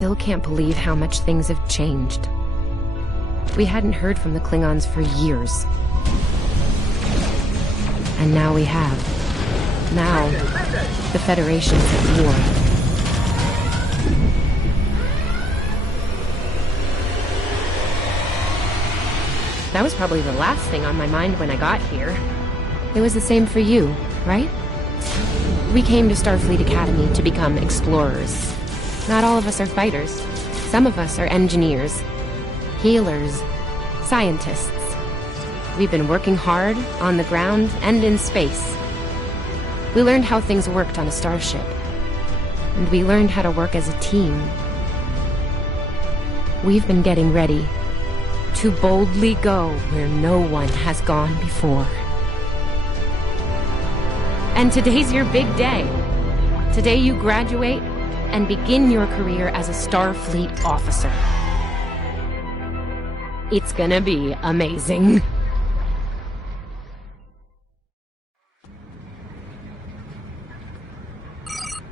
Still can't believe how much things have changed. We hadn't heard from the Klingons for years. And now we have. Now, the Federation's at war. That was probably the last thing on my mind when I got here. It was the same for you, right? We came to Starfleet Academy to become explorers. Not all of us are fighters. Some of us are engineers, healers, scientists. We've been working hard on the ground and in space. We learned how things worked on a starship. And we learned how to work as a team. We've been getting ready to boldly go where no one has gone before. And today's your big day. Today you graduate and begin your career as a Starfleet officer. It's gonna be amazing.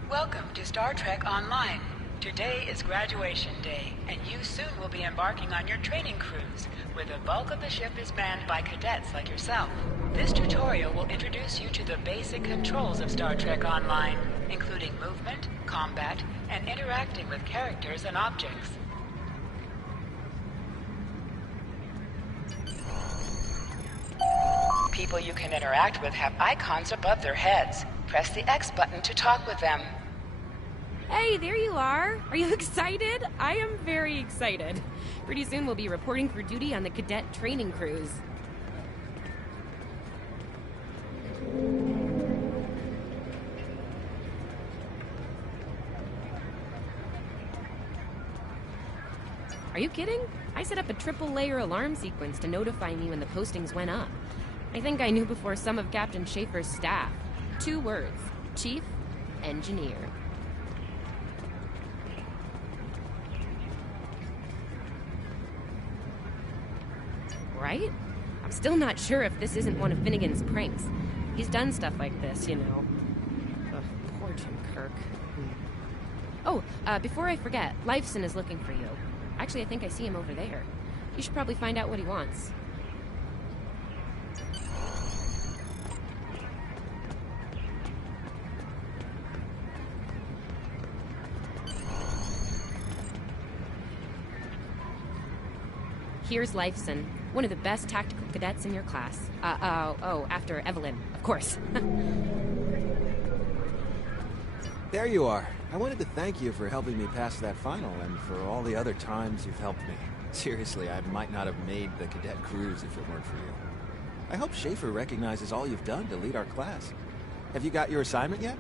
Welcome to Star Trek Online. Today is graduation day, and you soon will be embarking on your training cruise, where the bulk of the ship is manned by cadets like yourself. This tutorial will introduce you to the basic controls of Star Trek Online, including movement, combat, and interacting with characters and objects. People you can interact with have icons above their heads. Press the X button to talk with them. Hey, there you are. Are you excited? I am very excited. Pretty soon we'll be reporting for duty on the cadet training cruise. Are you kidding? I set up a triple-layer alarm sequence to notify me when the postings went up. I think I knew before some of Captain Schaefer's staff. 2 words: Chief Engineer. Right? I'm still not sure if this isn't one of Finnegan's pranks. He's done stuff like this, you know. Ugh, poor Jim Kirk. Oh, before I forget, Lifeson is looking for you. Actually, I think I see him over there. You should probably find out what he wants. Here's Lifeson, one of the best tactical cadets in your class. After Evelyn, of course. There you are. I wanted to thank you for helping me pass that final and for all the other times you've helped me. Seriously, I might not have made the cadet cruise if it weren't for you. I hope Schaefer recognizes all you've done to lead our class. Have you got your assignment yet?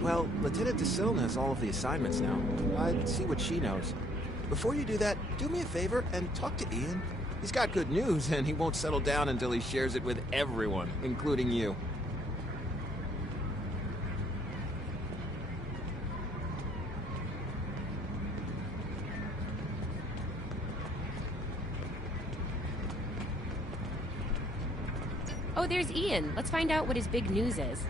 Well, Lieutenant DeSilna has all of the assignments now. I'd see what she knows. Before you do that, do me a favor and talk to Ian. He's got good news, and he won't settle down until he shares it with everyone, including you. Oh, there's Ian. Let's find out what his big news is.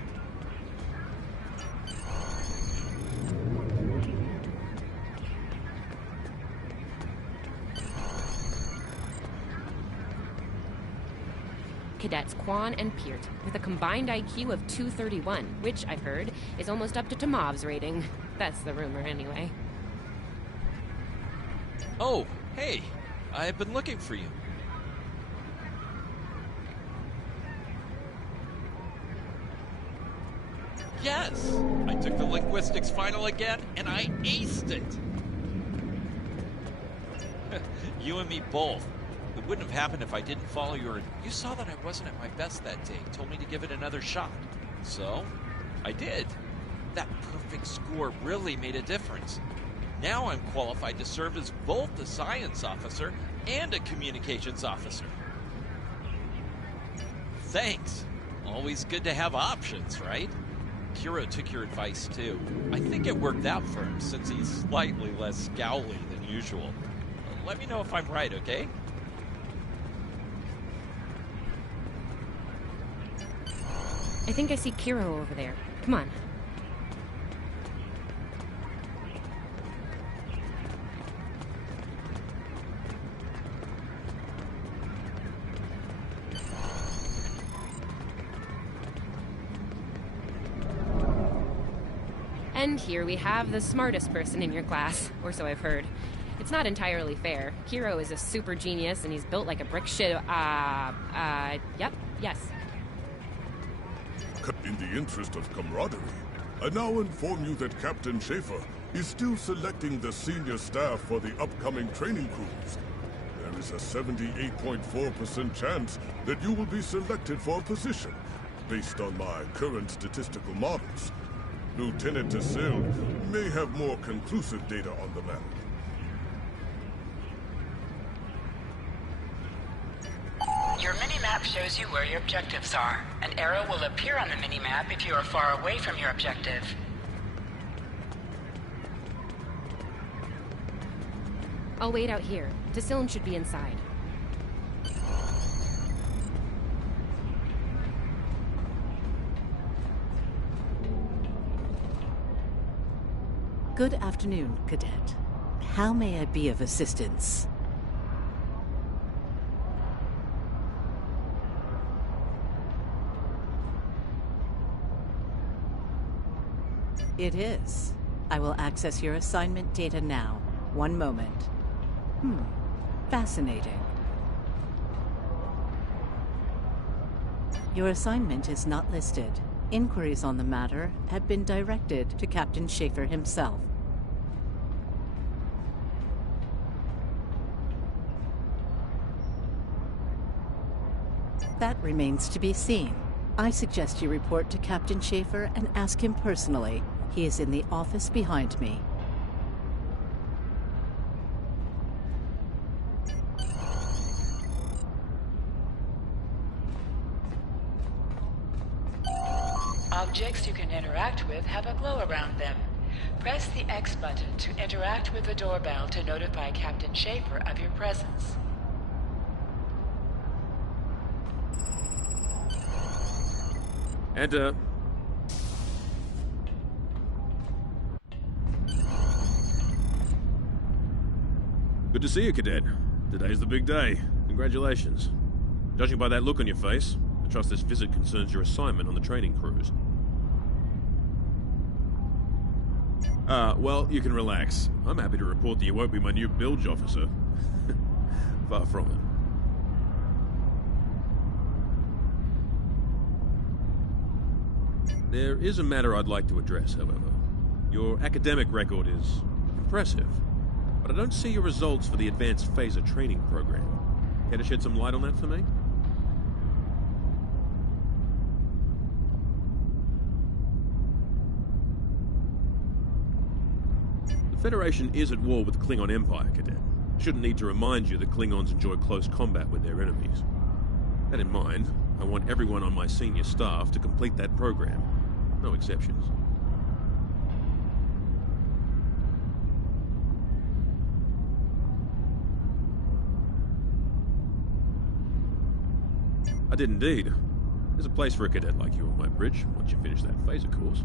Cadets Quan and Peart, with a combined IQ of 231, which, I've heard, is almost up to Tomov's rating. That's the rumor, anyway. Oh, hey. I've been looking for you. Yes! I took the linguistics final again, and I aced it! You and me both. It wouldn't have happened if I didn't follow your... You saw that I wasn't at my best that day, told me to give it another shot. So, I did. That perfect score really made a difference. Now I'm qualified to serve as both a science officer and a communications officer. Thanks. Always good to have options, right? Kiro took your advice too. I think it worked out for him since he's slightly less scowly than usual. Let me know if I'm right, okay? I think I see Kiro over there. Come on. And here we have the smartest person in your class, or so I've heard. It's not entirely fair. Kiro is a super genius, and he's built like a brick shit. Yep, yes. In the interest of camaraderie, I now inform you that Captain Schaefer is still selecting the senior staff for the upcoming training cruise. There is a 78.4% chance that you will be selected for a position, based on my current statistical models. Lieutenant Tassil may have more conclusive data on the matter. Your mini-map shows you where your objectives are. An arrow will appear on the mini-map if you are far away from your objective. I'll wait out here. Tassilm should be inside. Good afternoon, Cadet. How may I be of assistance? It is. I will access your assignment data now. One moment. Fascinating. Your assignment is not listed. Inquiries on the matter have been directed to Captain Schaefer himself. That remains to be seen. I suggest you report to Captain Schaefer and ask him personally. He is in the office behind me. Objects you can interact with have a glow around them. Press the X button to interact with the doorbell to notify Captain Schaefer of your presence. Enter. Good to see you, Cadet. Today's the big day. Congratulations. Judging by that look on your face, I trust this visit concerns your assignment on the training cruise. Well, you can relax. I'm happy to report that you won't be my new bilge officer. Far from it. There is a matter I'd like to address, however. Your academic record is impressive, but I don't see your results for the Advanced Phaser Training Program. Care to shed some light on that for me? The Federation is at war with the Klingon Empire, Cadet. I shouldn't need to remind you that Klingons enjoy close combat with their enemies. That in mind, I want everyone on my senior staff to complete that program. No exceptions. I did indeed. There's a place for a cadet like you on my bridge, once you finish that phaser course.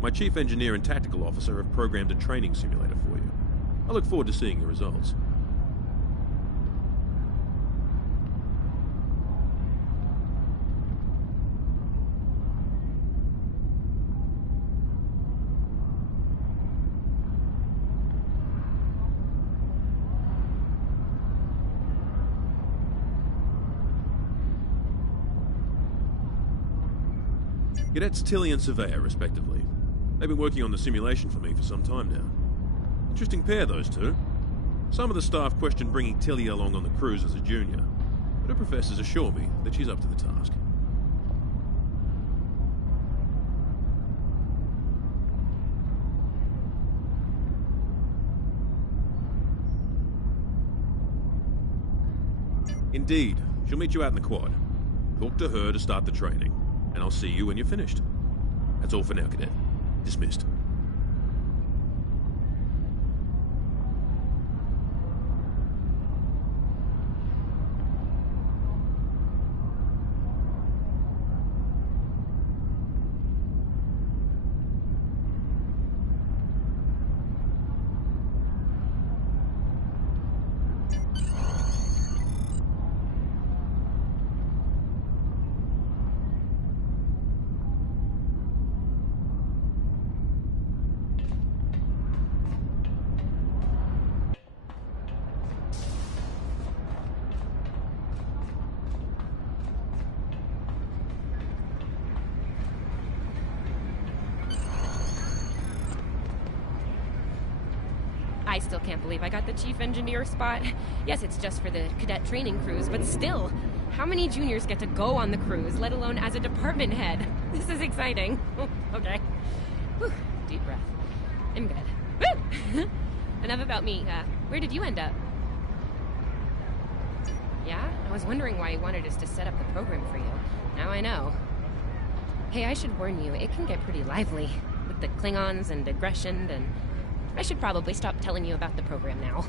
My chief engineer and tactical officer have programmed a training simulator for you. I look forward to seeing your results. Cadets Tilly and Surveyor, respectively. They've been working on the simulation for me for some time now. Interesting pair, those two. Some of the staff question bringing Tilly along on the cruise as a junior, but her professors assure me that she's up to the task. Indeed. She'll meet you out in the quad. Talk to her to start the training, and I'll see you when you're finished. That's all for now, Cadet. Dismissed. I still can't believe I got the chief engineer spot. Yes, it's just for the cadet training cruise, but still, how many juniors get to go on the cruise, let alone as a department head? This is exciting. Okay. Whew, deep breath. I'm good. Woo! Enough about me. Where did you end up? Yeah? I was wondering why you wanted us to set up the program for you. Now I know. Hey, I should warn you, it can get pretty lively. With the Klingons and aggression, and I should probably stop telling you about the program now.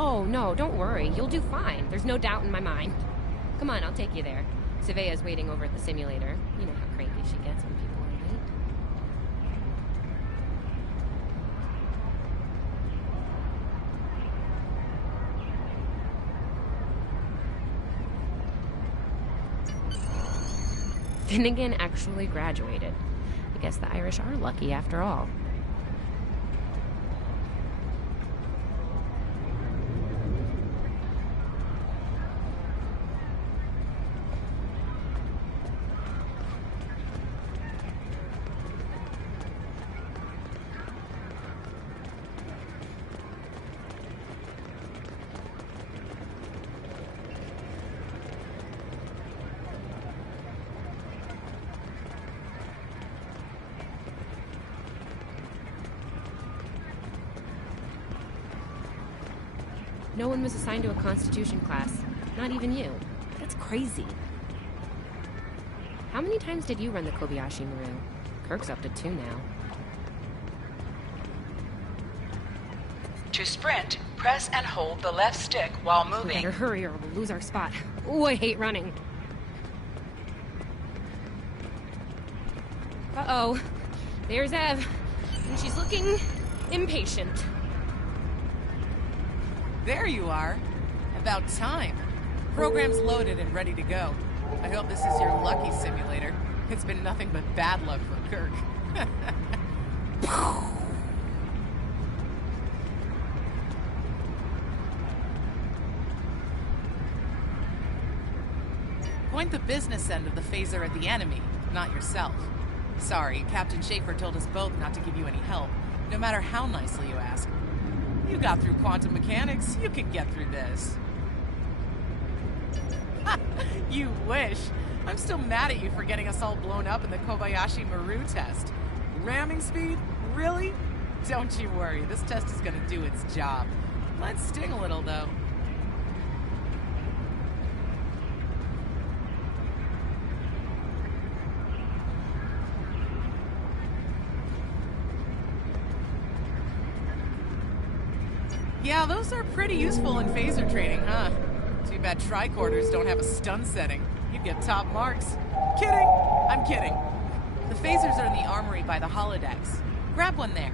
Oh, no, don't worry. You'll do fine. There's no doubt in my mind. Come on, I'll take you there. Surveya's waiting over at the simulator. You know how cranky she gets when people are late. Finnegan actually graduated. I guess the Irish are lucky after all. No one was assigned to a Constitution class. Not even you. That's crazy. How many times did you run the Kobayashi Maru? Kirk's up to 2 now. To sprint, press and hold the left stick while We moving. better hurry or we'll lose our spot. Ooh, I hate running. Uh-oh. There's Ev. And she's looking impatient. There you are. About time. Program's loaded and ready to go. I hope this is your lucky simulator. It's been nothing but bad luck for Kirk. Point the business end of the phaser at the enemy, not yourself. Sorry, Captain Schaefer told us both not to give you any help, no matter how nicely you ask. You got through quantum mechanics, you can get through this. You wish. I'm still mad at you for getting us all blown up in the Kobayashi Maru test. Ramming speed? Really? Don't you worry, this test is gonna do its job. Might sting a little, though. Yeah, those are pretty useful in phaser training, huh? Too bad tricorders don't have a stun setting. You'd get top marks. Kidding! I'm kidding. The phasers are in the armory by the holodecks. Grab one there.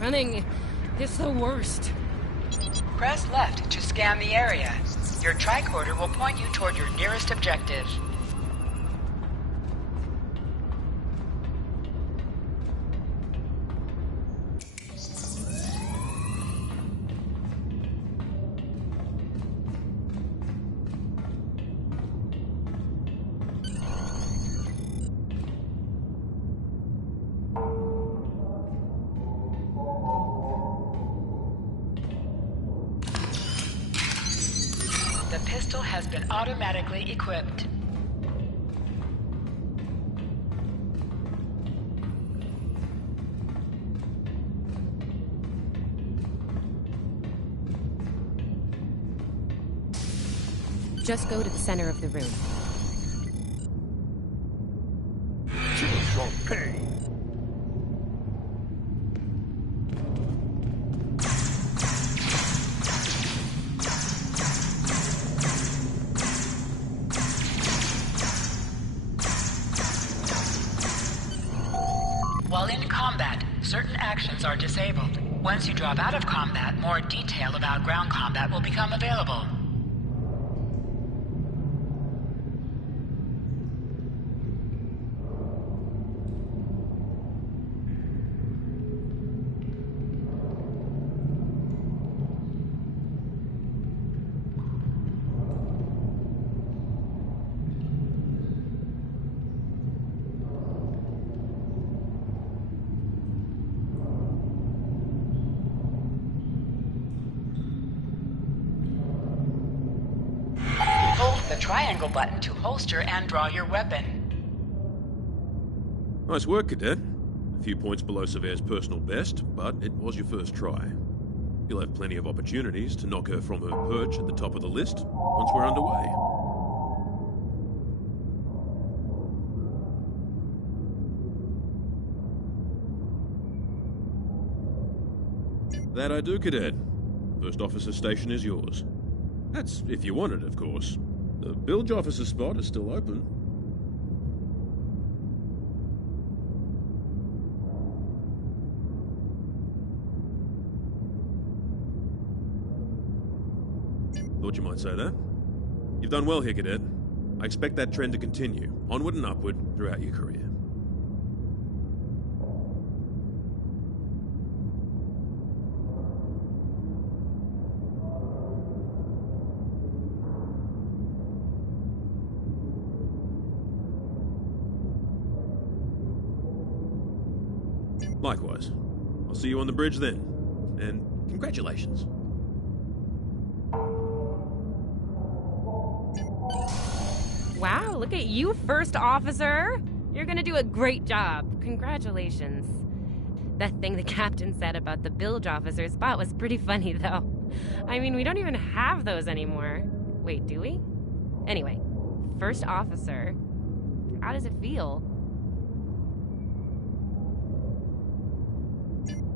Running is the worst. Press left to scan the area. Your tricorder will point you toward your nearest objective. The pistol has been automatically equipped. Just go to the center of the room. Choose your pain. While in combat, certain actions are disabled. Once you drop out of combat, more detail about ground combat will become available. The triangle button to holster and draw your weapon. Nice work, Cadet. A few points below Surveyor's personal best, but it was your first try. You'll have plenty of opportunities to knock her from her perch at the top of the list once we're underway. That I do, Cadet. First officer station is yours. That's if you want it, of course. The bilge officer spot is still open. Thought you might say that. You've done well here, Cadet. I expect that trend to continue, onward and upward, throughout your career. Likewise. I'll see you on the bridge then. And congratulations. Wow, look at you, First Officer! You're gonna do a great job. Congratulations. That thing the captain said about the bilge officer spot was pretty funny, though. I mean, we don't even have those anymore. Wait, do we? Anyway, First Officer, how does it feel?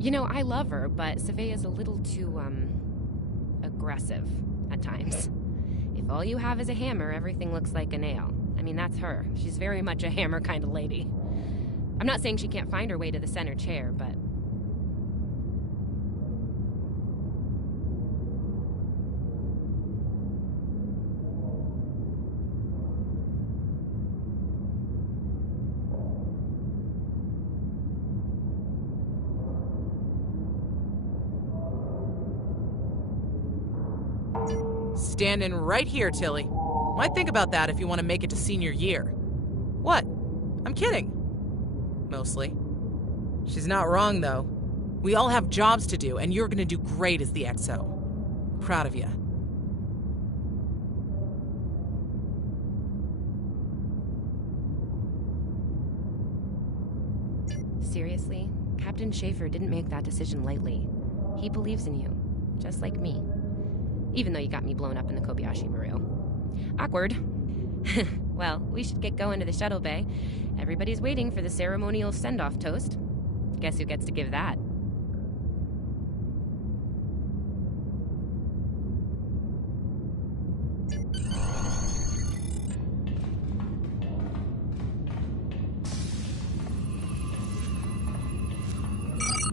You know, I love her, but Savea's a little too, aggressive at times. If all you have is a hammer, everything looks like a nail. I mean, that's her. She's very much a hammer kind of lady. I'm not saying she can't find her way to the center chair, but... Standing right here, Tilly. Might think about that if you want to make it to senior year. What? I'm kidding. Mostly. She's not wrong, though. We all have jobs to do, and you're gonna do great as the XO. Proud of you. Seriously, Captain Schaefer didn't make that decision lightly. He believes in you, just like me. Even though you got me blown up in the Kobayashi Maru. Awkward. Well, we should get going to the shuttle bay. Everybody's waiting for the ceremonial send-off toast. Guess who gets to give that?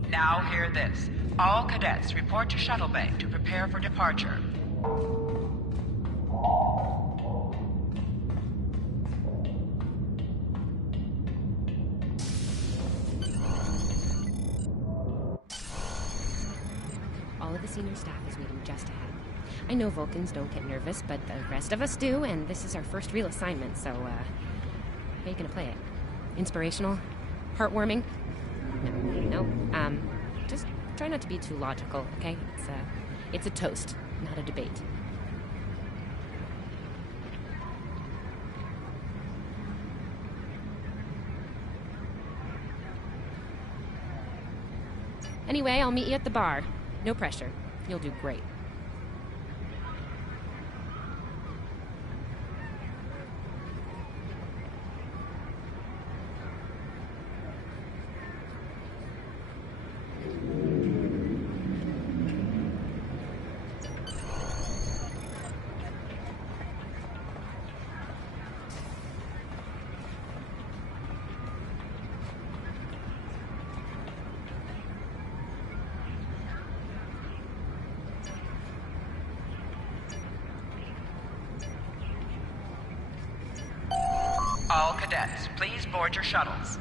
Now hear this. All cadets report to shuttle bay to prepare for departure. All of the senior staff is waiting just ahead. I know Vulcans don't get nervous, but the rest of us do, and this is our first real assignment, so, how are you gonna play it? Inspirational? Heartwarming? No. Just try not to be too logical, okay? It's a toast, not a debate. Anyway, I'll meet you at the bar. No pressure. You'll do great. cadets, please board your shuttles.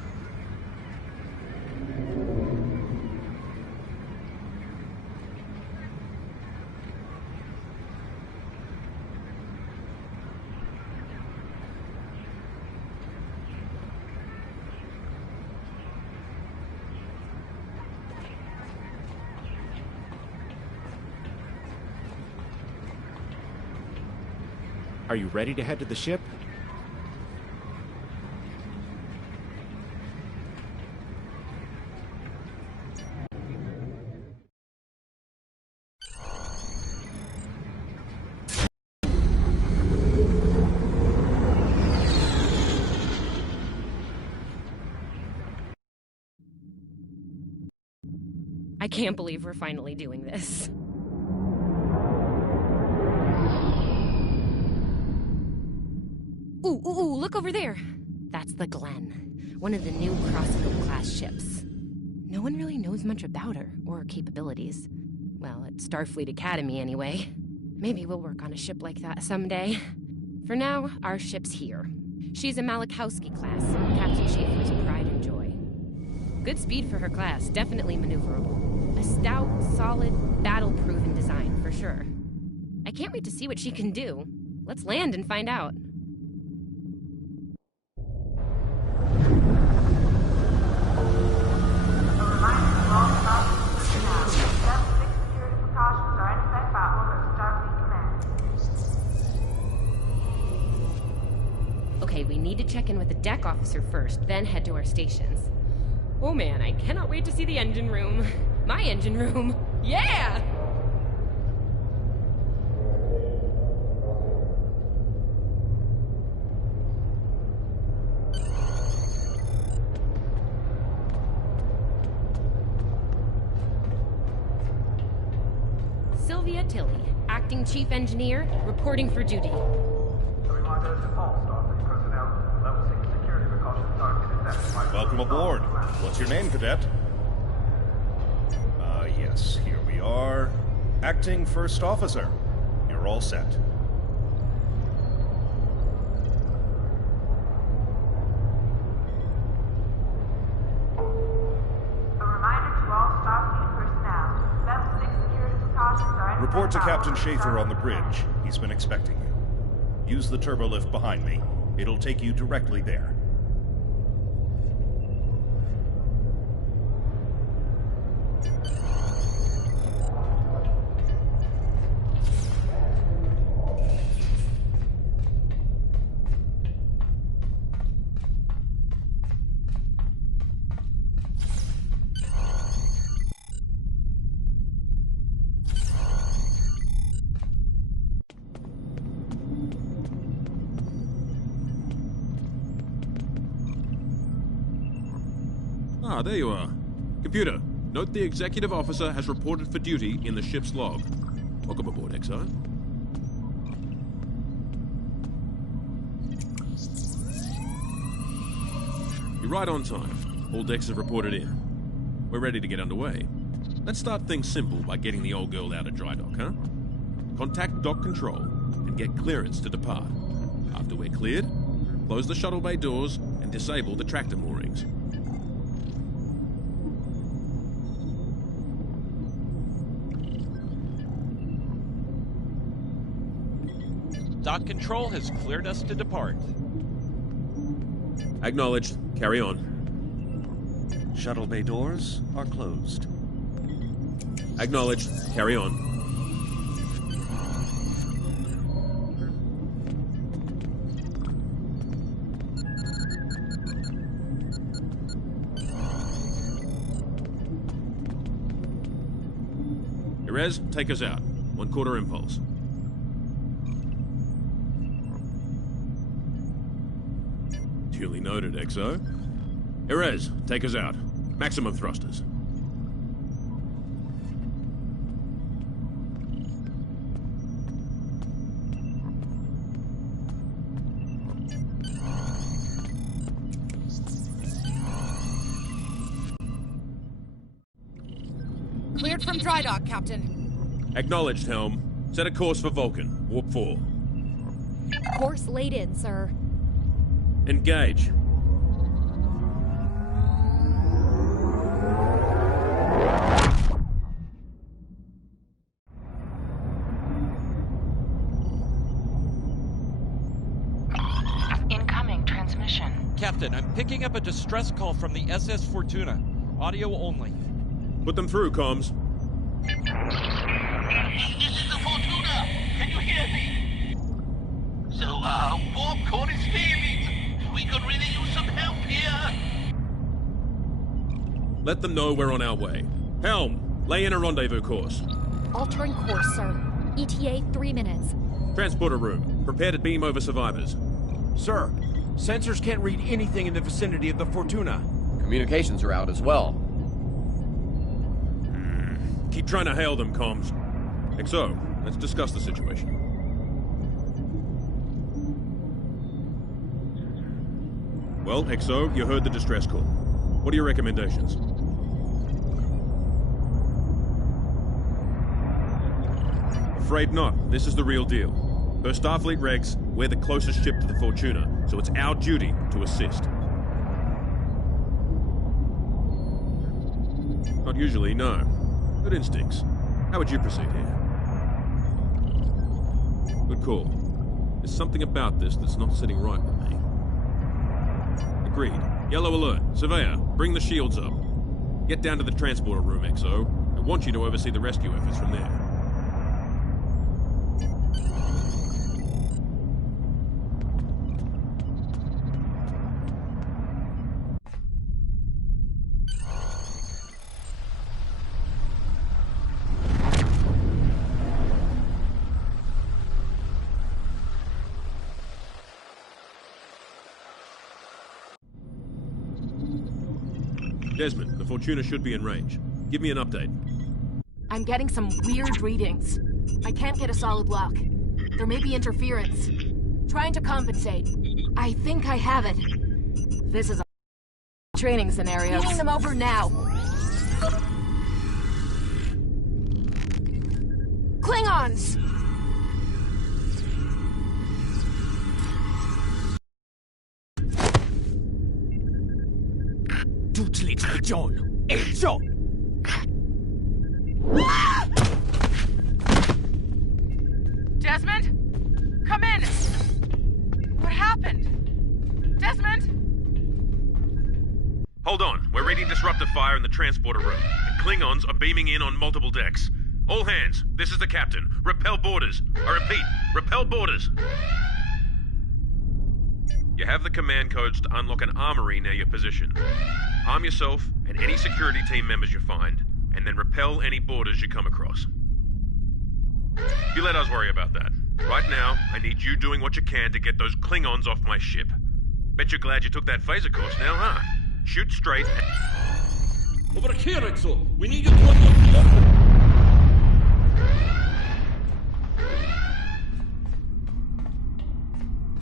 Are you ready to head to the ship? I can't believe we're finally doing this. Ooh, look over there. That's the Glen, one of the new Crossfield-class ships. No one really knows much about her, or her capabilities. Well, at Starfleet Academy, anyway. Maybe we'll work on a ship like that someday. For now, our ship's here. She's a Malachowski class, Captain Schaefer's pride and joy. Good speed for her class, definitely maneuverable. A stout, solid, battle-proven design, for sure. I can't wait to see what she can do. Let's land and find out. Okay, we need to check in with the deck officer first, then head to our stations. Oh man, I cannot wait to see the engine room. My engine room. Yeah! Sylvia Tilley, Acting Chief Engineer, reporting for duty. Welcome aboard. What's your name, cadet? Yes, here we are. Acting First Officer. You're all set. Report to Captain Schaefer on the bridge. He's been expecting you. Use the turbolift behind me. It'll take you directly there. Ah, there you are. Computer, note the executive officer has reported for duty in the ship's log. Welcome aboard, XO. You're right on time. All decks have reported in. We're ready to get underway. Let's start things simple by getting the old girl out of dry dock, huh? Contact dock control and get clearance to depart. After we're cleared, close the shuttle bay doors and disable the tractor moorings. Dock control has cleared us to depart. Acknowledged. Carry on. Shuttle bay doors are closed. Acknowledged. Carry on. Erez, take us out. 1/4 impulse. Duly noted, XO. Erez, take us out. Maximum thrusters. Cleared from dry dock, Captain. Acknowledged, Helm. Set a course for Vulcan. Warp 4. Course laid in, sir. Engage. Incoming transmission. Captain, I'm picking up a distress call from the SS Fortuna. Audio only. Put them through, comms. This is the Fortuna! Can you hear me? So, warp core is failing. We could really use some help here. Let them know we're on our way. Helm, lay in a rendezvous course. Altering course, sir. ETA 3 minutes. Transporter room. Prepare to beam over survivors. Sir, sensors can't read anything in the vicinity of the Fortuna. Communications are out as well. Keep trying to hail them, comms. XO, let's discuss the situation. Well, XO, you heard the distress call. What are your recommendations? Afraid not. This is the real deal. Per Starfleet regs, we're the closest ship to the Fortuna, so it's our duty to assist. Not usually, no. Good instincts. How would you proceed here? Good call. There's something about this that's not sitting right with me. Agreed. Yellow alert. Surveyor, bring the shields up. Get down to the transporter room, XO. I want you to oversee the rescue efforts from there. Desmond, the Fortuna should be in range. Give me an update. I'm getting some weird readings. I can't get a solid lock. There may be interference. Trying to compensate. I think I have it. This is a training scenario. Feeding them over now. Klingons! Desmond? Come in! What happened? Desmond? Hold on. We're reading disruptor fire in the transporter room. And Klingons are beaming in on multiple decks. All hands, this is the captain. Repel boarders. I repeat, repel boarders. You have the command codes to unlock an armory near your position. Arm yourself and any security team members you find, and then repel any boarders you come across. You let us worry about that. Right now, I need you doing what you can to get those Klingons off my ship. Bet you're glad you took that phaser course now, huh? Shoot straight and... Over here, Exo! We need you to unlock...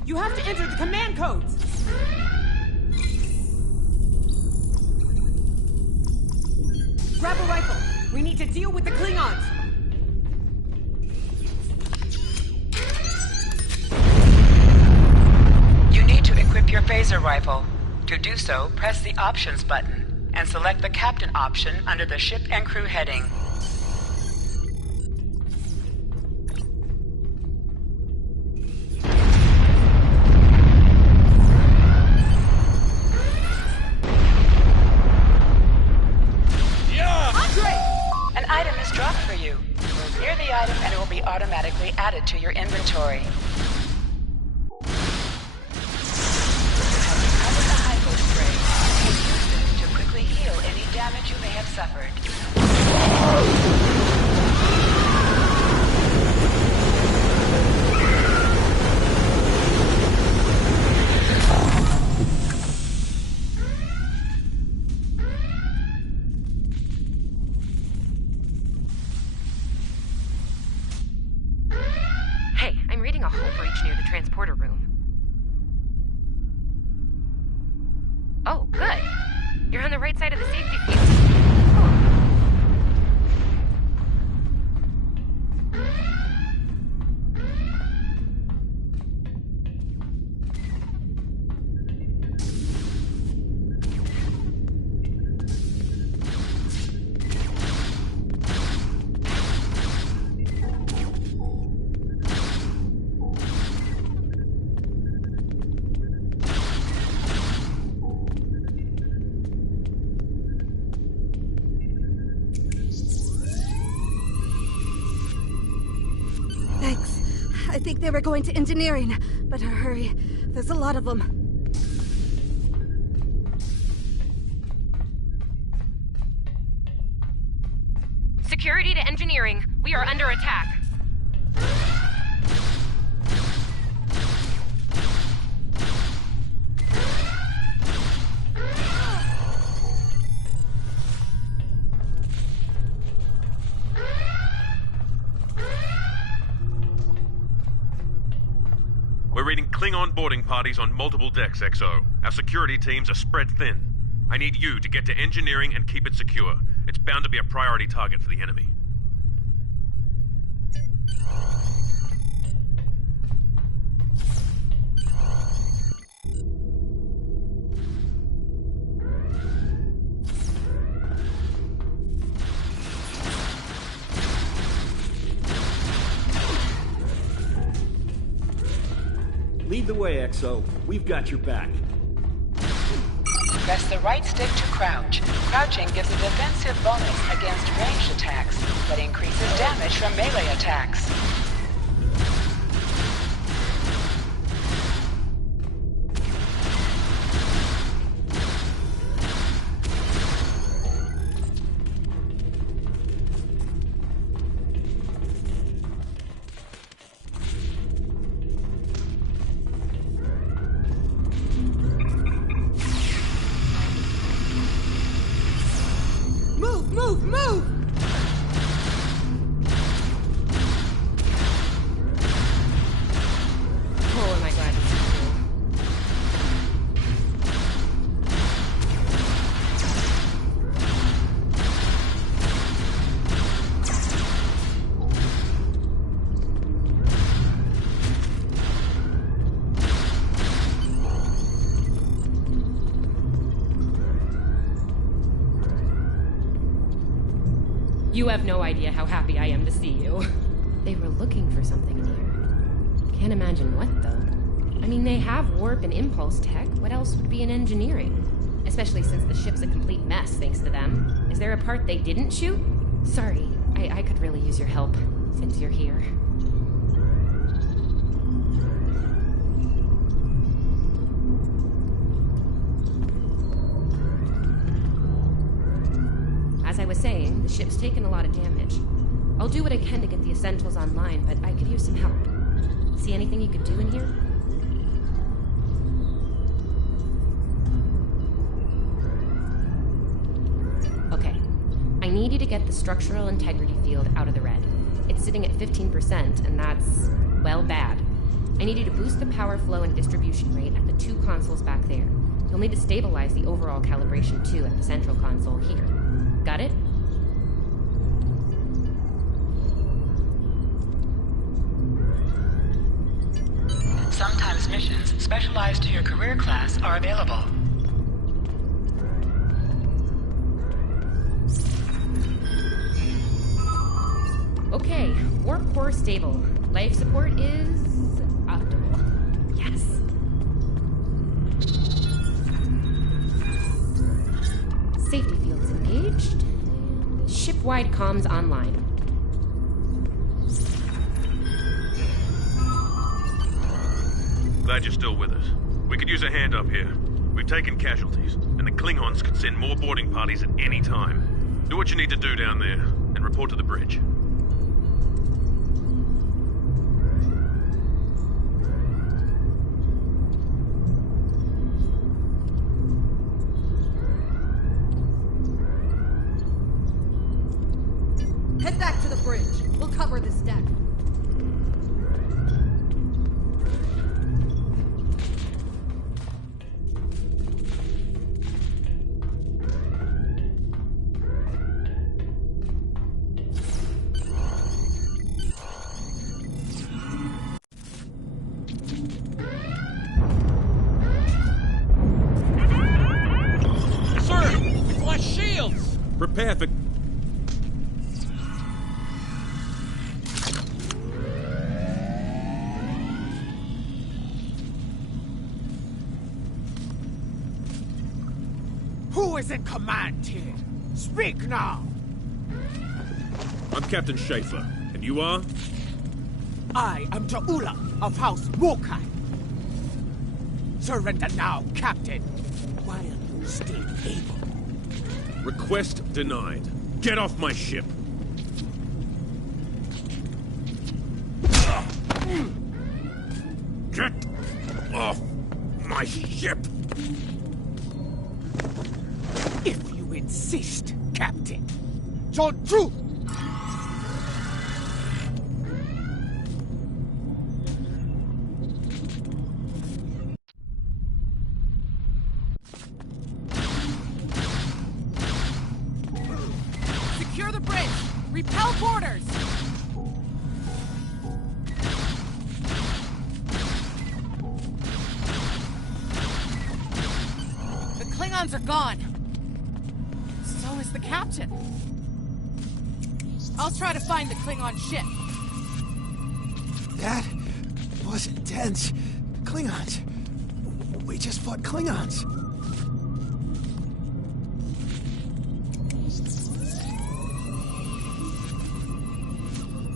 You have to enter the command codes! Grab a rifle. We need to deal with the Klingons. You need to equip your phaser rifle. To do so, press the Options button and select the Captain option under the Ship and Crew heading. An item is dropped for you. Move near the item and it will be automatically added to your inventory. Recover the hypo spray and use it to quickly heal any damage you may have suffered. Hey, I'm reading a hull breach near the transporter room. Oh, good. You're on the right side of the safety field. think they were going to engineering. Better hurry. There's a lot of them. Security to engineering. We are under attack. We're reading Klingon boarding parties on multiple decks, XO. Our security teams are spread thin. I need you to get to engineering and keep it secure. It's bound to be a priority target for the enemy. Lead the way, XO. We've got your back. Press the right stick to crouch. Crouching gives a defensive bonus against ranged attacks, but increases damage from melee attacks. Move! Oh, am I glad to see You have no idea how happy I am to see you. They were looking for something in here. Can't imagine what, though. I mean, they have warp and impulse tech. What else would be in engineering? Especially since the ship's a complete mess, thanks to them. Is there a part they didn't shoot? Sorry, I could really use your help, since you're here. As I was saying, the ship's taken a lot of damage. I'll do what I can to get the essentials online, but I could use some help. See anything you could do in here? Okay. I need you to get the structural integrity field out of the red. It's sitting at 15%, and that's, well, bad. I need you to boost the power flow and distribution rate at the two consoles back there. You'll need to stabilize the overall calibration, too, at the central console here. Got it? Sometimes missions specialized to your career class are available. Okay, warp core stable. Life support is optimal. Yes. Safety fields engaged. Ship-wide comms online. Glad you're still with us. We could use a hand up here. We've taken casualties, and the Klingons could send more boarding parties at any time. Do what you need to do down there, and report to the bridge. Head back to the bridge. We'll cover this deck. Sir, we've lost shields! Prepare for... Who is in command here? Speak now! I'm Captain Schaefer, and you are? I am Ta'ula of House Wokai. Surrender now, Captain, while you still able. Request denied. Get off my ship. Get off my ship! If you insist, Captain. So true! Secure the bridge! Repel boarders! The Klingons are gone. So is the captain. I'll try to find the Klingon ship. That was intense. Klingons. We just fought Klingons.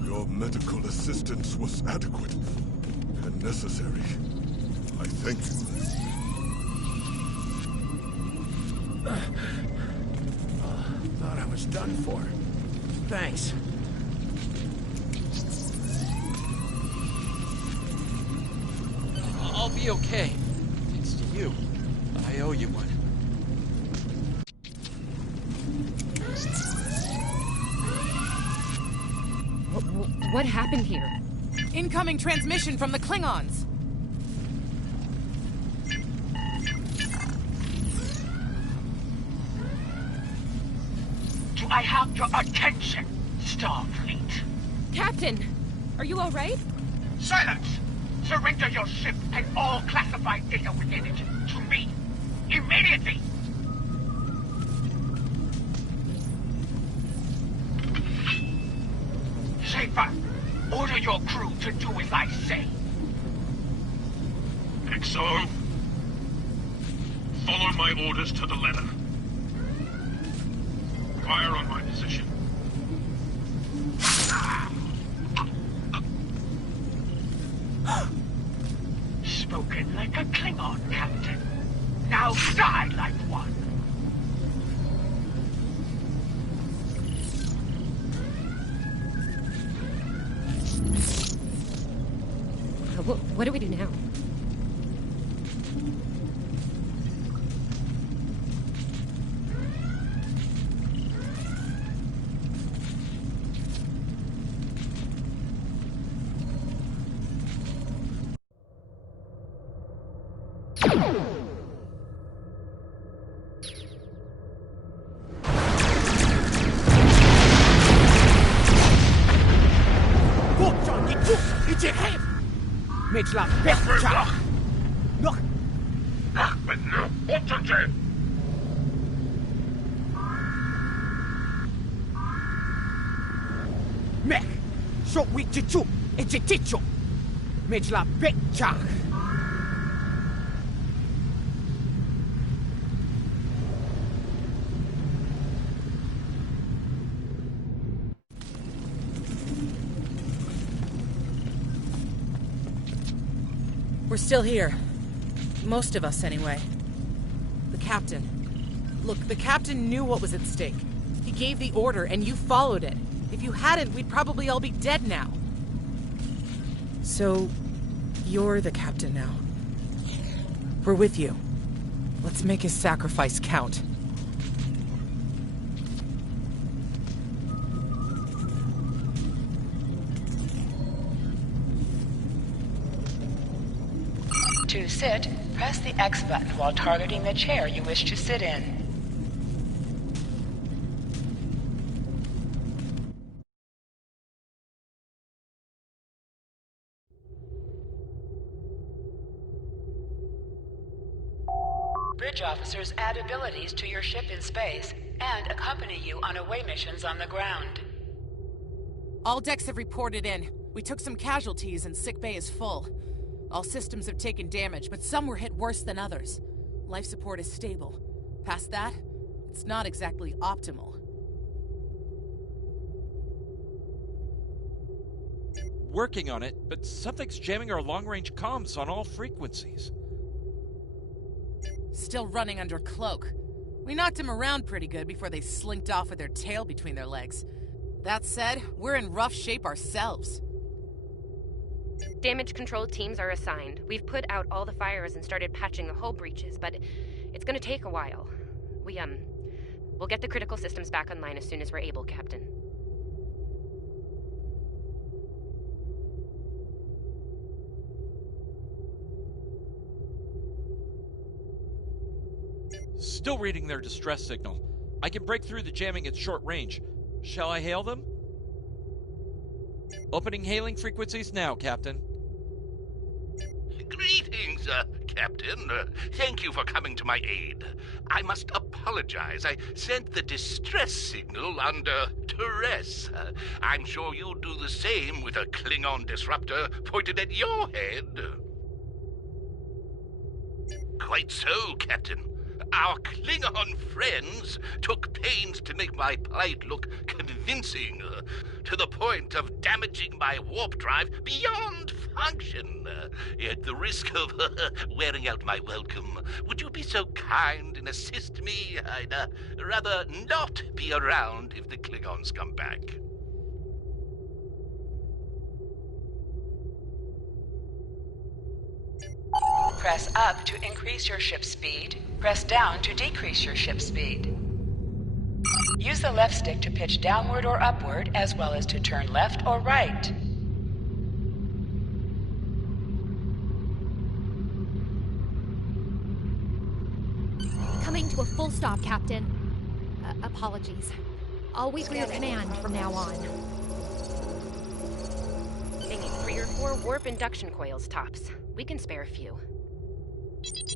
Your medical assistance was adequate and necessary. I thank you. Thought I was done for. Thanks. I'll be okay. Thanks to you. I owe you one. What happened here? Incoming transmission from the Klingons. Do I have your attention, Starfleet? Captain, are you all right? Silence! Surrender your ship and all classified data within it to me. Immediately! Schaefer, order your crew to do as I say. XO, follow my orders to the letter. Fire on my position. Spoken like a Klingon, Captain. Now die like one. What do we do now? Mit la Pechta! Noch! Ach, mit ne Unterte! Mech! So we chichu! It's a ticho! Mit la Pechta! We're still here. Most of us, anyway. The captain. Look, the captain knew what was at stake. He gave the order, and you followed it. If you hadn't, we'd probably all be dead now. So, you're the captain now. We're with you. Let's make his sacrifice count. To sit, press the X button while targeting the chair you wish to sit in. Bridge officers add abilities to your ship in space and accompany you on away missions on the ground. All decks have reported in. We took some casualties and sick bay is full. All systems have taken damage, but some were hit worse than others. Life support is stable. Past that, it's not exactly optimal. working on it, but something's jamming our long-range comms on all frequencies. Still running under cloak. We knocked him around pretty good before they slinked off with their tail between their legs. That said, we're in rough shape ourselves. Damage control teams are assigned. We've put out all the fires and started patching the hull breaches, but it's gonna take a while. We'll get the critical systems back online as soon as we're able, Captain. Still reading their distress signal. I can break through the jamming at short range. Shall I hail them? Opening hailing frequencies now, Captain. Greetings, Captain. Thank you for coming to my aid. I must apologize. I sent the distress signal under duress. I'm sure you'd do the same with a Klingon disruptor pointed at your head. Quite so, Captain. Our Klingon friends took pains to make my plight look convincing, to the point of damaging my warp drive beyond function. At the risk of wearing out my welcome, would you be so kind and assist me? I'd rather not be around if the Klingons come back. Press up to increase your ship speed. Press down to decrease your ship speed. Use the left stick to pitch downward or upward, as well as to turn left or right. Coming to a full stop, Captain. Apologies. I'll wait for your command from now on. They need 3 or 4 warp induction coils, tops. We can spare a few.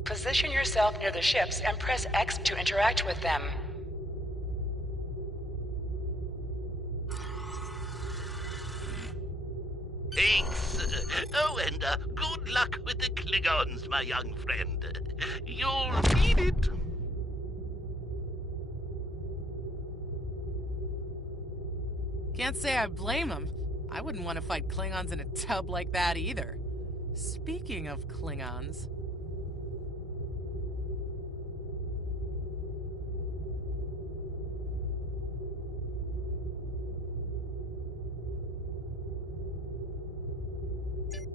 Position yourself near the ships and press X to interact with them. Thanks. Oh, and good luck with the Klingons, my young friend. You'll need it. Can't say I blame him. I wouldn't want to fight Klingons in a tub like that either. Speaking of Klingons...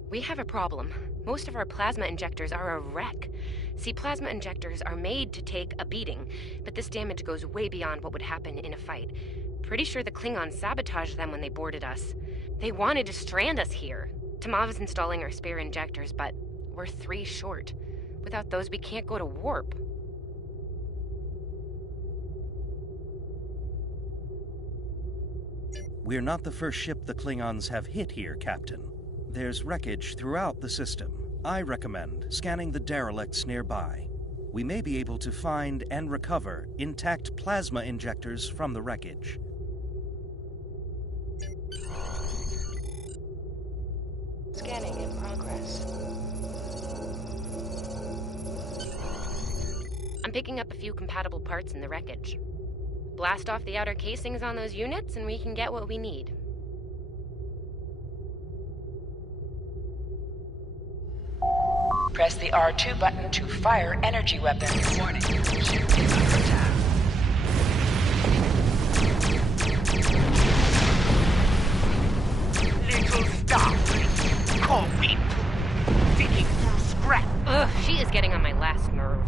We have a problem. Most of our plasma injectors are a wreck. See, plasma injectors are made to take a beating, but this damage goes way beyond what would happen in a fight. Pretty sure the Klingons sabotaged them when they boarded us. They wanted to strand us here. Tamav's installing our spare injectors, but we're 3 short. Without those, we can't go to warp. We're not the first ship the Klingons have hit here, Captain. There's wreckage throughout the system. I recommend scanning the derelicts nearby. We may be able to find and recover intact plasma injectors from the wreckage. Scanning in progress. I'm picking up a few compatible parts in the wreckage. Blast off the outer casings on those units and we can get what we need. Press the R2 button to fire energy weapons. Warning, ship is under attack. Little starfish, call me. Digging through scrap. Ugh, she is getting on my last nerve.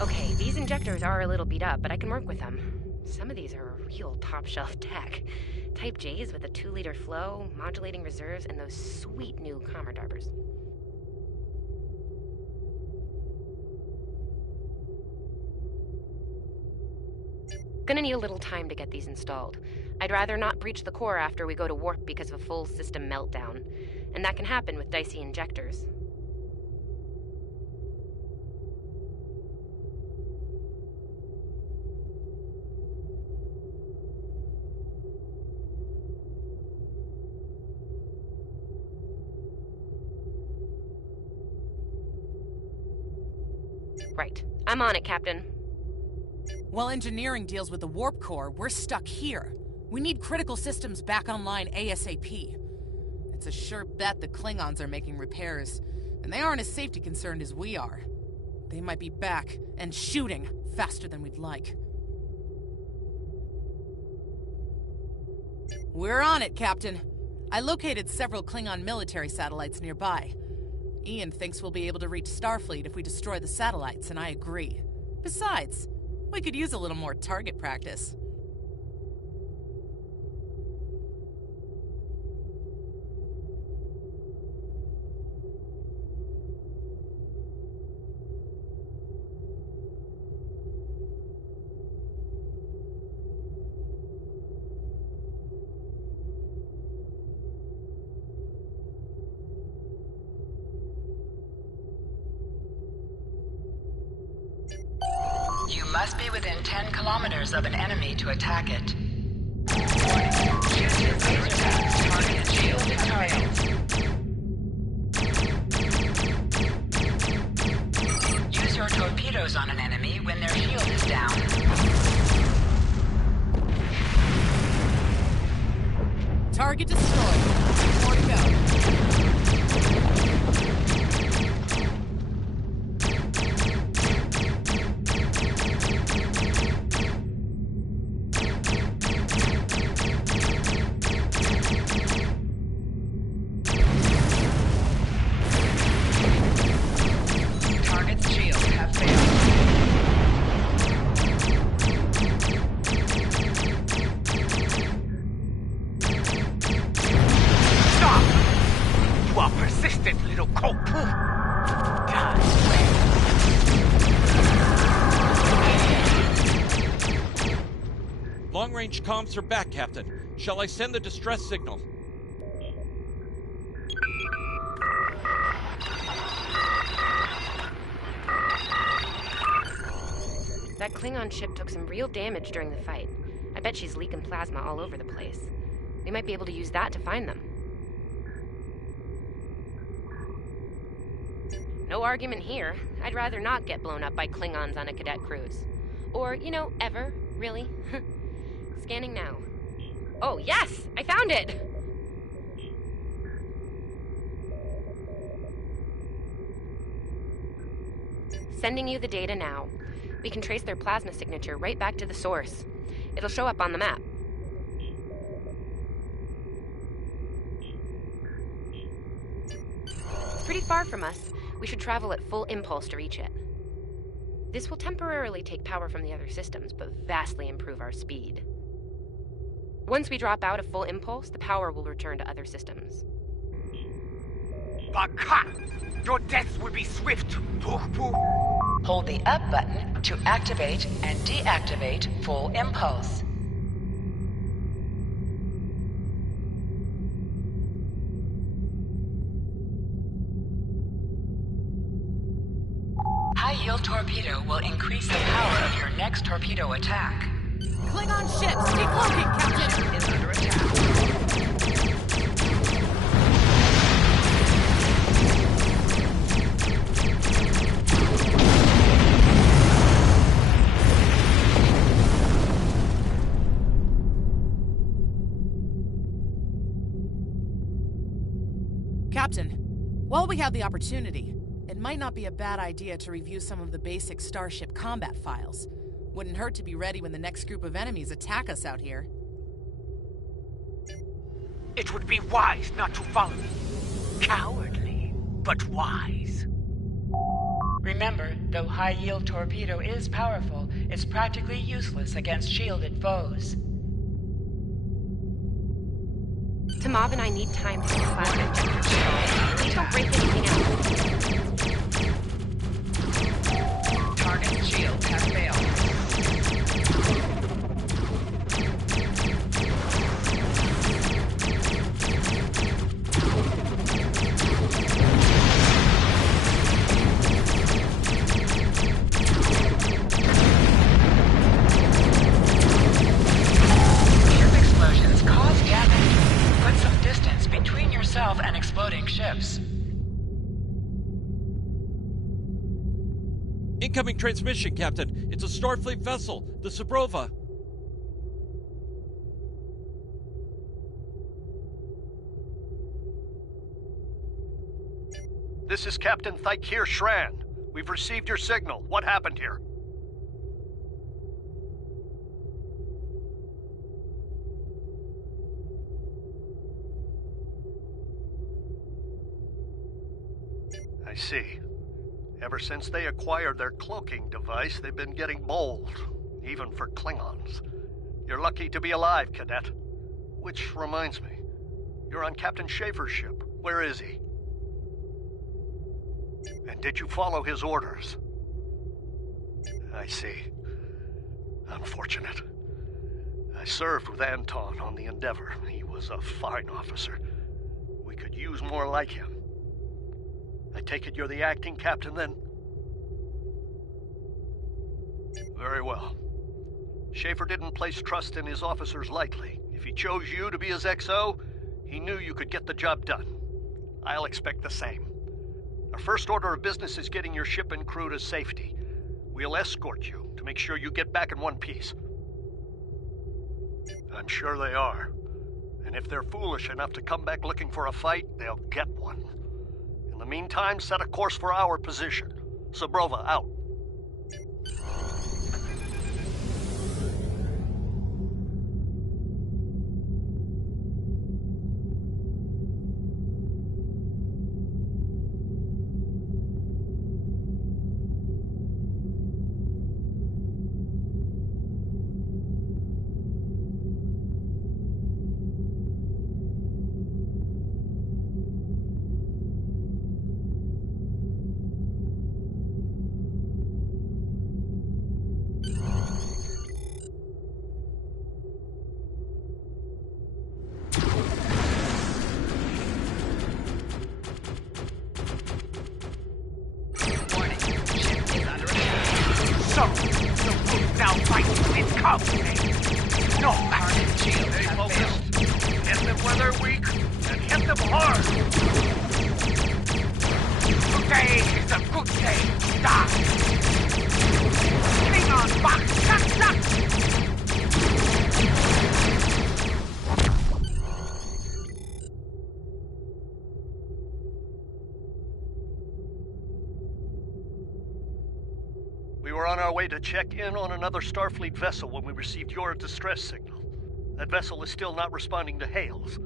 Okay, these injectors are a little beat up, but I can work with them. Some of these are real top-shelf tech. Type J's with a 2-liter flow, modulating reserves, and those sweet new Commodarbers. Gonna need a little time to get these installed. I'd rather not breach the core after we go to warp because of a full system meltdown. And that can happen with dicey injectors. Right. I'm on it, Captain. While engineering deals with the warp core, we're stuck here. We need critical systems back online ASAP. It's a sure bet the Klingons are making repairs, and they aren't as safety concerned as we are. They might be back and shooting faster than we'd like. We're on it, Captain. I located several Klingon military satellites nearby. Ian thinks we'll be able to reach Starfleet if we destroy the satellites, and I agree. Besides, we could use a little more target practice. You must be within 10 kilometers of an enemy to attack it. Choose your laser path, target, shielded targets. Use your torpedoes on an enemy when their shield is down. Target destroyed. More to go. Target's shields have failed. Stop! You are persistent, little cold-poo. Long-range comms are back, Captain. Shall I send the distress signal? That Klingon ship took some real damage during the fight. I bet she's leaking plasma all over the place. We might be able to use that to find them. No argument here. I'd rather not get blown up by Klingons on a cadet cruise. Or, ever, really. Scanning now. Oh, yes! I found it! Sending you the data now. We can trace their plasma signature right back to the source. It'll show up on the map. It's pretty far from us. We should travel at full impulse to reach it. This will temporarily take power from the other systems, but vastly improve our speed. Once we drop out of full impulse, the power will return to other systems. Baka! Your death will be swift, poo-poo. Hold the up button to activate and deactivate full impulse. High-yield torpedo will increase the power of your next torpedo attack. Klingon ships, decloaking, Captain! Is under attack. Captain, while we have the opportunity, it might not be a bad idea to review some of the basic Starship combat files. Wouldn't hurt to be ready when the next group of enemies attack us out here. It would be wise not to follow me. Cowardly, but wise. Remember, though high-yield torpedo is powerful, it's practically useless against shielded foes. Tamav and I need time to file an injector. Please don't break anything else. Target's shields have failed. yourself and exploding ships. Incoming transmission, Captain. It's a Starfleet vessel, the Sabrova. This is Captain Thykir Shran. We've received your signal. What happened here? I see. Ever since they acquired their cloaking device, they've been getting bold, even for Klingons. You're lucky to be alive, Cadet. Which reminds me, you're on Captain Schaefer's ship. Where is he? And did you follow his orders? I see. Unfortunate. I served with Anton on the Endeavor. He was a fine officer. We could use more like him. I take it you're the acting captain, then? Very well. Schaefer didn't place trust in his officers lightly. If he chose you to be his XO, he knew you could get the job done. I'll expect the same. Our first order of business is getting your ship and crew to safety. We'll escort you to make sure you get back in one piece. I'm sure they are. And if they're foolish enough to come back looking for a fight, they'll get one. In the meantime, set a course for our position. Sabrova out. Now fight its company. No matter the shield. Stay focused. Hit them where they're weak, and hit them hard. Today is a good day to die. Klingon box, shut. We were on our way to check in on another Starfleet vessel when we received your distress signal. That vessel is still not responding to hails.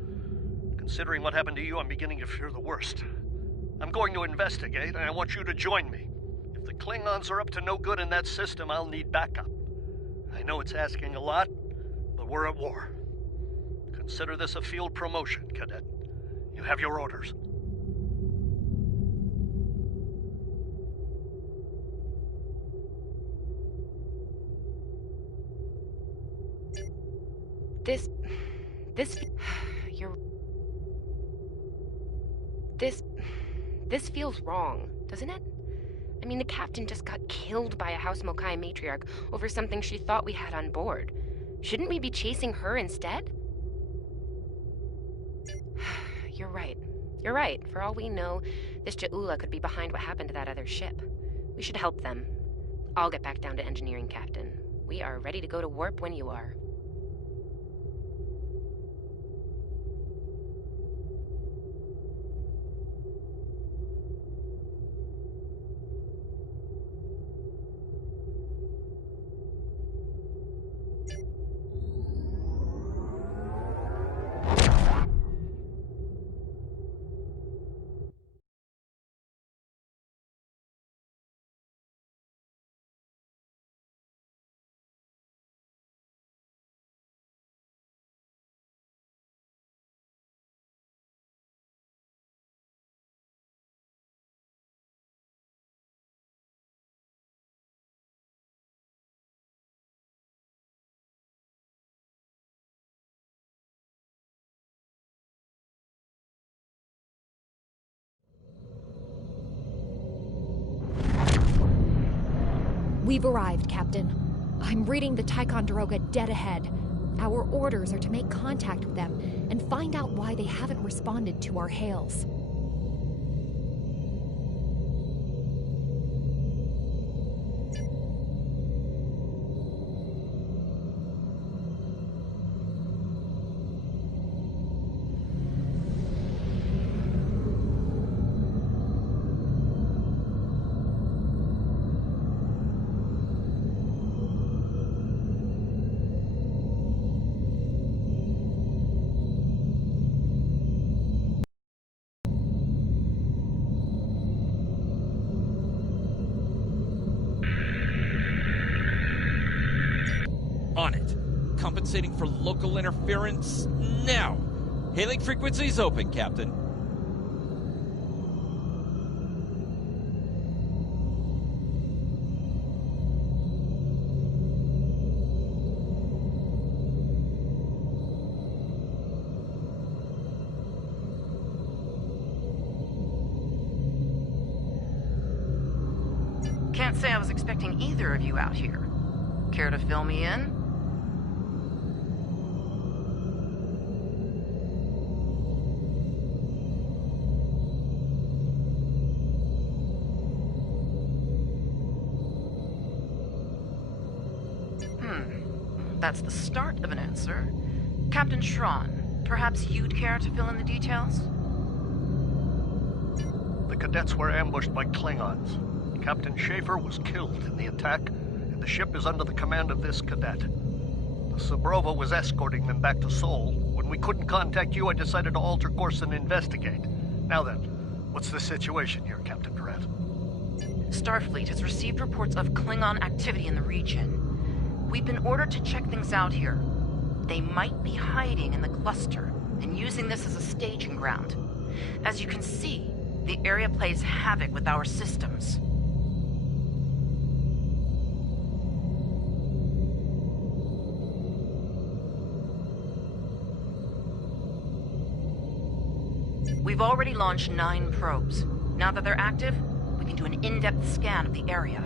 Considering what happened to you, I'm beginning to fear the worst. I'm going to investigate, and I want you to join me. If the Klingons are up to no good in that system, I'll need backup. I know it's asking a lot, but we're at war. Consider this a field promotion, Cadet. You have your orders. This feels wrong, doesn't it? I mean, the captain just got killed by a House Mokai matriarch over something she thought we had on board. Shouldn't we be chasing her instead? You're right. You're right. For all we know, this Ja'ula could be behind what happened to that other ship. We should help them. I'll get back down to engineering, Captain. We are ready to go to warp when you are. We've arrived, Captain. I'm reading the Ticonderoga dead ahead. Our orders are to make contact with them and find out why they haven't responded to our hails. On it. Compensating for local interference now. Hailing frequencies open, Captain. Can't say I was expecting either of you out here. Care to fill me in? That's the start of an answer. Captain Schron, perhaps you'd care to fill in the details? The cadets were ambushed by Klingons. Captain Schaefer was killed in the attack, and the ship is under the command of this cadet. The Sabrova was escorting them back to Seoul. When we couldn't contact you, I decided to alter course and investigate. Now then, what's the situation here, Captain Durant? Starfleet has received reports of Klingon activity in the region. We've been ordered to check things out here. They might be hiding in the cluster and using this as a staging ground. As you can see, the area plays havoc with our systems. We've already launched 9 probes. Now that they're active, we can do an in-depth scan of the area.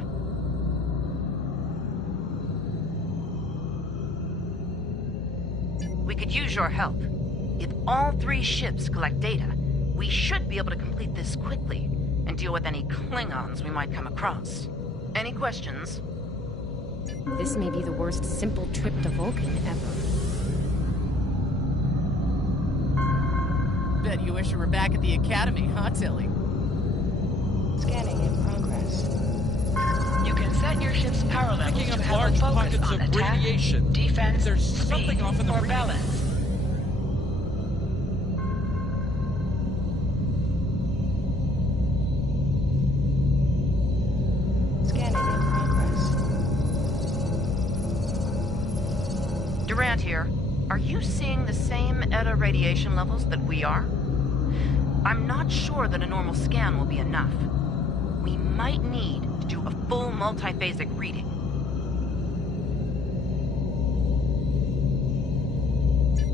We could use your help. If all 3 ships collect data, we should be able to complete this quickly and deal with any Klingons we might come across. Any questions? This may be the worst simple trip to Vulcan ever. Bet you wish you were back at the Academy, huh, Tilly? Scanning in progress. You can set your ship's power levels Picking to up have large a focus pockets on of attack, radiation. defense, There's speed, something off in the or reading. balance. Scanning in progress. Durant here. Are you seeing the same ETA radiation levels that we are? I'm not sure that a normal scan will be enough. We might need to do a full multiphasic reading.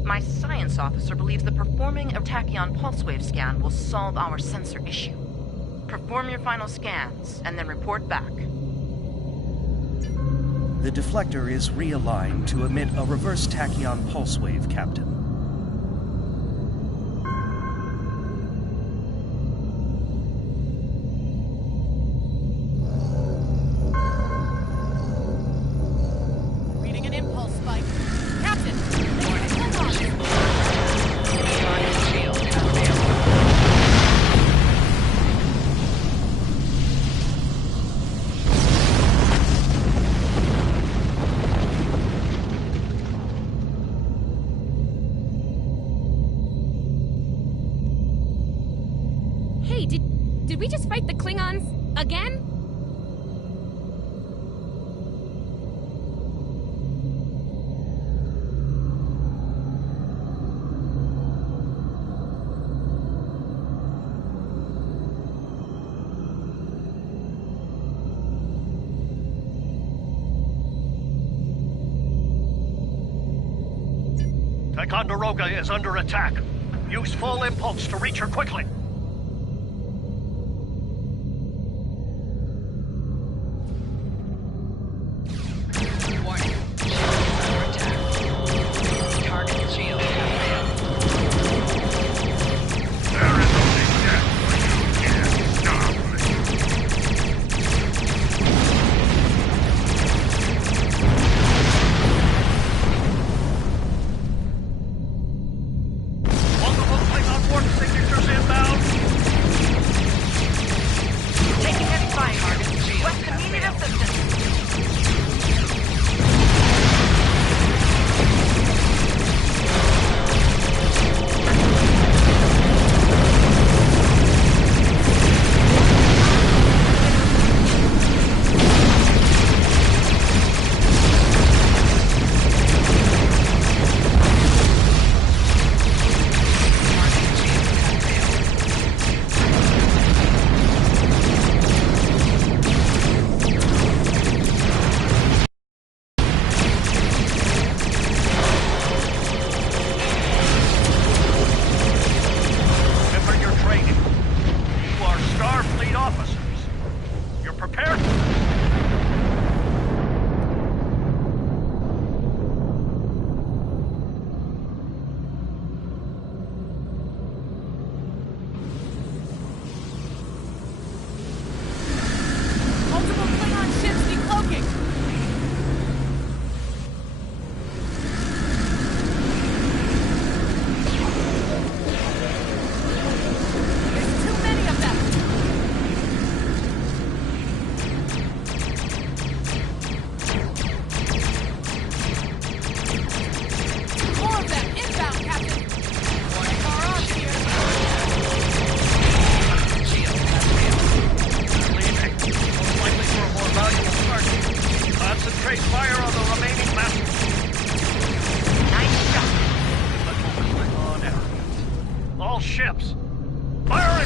My science officer believes that performing a tachyon pulse wave scan will solve our sensor issue. Perform your final scans, and then report back. The deflector is realigned to emit a reverse tachyon pulse wave, Captain. Reading an impulse spike. Captain! Hey, did we just fight the Klingons again? Ticonderoga is under attack. Use full impulse to reach her quickly.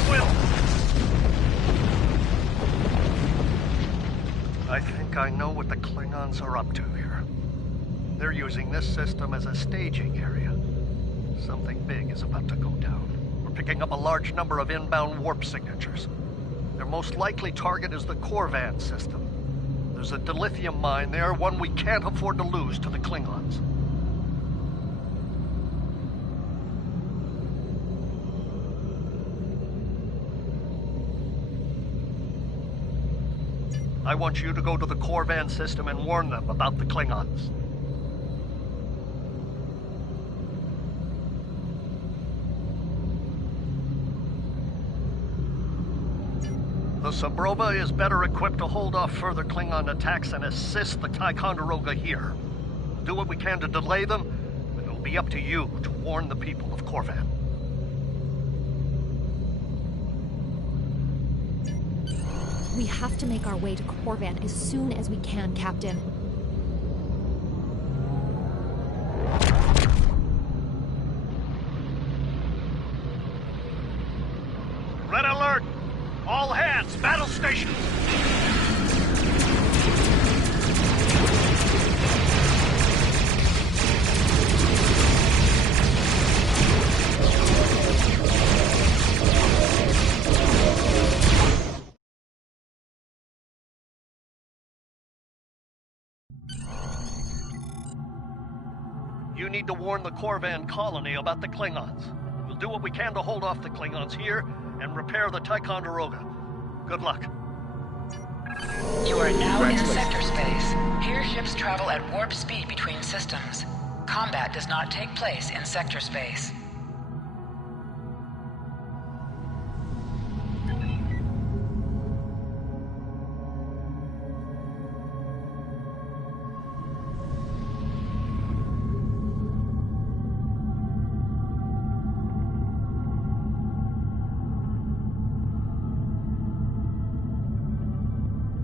will! I think I know what the Klingons are up to here. They're using this system as a staging area. Something big is about to go down. We're picking up a large number of inbound warp signatures. Their most likely target is the Corvan system. There's a dilithium mine there, one we can't afford to lose to the Klingons. I want you to go to the Corvan system and warn them about the Klingons. The Sabrova is better equipped to hold off further Klingon attacks and assist the Ticonderoga here. We'll do what we can to delay them, but it'll be up to you to warn the people of Corvan. We have to make our way to Corvan as soon as we can, Captain. Red alert! All hands, battle stations! You need to warn the Corvan colony about the Klingons. We'll do what we can to hold off the Klingons here and repair the Ticonderoga. Good luck. You are now in sector space. Here ships travel at warp speed between systems. Combat does not take place in sector space.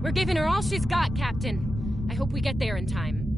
We're giving her all she's got, Captain. I hope we get there in time.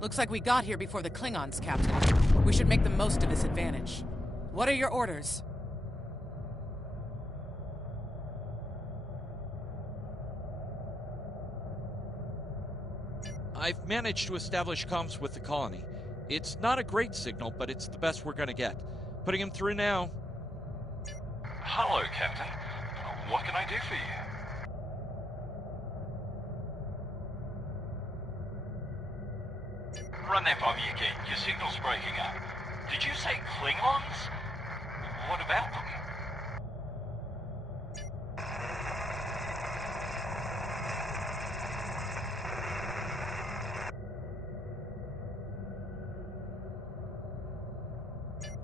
Looks like we got here before the Klingons, Captain. We should make the most of this advantage. What are your orders? I've managed to establish comms with the colony. It's not a great signal, but it's the best we're gonna get. Putting him through now. Hello, Captain. What can I do for you? Run that by me again. Your signal's breaking up. Did you say Klingons? What about them?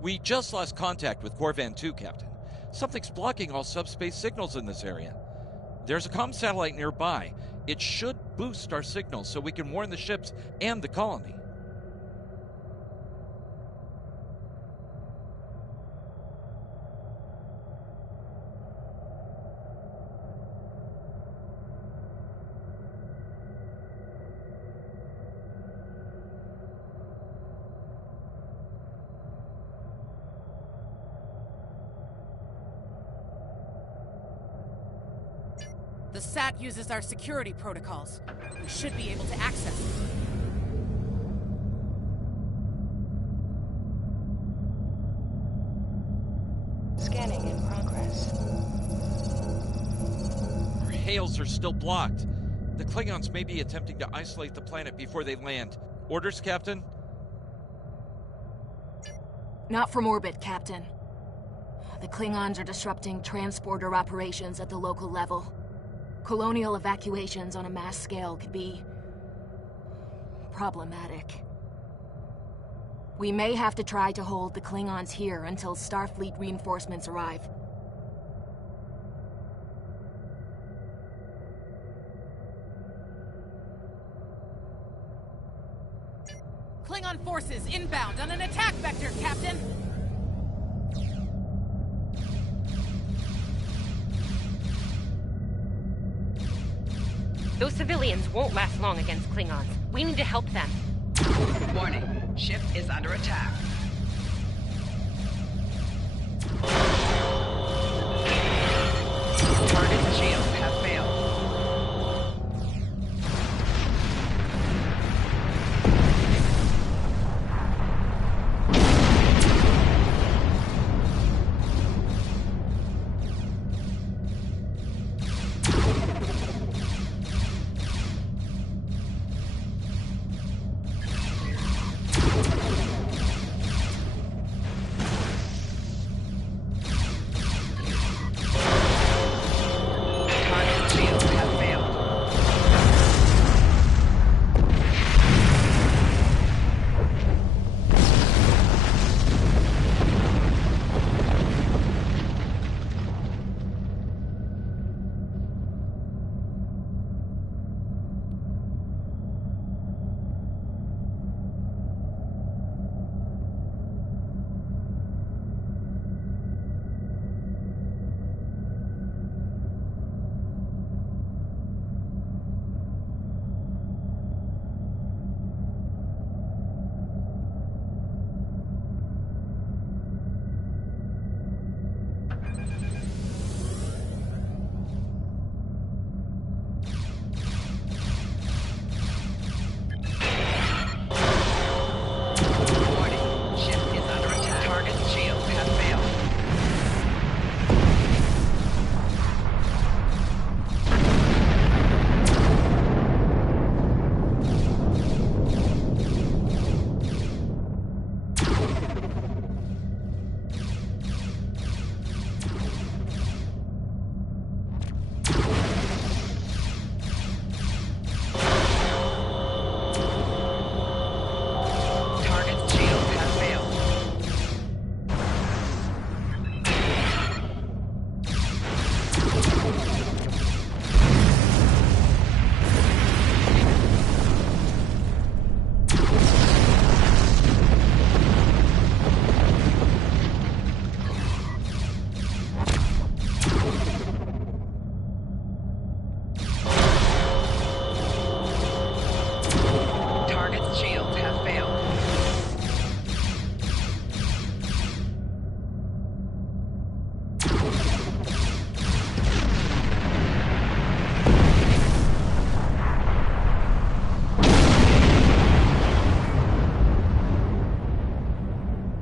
We just lost contact with Corvan 2, Captain. Something's blocking all subspace signals in this area. There's a comm satellite nearby. It should boost our signal so we can warn the ships and the colony. The SAT uses our security protocols. We should be able to access it. Scanning in progress. Our hails are still blocked. The Klingons may be attempting to isolate the planet before they land. Orders, Captain? Not from orbit, Captain. The Klingons are disrupting transporter operations at the local level. Colonial evacuations on a mass scale could be problematic. We may have to try to hold the Klingons here until Starfleet reinforcements arrive. Klingon forces inbound on an attack vector, Captain! Those civilians won't last long against Klingons. We need to help them. Warning, ship is under attack. Target shields have failed.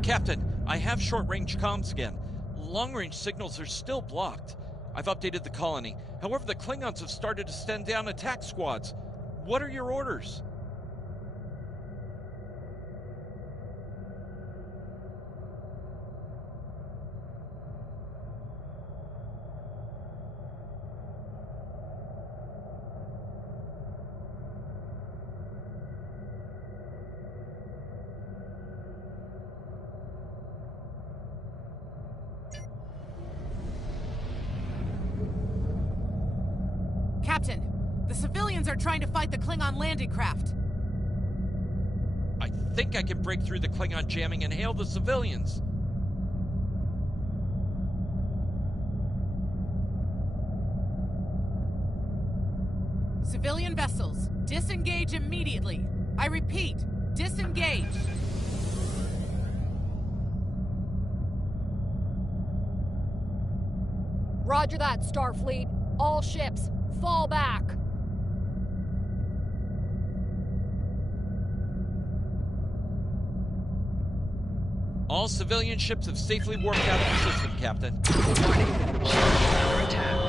Captain, I have short-range comms again. Long-range signals are still blocked. I've updated the colony. However, the Klingons have started to send down attack squads. What are your orders? Captain, The civilians are trying to fight the Klingon landing craft. I think I can break through the Klingon jamming and hail the civilians. Civilian vessels, disengage immediately. I repeat, disengage. Roger that, Starfleet. All ships, fall back. All civilian ships have safely warped out of the system, Captain. Warning. Ship is under attack.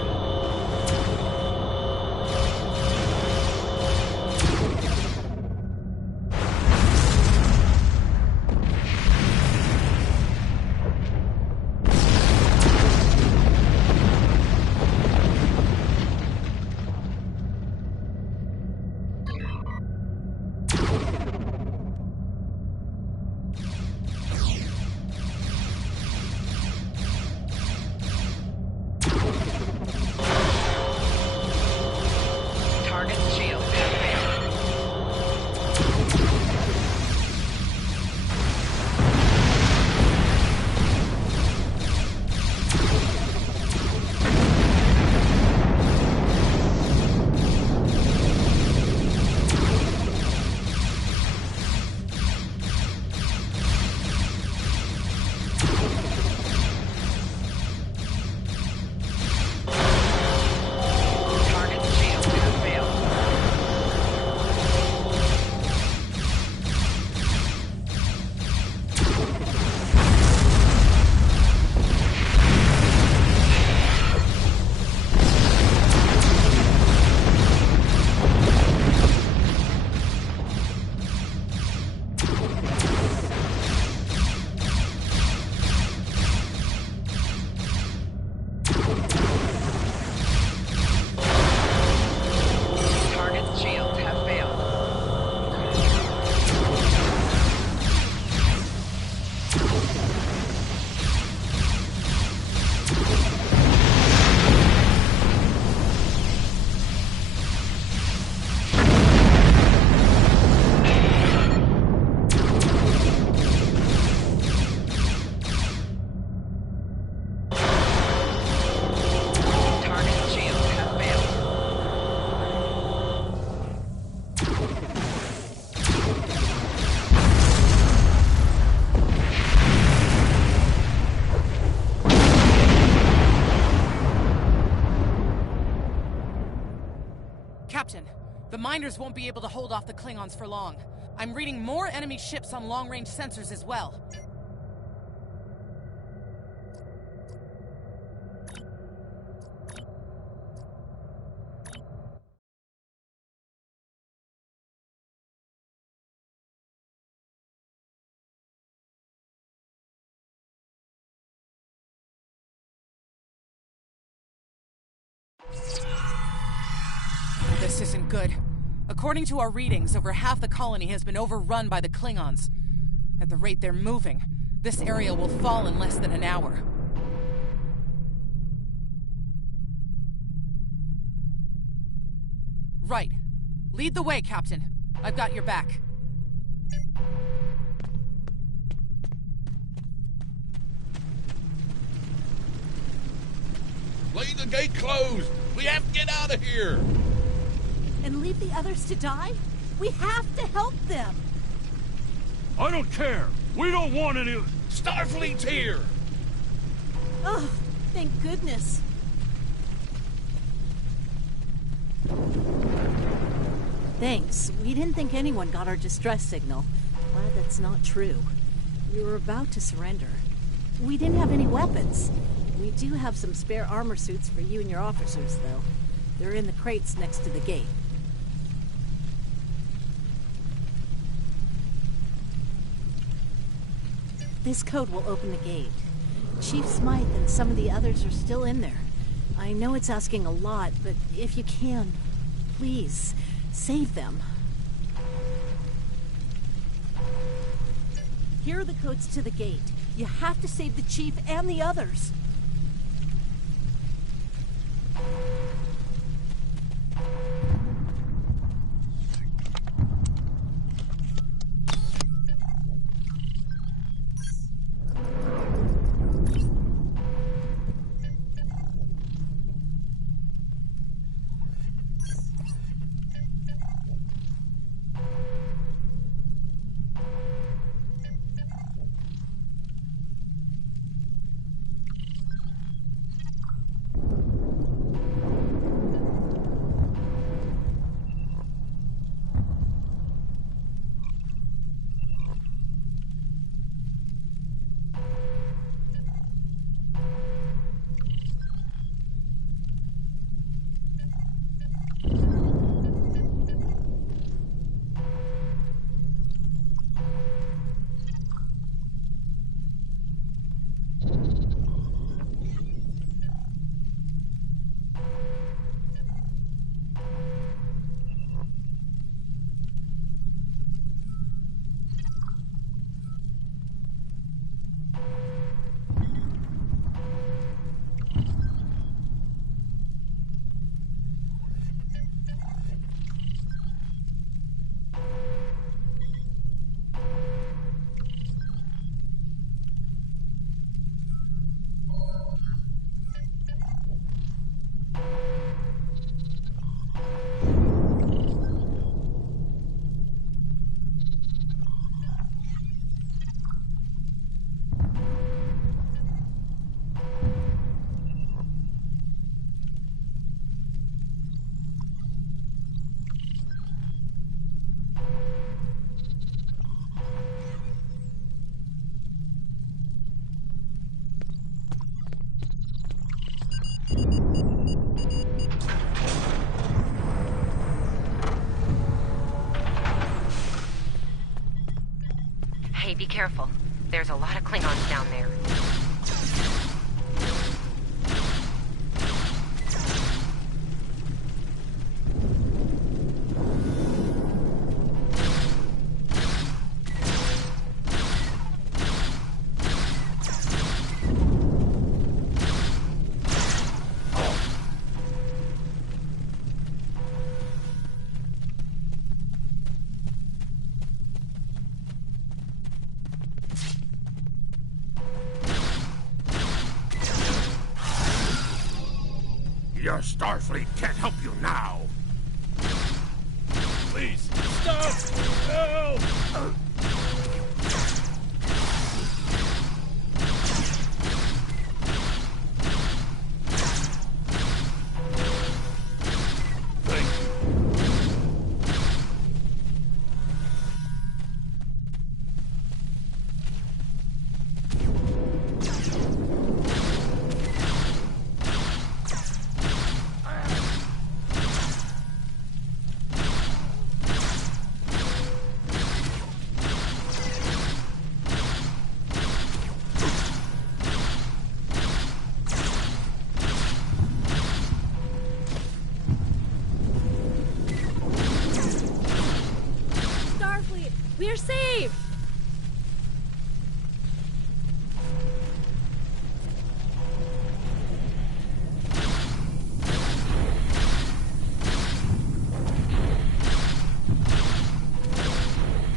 Captain, the miners won't be able to hold off the Klingons for long. I'm reading more enemy ships on long-range sensors as well. This isn't good. According to our readings, over half the colony has been overrun by the Klingons. At the rate they're moving, this area will fall in less than an hour. Right. Lead the way, Captain. I've got your back. Leave the gate closed! We have to get out of here! And leave the others to die? We have to help them! I don't care! We don't want any... Starfleet's here! Oh, thank goodness. Thanks. We didn't think anyone got our distress signal. Glad that's not true. We were about to surrender. We didn't have any weapons. We do have some spare armor suits for you and your officers, though. They're in the crates next to the gate. This code will open the gate. Chief Smythe and some of the others are still in there. I know it's asking a lot, but if you can, please, save them. Here are the codes to the gate. You have to save the Chief and the others. Hey, be careful. There's a lot of Klingons down there. Your Starfleet can't help you now. Please, stop! Help! Thank you. Starfleet, we're saved!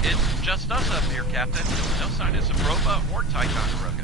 It's just us up here, Captain. No sign of Saproba or Ticonderoga.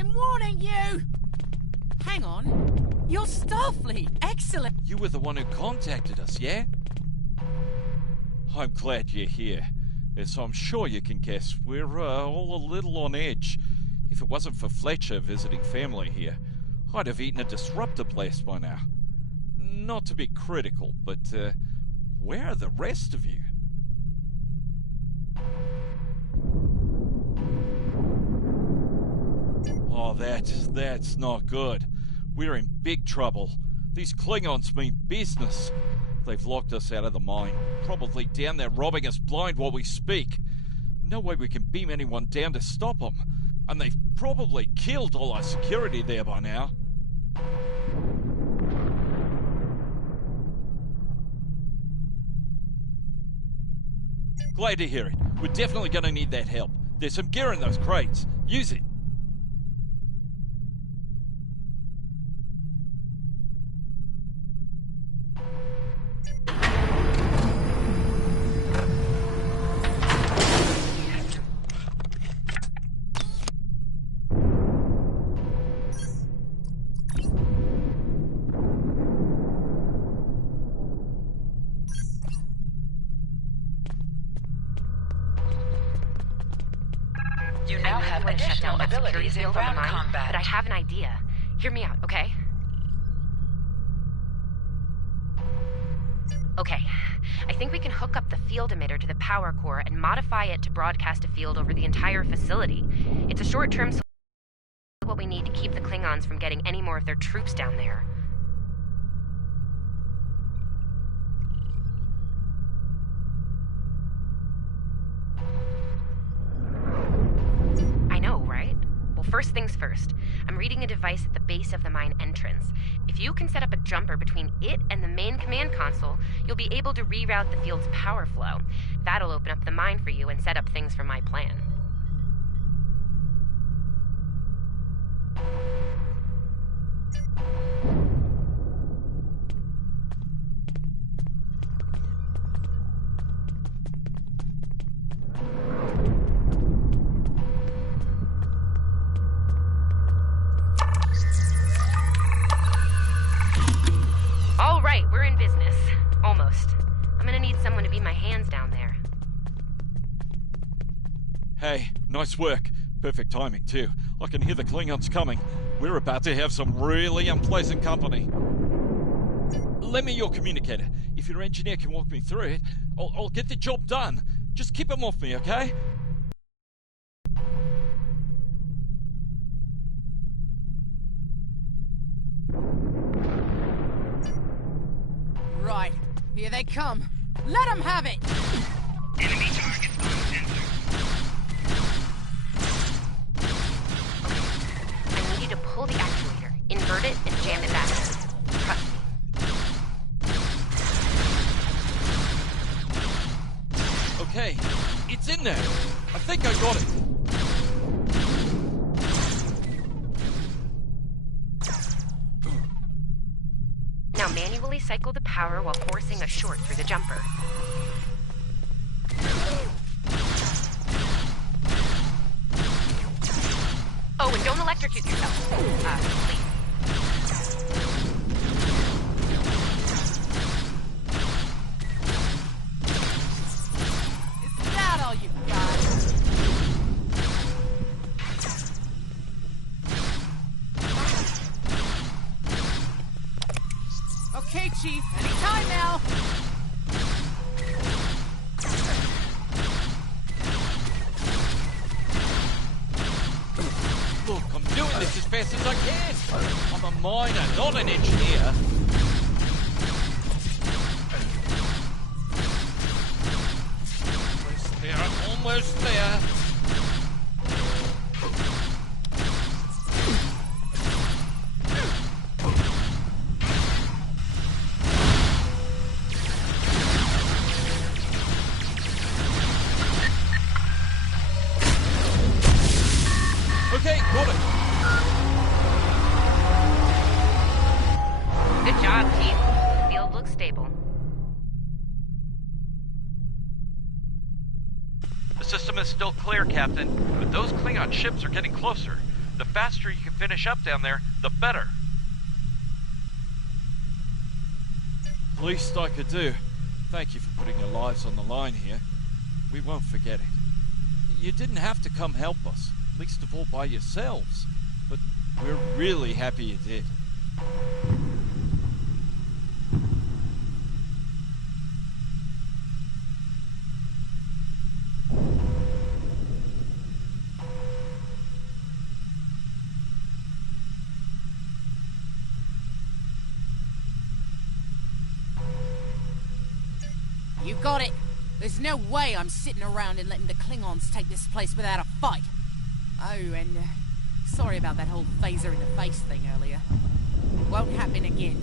I'm warning you! Hang on. You're Starfleet. Excellent. You were the one who contacted us, yeah? I'm glad you're here. As I'm sure you can guess, we're all a little on edge. If it wasn't for Fletcher visiting family here, I'd have eaten a disruptor blast by now. Not to be critical, but where are the rest of you? Oh, that's not good. We're in big trouble. These Klingons mean business. They've locked us out of the mine, probably down there robbing us blind while we speak. No way we can beam anyone down to stop them. And they've probably killed all our security there by now. Glad to hear it. We're definitely going to need that help. There's some gear in those crates. Use it. You now have additional abilities in ground combat. But I have an idea. Hear me out, okay? Okay. I think we can hook up the field emitter to the power core and modify it to broadcast a field over the entire facility. It's a short-term solution. What we need to keep the Klingons from getting any more of their troops down there. First things first, I'm reading a device at the base of the mine entrance. If you can set up a jumper between it and the main command console, you'll be able to reroute the field's power flow. That'll open up the mine for you and set up things for my plan. Hey, nice work. Perfect timing, too. I can hear the Klingons coming. We're about to have some really unpleasant company. Lend me your communicator. If your engineer can walk me through it, I'll get the job done. Just keep him off me, okay? Right. Here they come. Let them have it! Enemy target on center. I need you to pull the actuator, invert it, and jam it back. Trust me. Okay, it's in there. I think I got it. Now manually cycle the power while forcing a short through the jumper. Oh, and don't electrocute yourself. Please. Is that all you got? Okay, Chief. Anytime now. Look, I'm doing this as fast as I can. I'm a miner, not an engineer. Almost there, almost there. Okay, got it. Good job, Chief. The field looks stable. The system is still clear, Captain, but those Klingon ships are getting closer. The faster you can finish up down there, the better. Least I could do. Thank you for putting your lives on the line here. We won't forget it. You didn't have to come help us, least of all by yourselves. But we're really happy you did. You got it. There's no way I'm sitting around and letting the Klingons take this place without a fight. Oh, and sorry about that whole phaser in the face thing earlier. Won't happen again.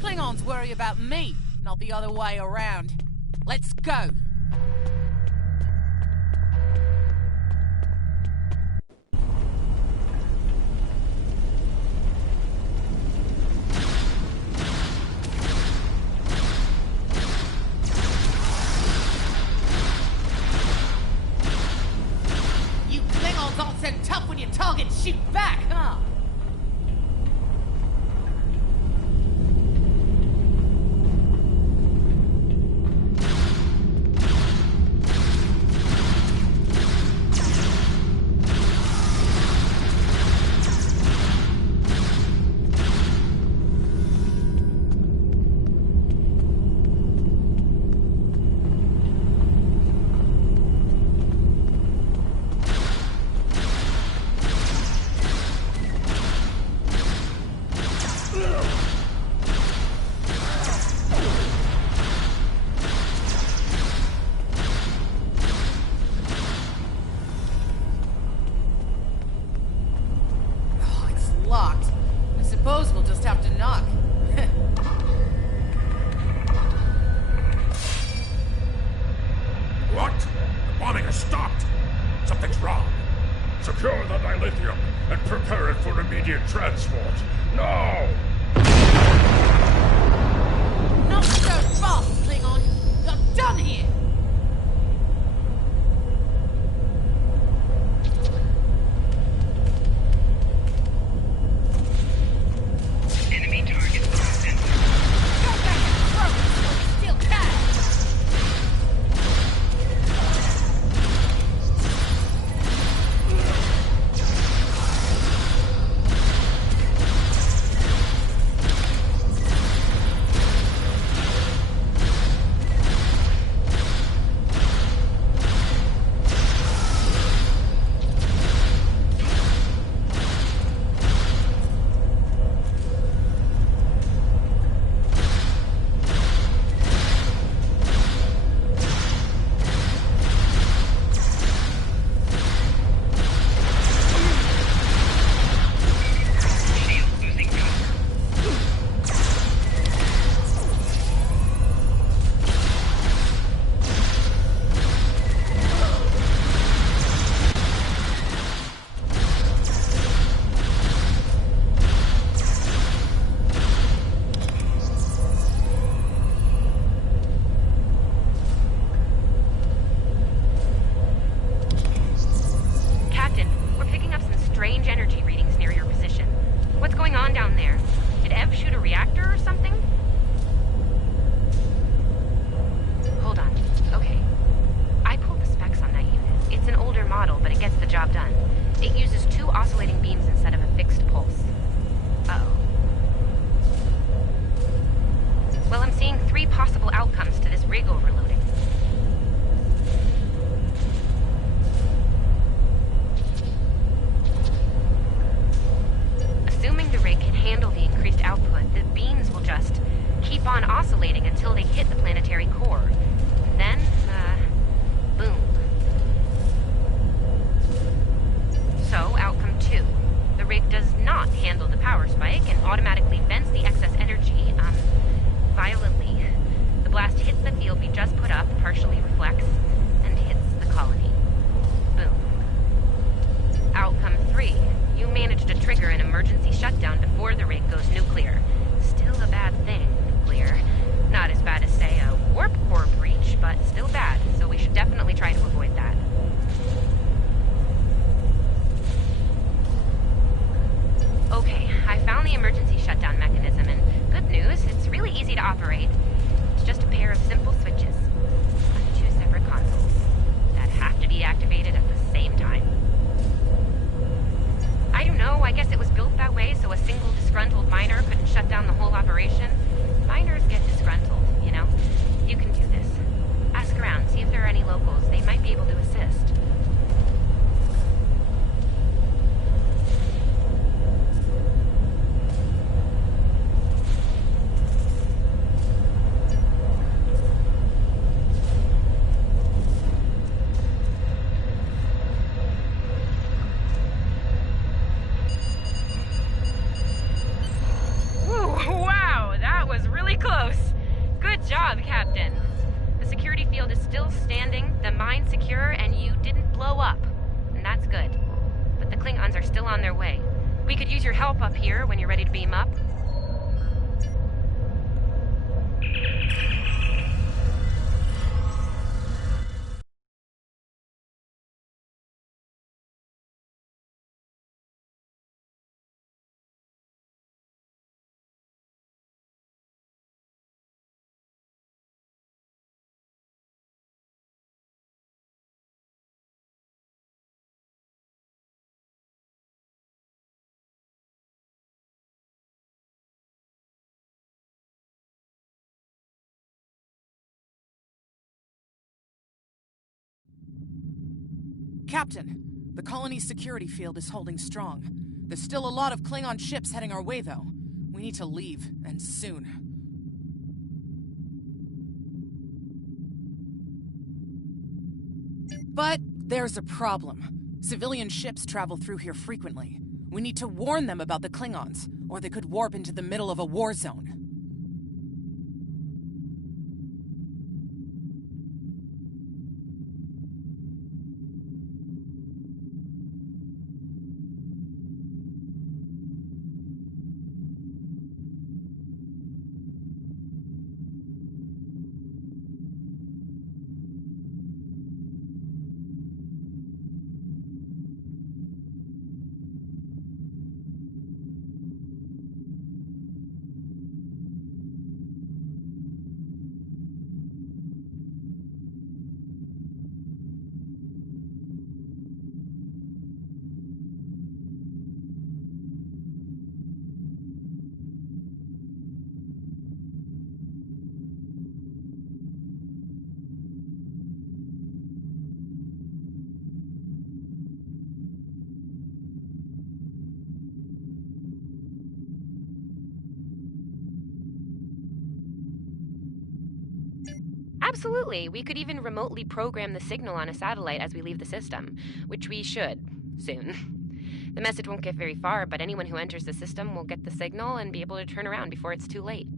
Klingons worry about me, not the other way around. Let's go. Tough when you target and shoot back, huh? Locked. I suppose we'll just have to knock. What? The bombing has stopped. Something's wrong. Secure the dilithium and prepare it for immediate transport. Now! Not so fast, Klingon. You're done here. right? It's just a pair of simple switches on 2 separate consoles that have to be activated at the same time. I don't know, I guess it was built that way so a single disgruntled miner couldn't shut down the whole operation. Miners get disgruntled, you know? You can do this. Ask around, see if there are any locals. They might be able to assist. Wow, that was really close. Good job, Captain. The security field is still standing, the mine's secure, and you didn't blow up. And that's good. But the Klingons are still on their way. We could use your help up here when you're ready to beam up. Captain, the colony's security field is holding strong. There's still a lot of Klingon ships heading our way, though. We need to leave, and soon. But there's a problem. Civilian ships travel through here frequently. We need to warn them about the Klingons, or they could warp into the middle of a war zone. Absolutely. We could even remotely program the signal on a satellite as we leave the system, which we should, soon. The message won't get very far, but anyone who enters the system will get the signal and be able to turn around before it's too late.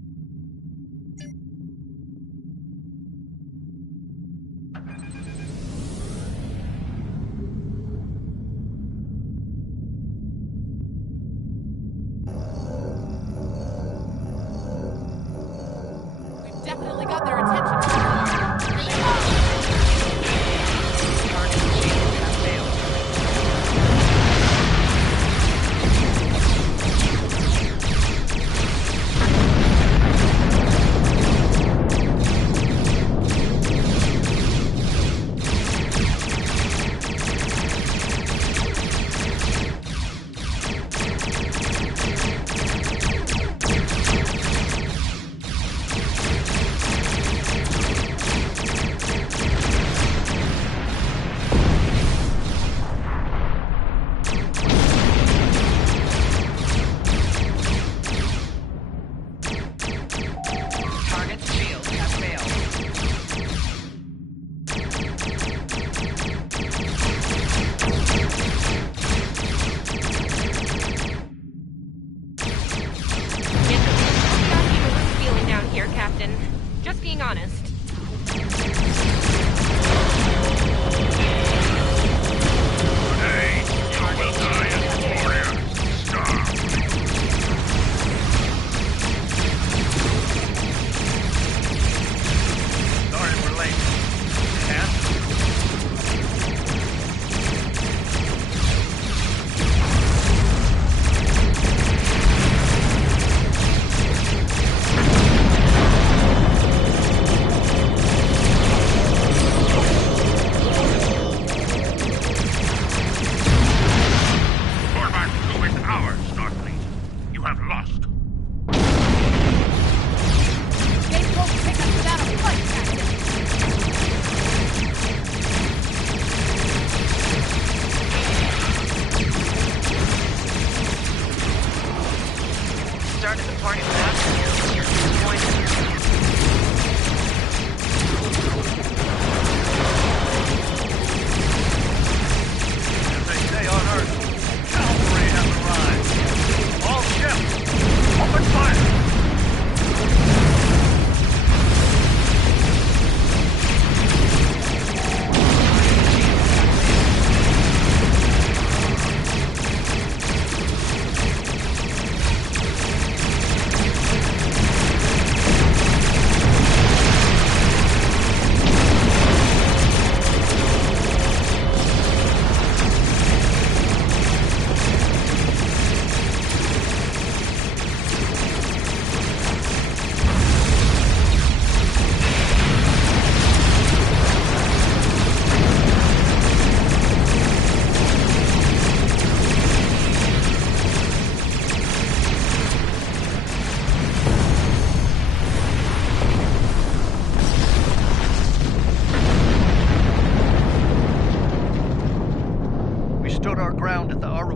We've definitely got their attention. Just being honest. Today, you will die as warriors. Stop. Sorry we're late.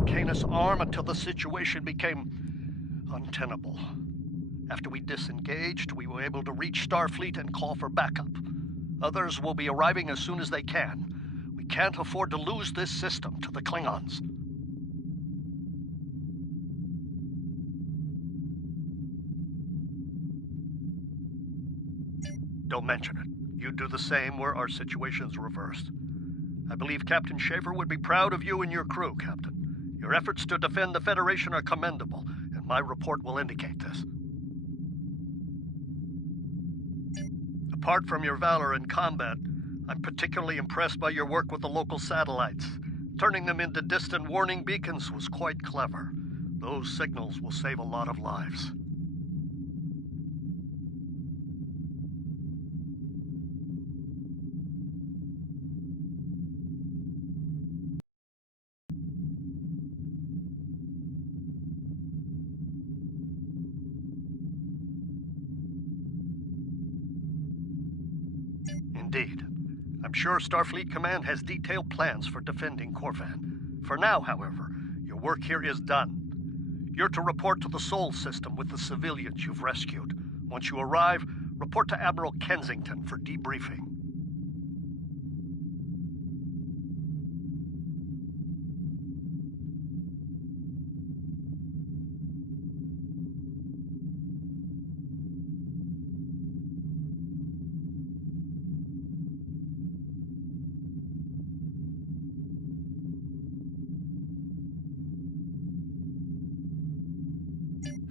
Canis arm until the situation became untenable. After we disengaged, we were able to reach Starfleet and call for backup. Others will be arriving as soon as they can. We can't afford to lose this system to the Klingons. Don't mention it. You do the same where our situation's reversed. I believe Captain Schaefer would be proud of you and your crew, Captain. Your efforts to defend the Federation are commendable, and my report will indicate this. Apart from your valor in combat, I'm particularly impressed by your work with the local satellites. Turning them into distant warning beacons was quite clever. Those signals will save a lot of lives. Indeed. I'm sure Starfleet Command has detailed plans for defending Corvan. For now, however, your work here is done. You're to report to the Sol system with the civilians you've rescued. Once you arrive, report to Admiral Kensington for debriefing.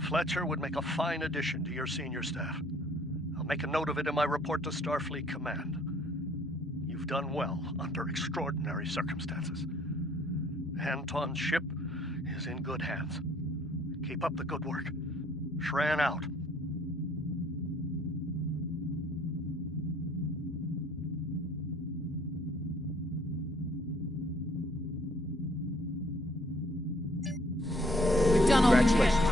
Fletcher would make a fine addition to your senior staff. I'll make a note of it in my report to Starfleet Command. You've done well under extraordinary circumstances. Anton's ship is in good hands. Keep up the good work. Shran out. We've done all we can.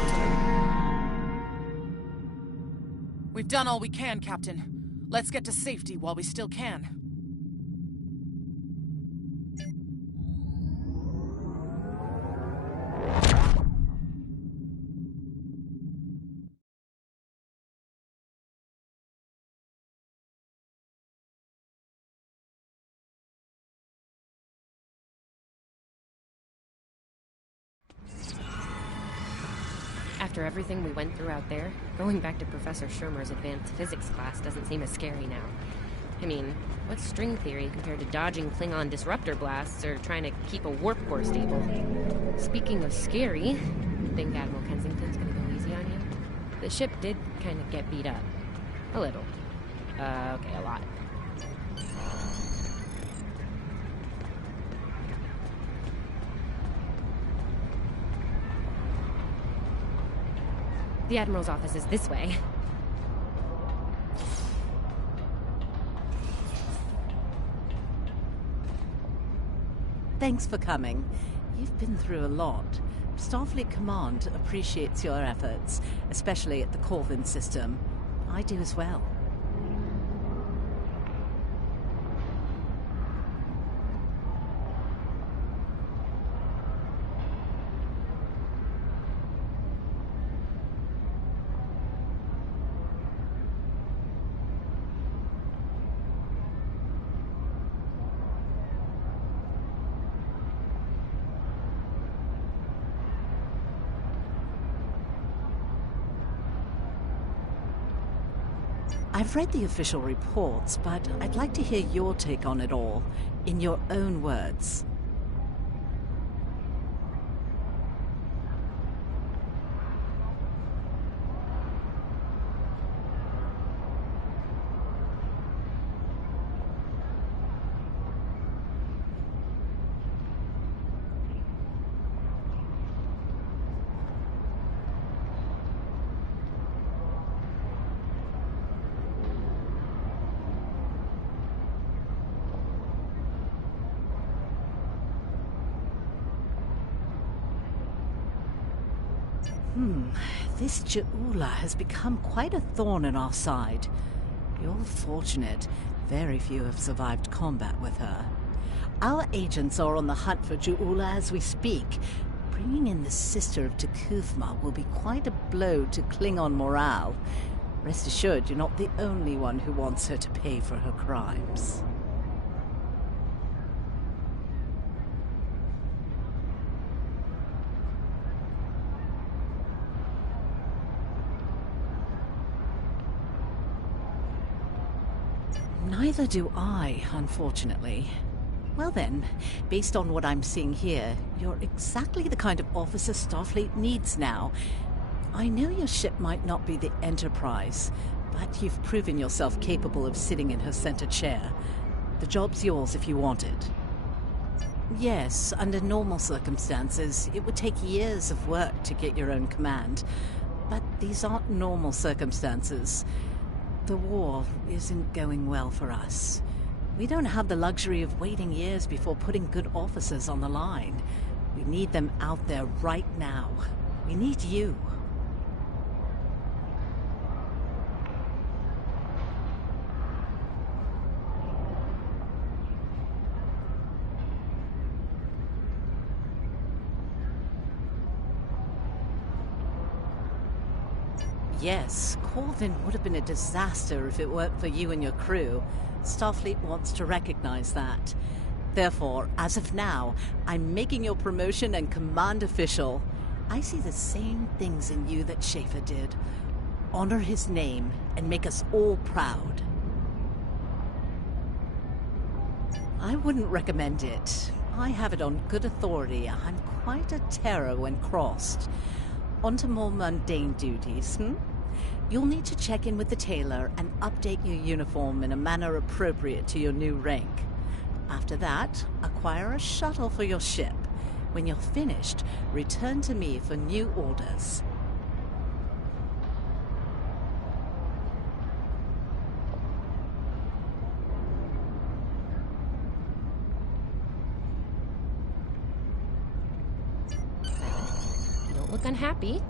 We've done all we can, Captain. Let's get to safety while we still can. After everything we went through out there, going back to Professor Shermer's advanced physics class doesn't seem as scary now. I mean, what's string theory compared to dodging Klingon disruptor blasts or trying to keep a warp core stable? Speaking of scary, think Admiral Kensington's gonna go easy on you? The ship did kind of get beat up. A little. Okay, a lot. The Admiral's office is this way. Thanks for coming. You've been through a lot. Starfleet Command appreciates your efforts, especially at the Corvan system. I do as well. I've read the official reports, but I'd like to hear your take on it all, in your own words. This Ju'ula has become quite a thorn in our side. You're fortunate. Very few have survived combat with her. Our agents are on the hunt for Ju'ula as we speak. Bringing in the sister of Takufma will be quite a blow to Klingon morale. Rest assured, you're not the only one who wants her to pay for her crimes. Neither do I, unfortunately. Well then, based on what I'm seeing here, you're exactly the kind of officer Starfleet needs now. I know your ship might not be the Enterprise, but you've proven yourself capable of sitting in her center chair. The job's yours if you want it. Yes, under normal circumstances, it would take years of work to get your own command. But these aren't normal circumstances. The war isn't going well for us. We don't have the luxury of waiting years before putting good officers on the line. We need them out there right now. We need you. Yes, Corvin would have been a disaster if it weren't for you and your crew. Starfleet wants to recognize that. Therefore, as of now, I'm making your promotion and command official. I see the same things in you that Schaefer did. Honor his name and make us all proud. I wouldn't recommend it. I have it on good authority. I'm quite a terror when crossed. On to more mundane duties, You'll need to check in with the tailor and update your uniform in a manner appropriate to your new rank. After that, acquire a shuttle for your ship. When you're finished, return to me for new orders. You don't look unhappy.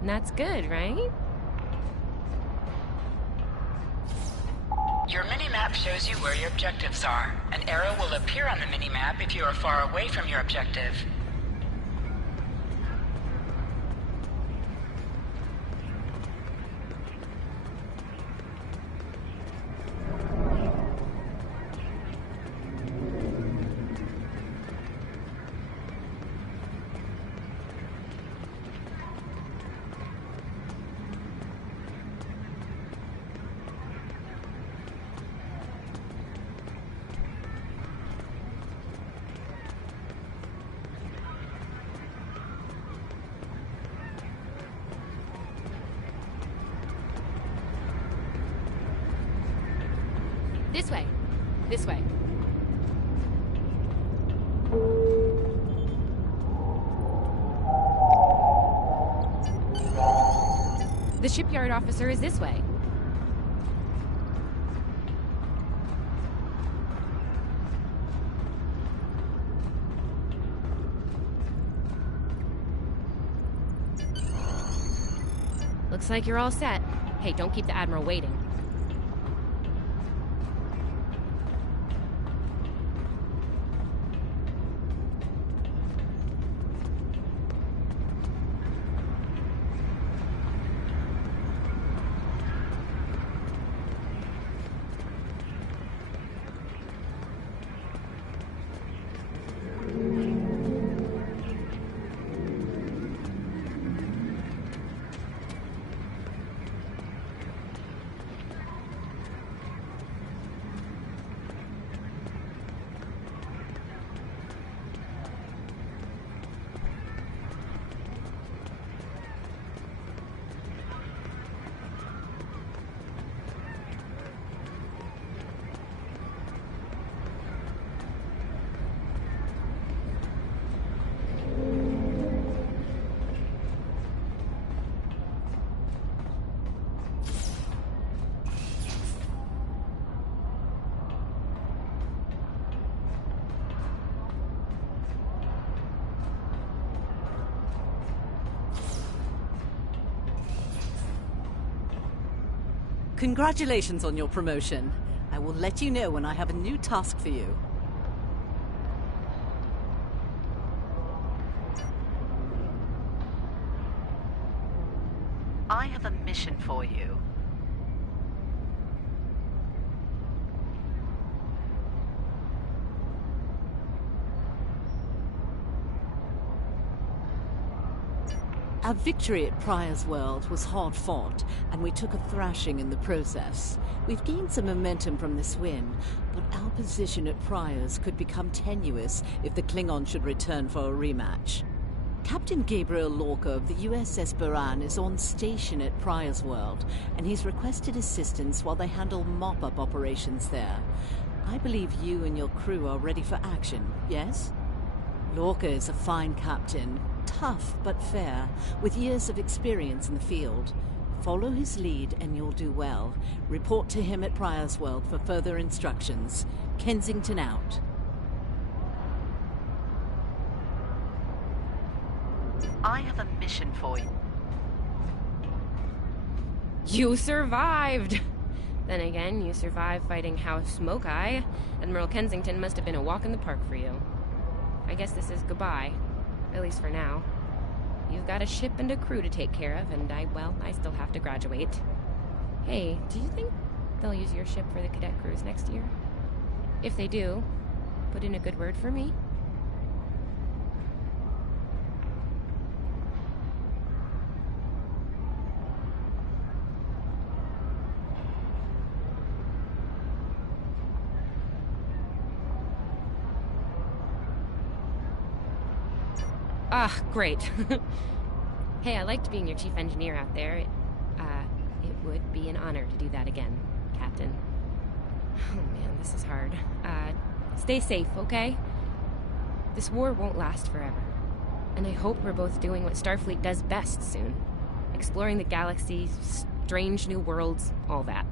And that's good, right? Your mini-map shows you where your objectives are. An arrow will appear on the mini-map if you are far away from your objective. This way. This way. The shipyard officer is this way. Looks like you're all set. Hey, don't keep the Admiral waiting. Congratulations on your promotion. I will let you know when I have a new task for you. I have a mission for you. Our victory at Pryor's World was hard fought, and we took a thrashing in the process. We've gained some momentum from this win, but our position at Pryor's could become tenuous if the Klingon should return for a rematch. Captain Gabriel Lorca of the USS Baran is on station at Pryor's World, and he's requested assistance while they handle mop-up operations there. I believe you and your crew are ready for action, yes? Lorca is a fine captain, tough but fair, with years of experience in the field. Follow his lead and you'll do well. Report to him at Pryor's World for further instructions. Kensington out. I have a mission for you. You survived! Then again, you survived fighting House Smoke-Eye. Admiral Kensington must have been a walk in the park for you. I guess this is goodbye. At least for now. You've got a ship and a crew to take care of, and I still have to graduate. Hey, do you think they'll use your ship for the cadet cruise next year? If they do, put in a good word for me. Ah, great. Hey, I liked being your chief engineer out there. It would be an honor to do that again, Captain. Oh man, this is hard. Stay safe, okay? This war won't last forever. And I hope we're both doing what Starfleet does best soon. Exploring the galaxy, strange new worlds, all that.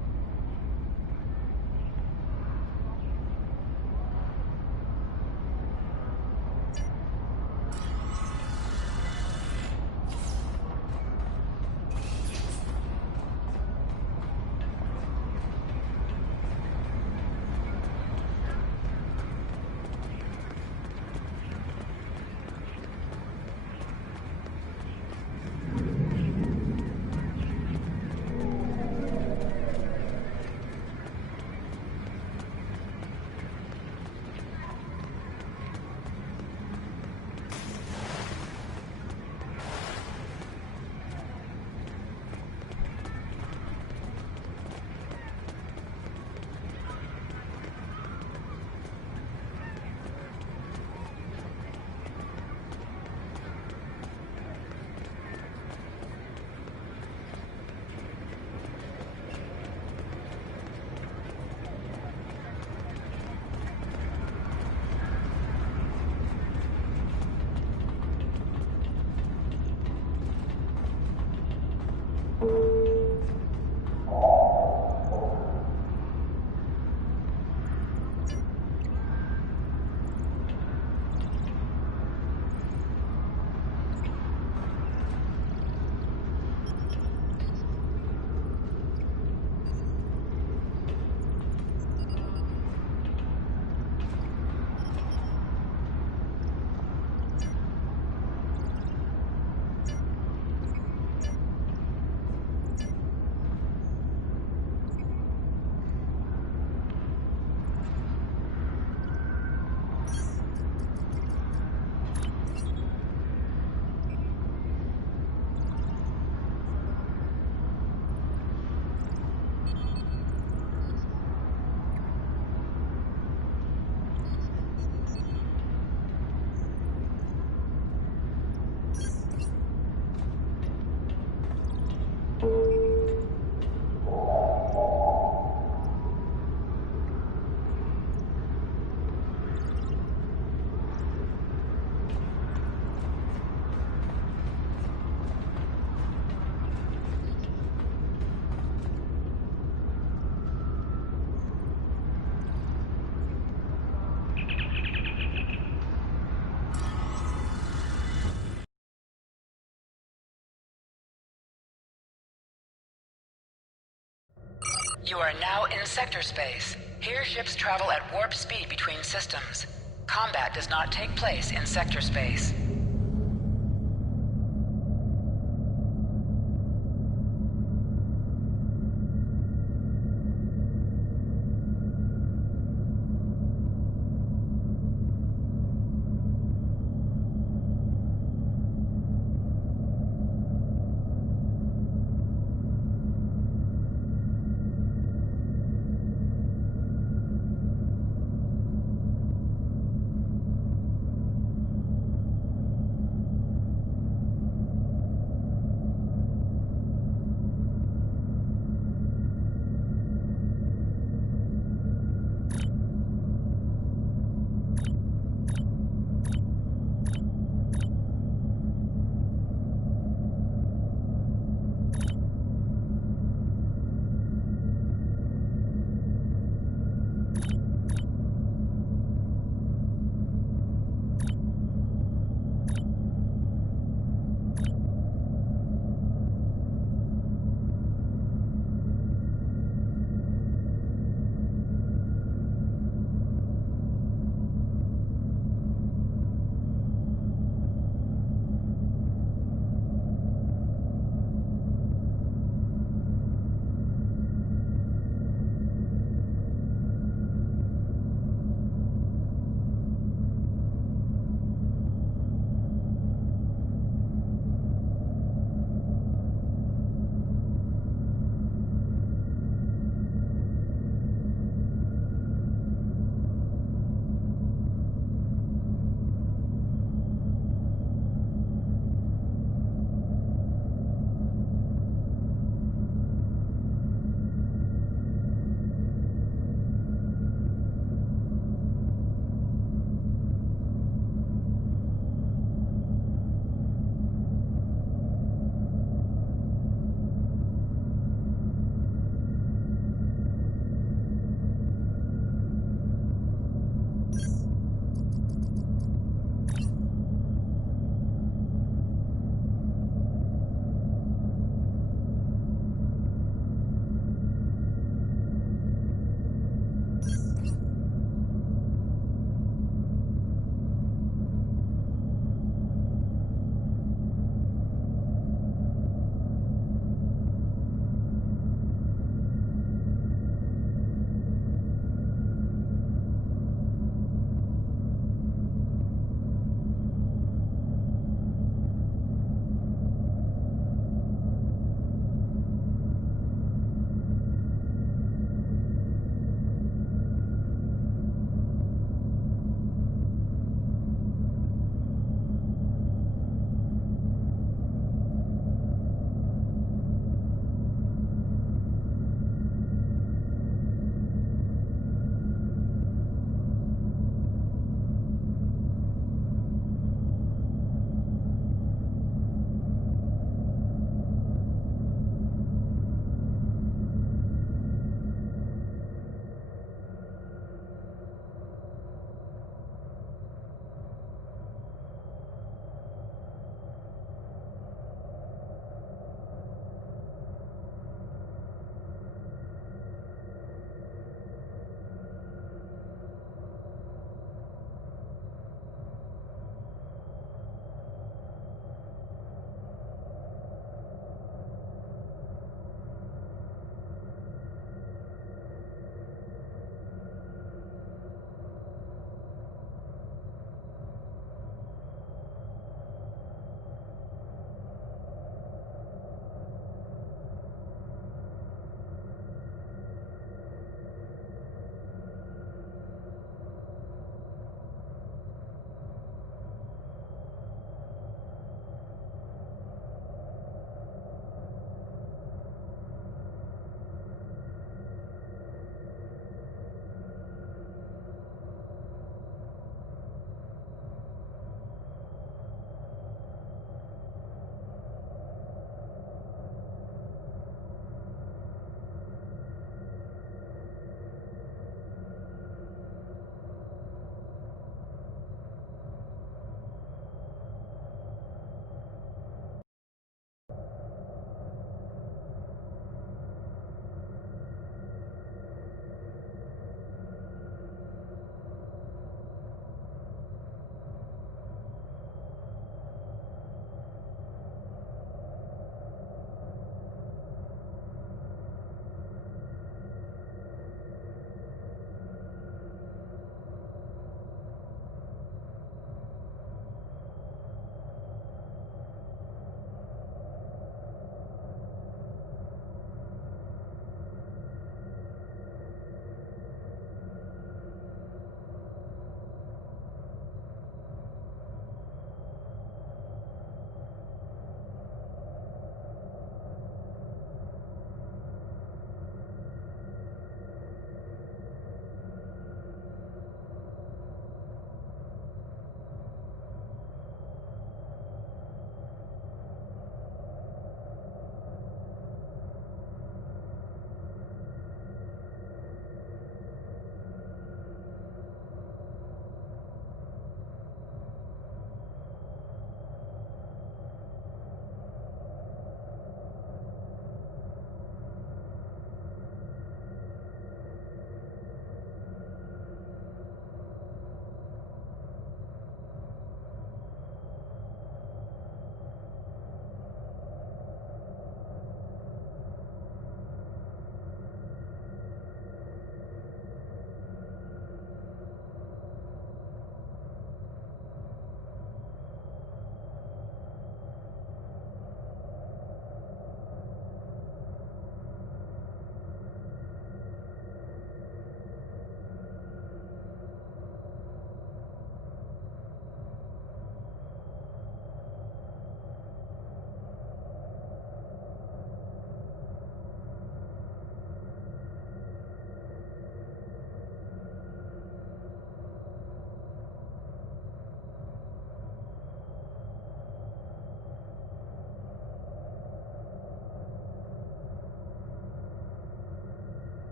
You are now in sector space. Here ships travel at warp speed between systems. Combat does not take place in sector space.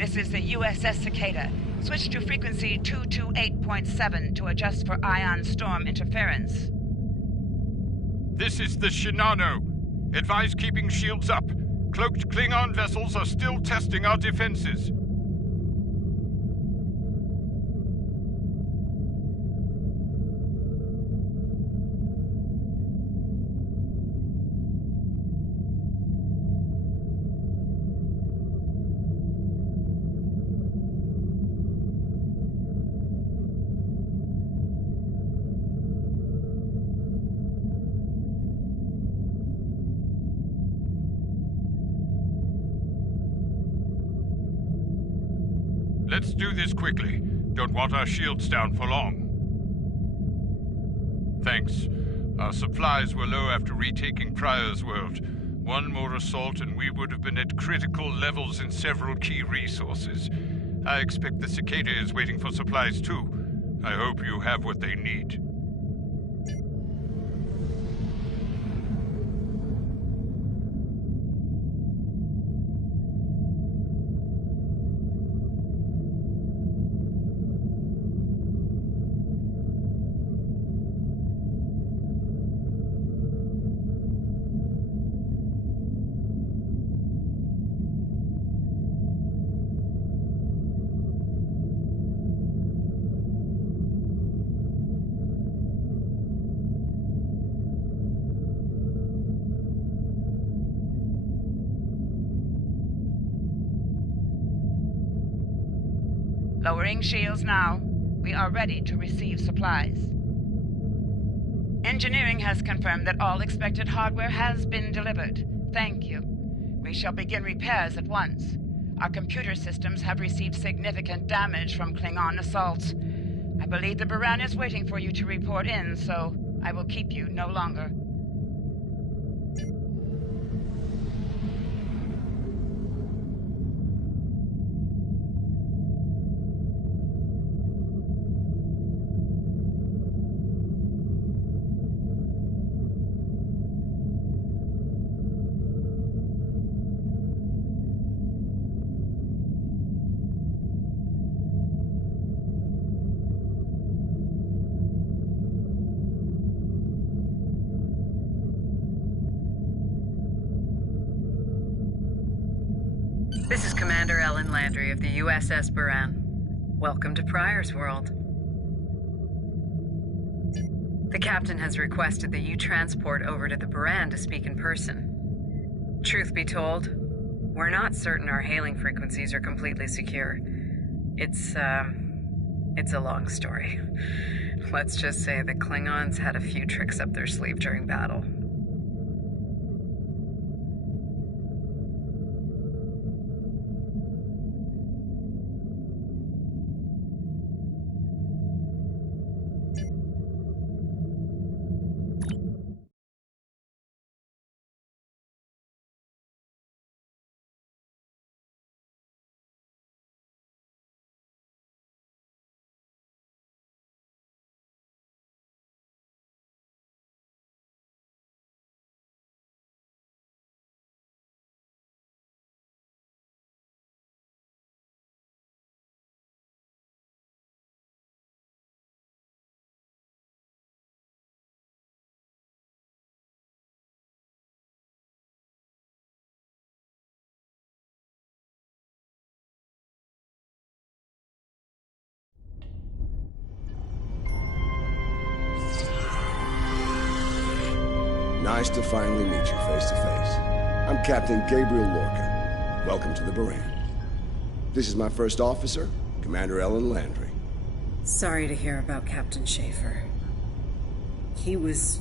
This is the USS Cicada. Switch to frequency 228.7 to adjust for ion storm interference. This is the Shinano. Advise keeping shields up. Cloaked Klingon vessels are still testing our defenses. Let's do this quickly. Don't want our shields down for long. Thanks. Our supplies were low after retaking Pryor's world. One more assault and we would have been at critical levels in several key resources. I expect the Cicada is waiting for supplies too. I hope you have what they need. Lowering shields now. We are ready to receive supplies. Engineering has confirmed that all expected hardware has been delivered. Thank you. We shall begin repairs at once. Our computer systems have received significant damage from Klingon assaults. I believe the Baran is waiting for you to report in, so I will keep you no longer. This is Commander Ellen Landry of the USS Baran. Welcome to Pryor's world. The captain has requested that you transport over to the Baran to speak in person. Truth be told, we're not certain our hailing frequencies are completely secure. It's a long story. Let's just say the Klingons had a few tricks up their sleeve during battle. Nice to finally meet you face to face. I'm Captain Gabriel Lorca. Welcome to the Baran. This is my first officer, Commander Ellen Landry. Sorry to hear about Captain Schaefer. He was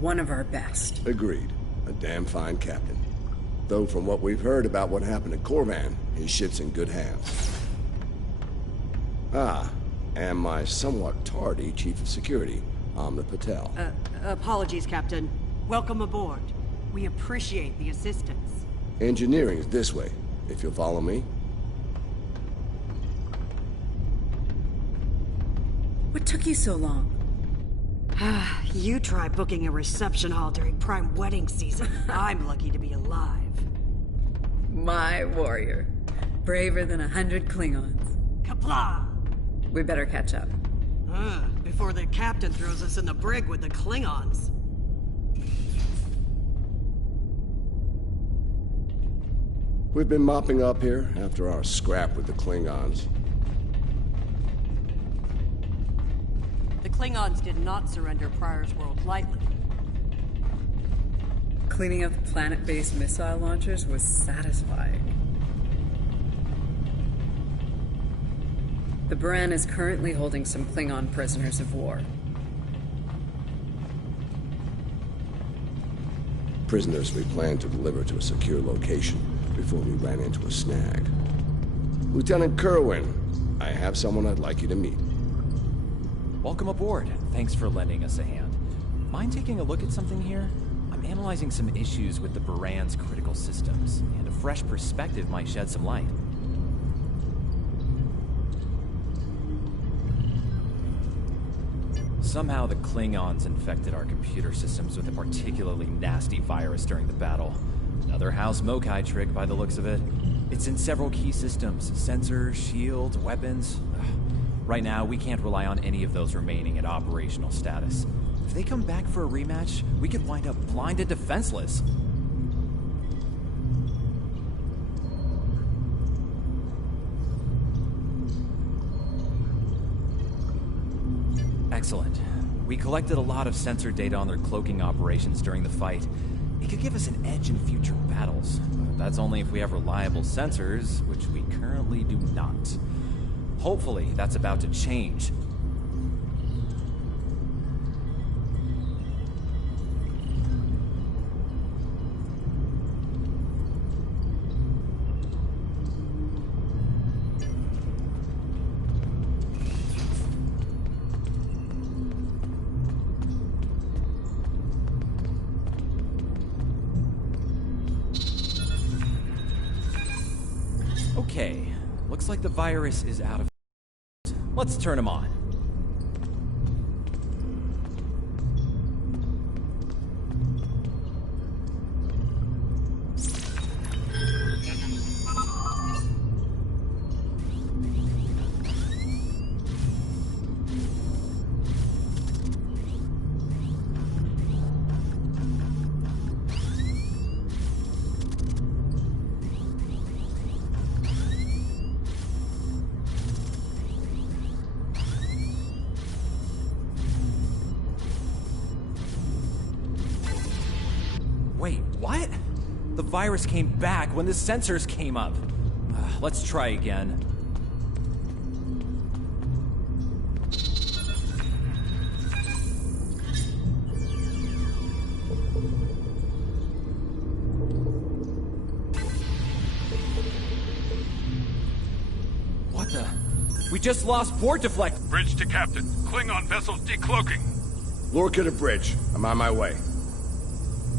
one of our best. Agreed. A damn fine captain. Though from what we've heard about what happened at Corvan, his ship's in good hands. Ah, and my somewhat tardy Chief of Security, Amna Patel. Apologies, Captain. Welcome aboard. We appreciate the assistance. Engineering is this way, if you'll follow me. What took you so long? You try booking a reception hall during prime wedding season. I'm lucky to be alive. My warrior. Braver than 100 Klingons. Kapla! We better catch up. Before the captain throws us in the brig with the Klingons. We've been mopping up here after our scrap with the Klingons. The Klingons did not surrender Pryor's world lightly. Cleaning up the planet-based missile launchers was satisfying. The Baran is currently holding some Klingon prisoners of war. Prisoners we plan to deliver to a secure location before we ran into a snag. Lieutenant Kerwin, I have someone I'd like you to meet. Welcome aboard. Thanks for lending us a hand. Mind taking a look at something here? I'm analyzing some issues with the Baran's critical systems, and a fresh perspective might shed some light. Somehow the Klingons infected our computer systems with a particularly nasty virus during the battle. Another House Mokai trick by the looks of it. It's in several key systems: sensors, shields, weapons. Right now, we can't rely on any of those remaining at operational status. If they come back for a rematch, we could wind up blind and defenseless. Excellent. We collected a lot of sensor data on their cloaking operations during the fight. It could give us an edge in future battles. But that's only if we have reliable sensors, which we currently do not. Hopefully, that's about to change. Okay, looks like the virus is out of... Let's turn him on. Wait, what? The virus came back when the sensors came up. Let's try again. What the? We just lost port deflect. Bridge to Captain. Klingon vessels decloaking. Lorca to bridge. I'm on my way.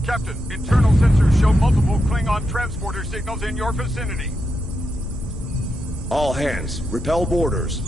Captain, internal sensors show multiple Klingon transporter signals in your vicinity. All hands, repel boarders.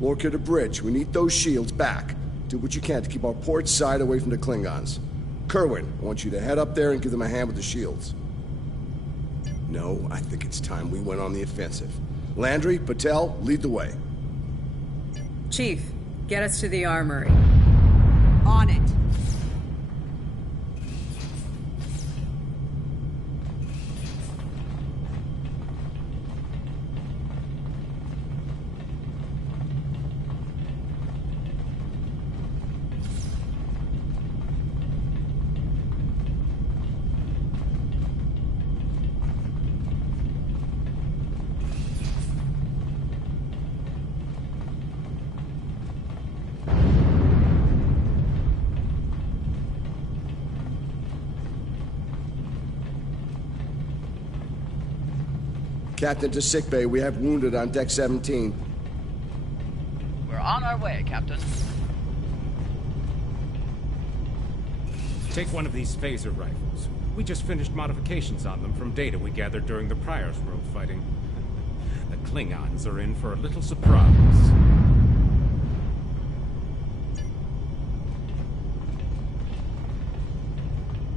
Lorca to bridge. We need those shields back. Do what you can to keep our port side away from the Klingons. Kerwin, I want you to head up there and give them a hand with the shields. No, I think it's time we went on the offensive. Landry, Patel, lead the way. Chief, get us to the armory. On it. Captain to sickbay. We have wounded on deck 17. We're on our way, Captain. Take one of these phaser rifles. We just finished modifications on them from data we gathered during the Prior's World fighting. The Klingons are in for a little surprise.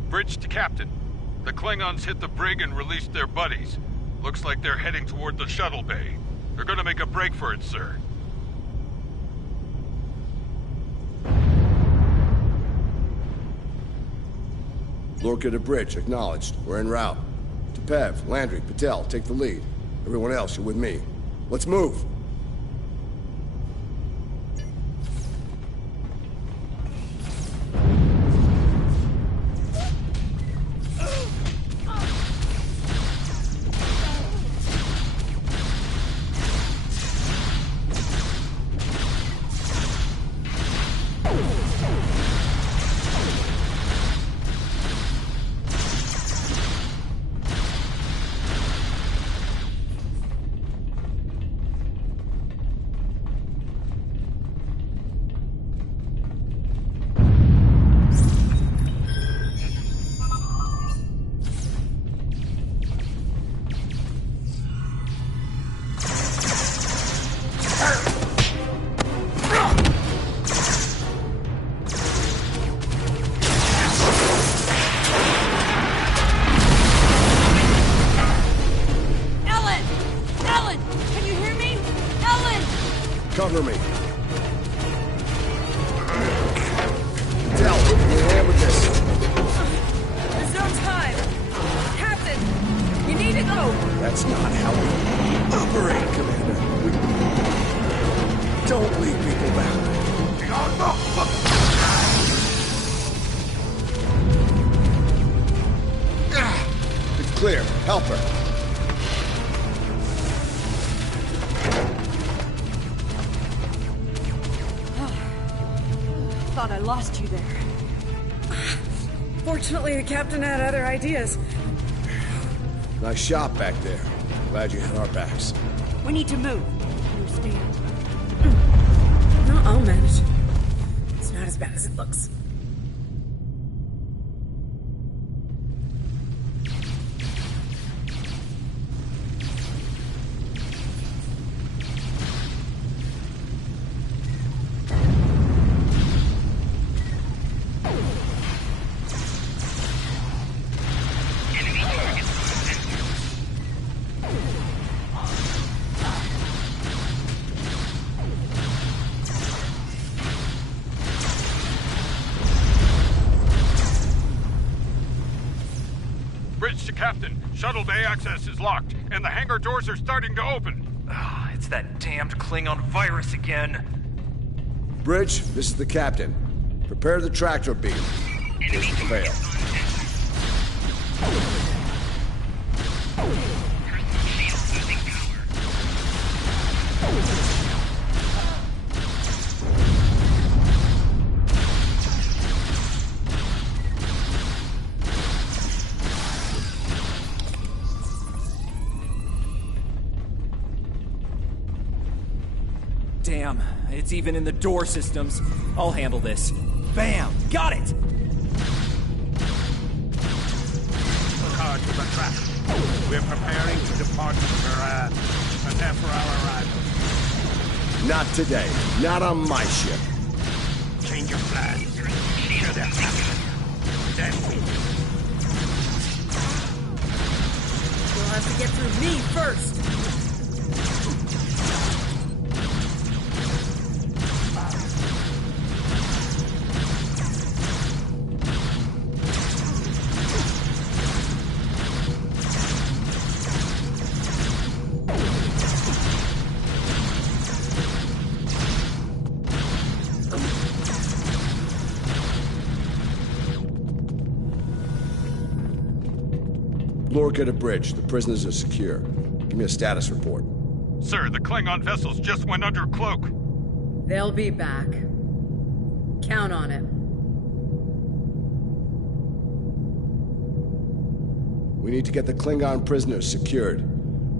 Bridge to Captain. The Klingons hit the brig and released their buddies. Looks like they're heading toward the shuttle bay. They're gonna make a break for it, sir. Lorca to bridge, acknowledged. We're en route. Tepev, Landry, Patel, take the lead. Everyone else, you're with me. Let's move! Cover me. Del, your hand with this. There's no time. Captain, you need to go. That's not how we operate, Commander. Don't leave people behind. It's clear. Help her. Thought I lost you there. Fortunately, the captain had other ideas. Nice shot back there. Glad you had our backs. We need to move. Understand? No, I'll manage. It's not as bad as it looks. Captain, shuttle bay access is locked, and the hangar doors are starting to open. It's that damned Klingon virus again. Bridge, this is the captain. Prepare the tractor beam. This will fail. Damn, it's even in the door systems. I'll handle this. Bam! Got it! Look hard to the track. We're preparing to depart from Iran. Prepare for our arrival. Not today. Not on my ship. Change your plans. Shoot them. Then You'll have to get through me first. Lorca to bridge. The prisoners are secure. Give me a status report. Sir, the Klingon vessels just went under cloak. They'll be back. Count on it. We need to get the Klingon prisoners secured.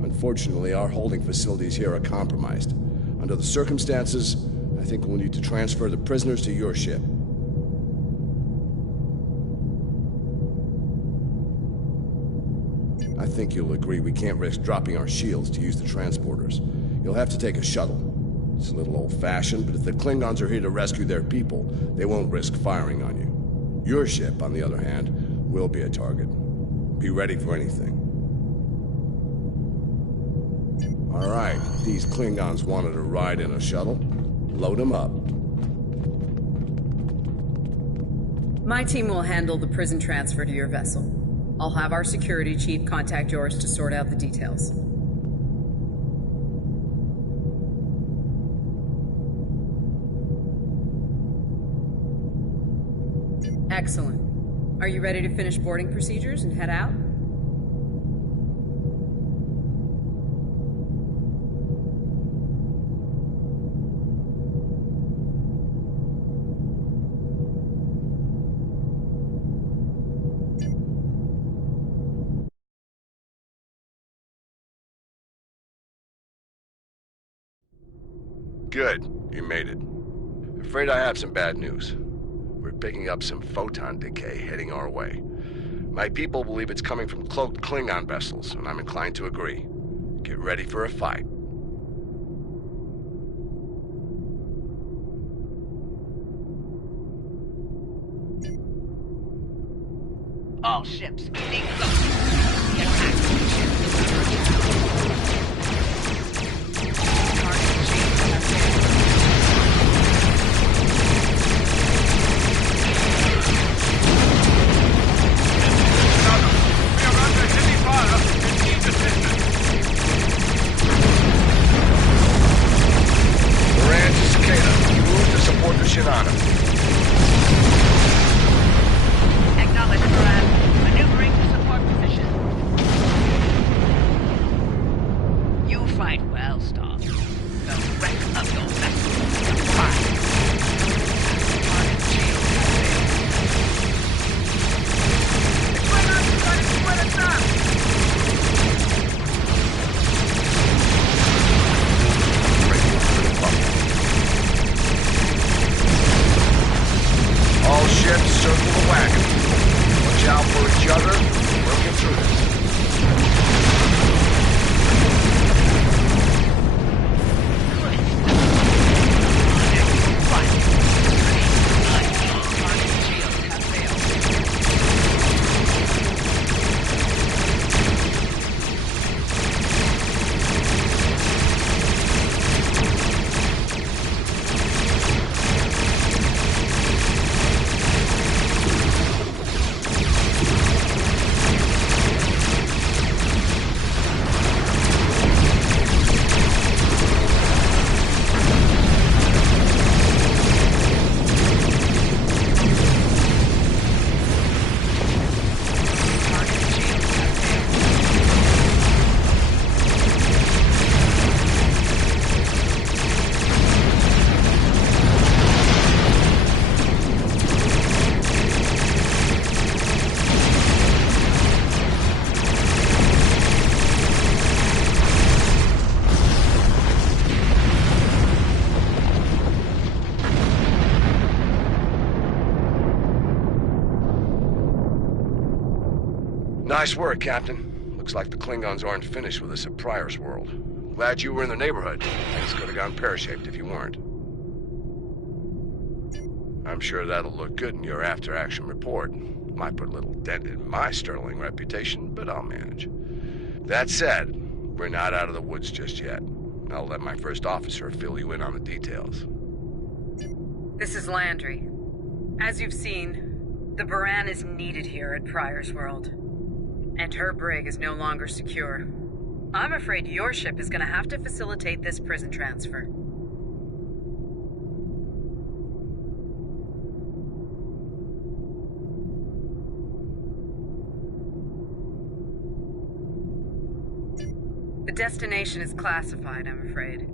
Unfortunately, our holding facilities here are compromised. Under the circumstances, I think we'll need to transfer the prisoners to your ship. I think you'll agree we can't risk dropping our shields to use the transporters. You'll have to take a shuttle. It's a little old-fashioned, but if the Klingons are here to rescue their people, they won't risk firing on you. Your ship, on the other hand, will be a target. Be ready for anything. All right, these Klingons wanted a ride in a shuttle. Load them up. My team will handle the prison transfer to your vessel. I'll have our security chief contact yours to sort out the details. Excellent. Are you ready to finish boarding procedures and head out? Good. You made it. Afraid I have some bad news. We're picking up some photon decay heading our way. My people believe it's coming from cloaked Klingon vessels, and I'm inclined to agree. Get ready for a fight. All ships, stay close. The attack ship is under target shields have failed. We are under heavy fire and need assistance. Moran to Cicada. Move to support the Shinana. Acknowledge, Moran. Maneuvering to support position. You fight well, Star. The wreck of your vessel is fine. Target shield has failed. All ships circle the wagon. Watch out for each other. We'll get through this. Nice work, Captain. Looks like the Klingons aren't finished with us at Pryor's World. Glad you were in the neighborhood. Things could have gone pear-shaped if you weren't. I'm sure that'll look good in your after-action report. Might put a little dent in my sterling reputation, but I'll manage. That said, we're not out of the woods just yet. I'll let my first officer fill you in on the details. This is Landry. As you've seen, the Baran is needed here at Pryor's World. And her brig is no longer secure. I'm afraid your ship is going to have to facilitate this prison transfer. The destination is classified, I'm afraid.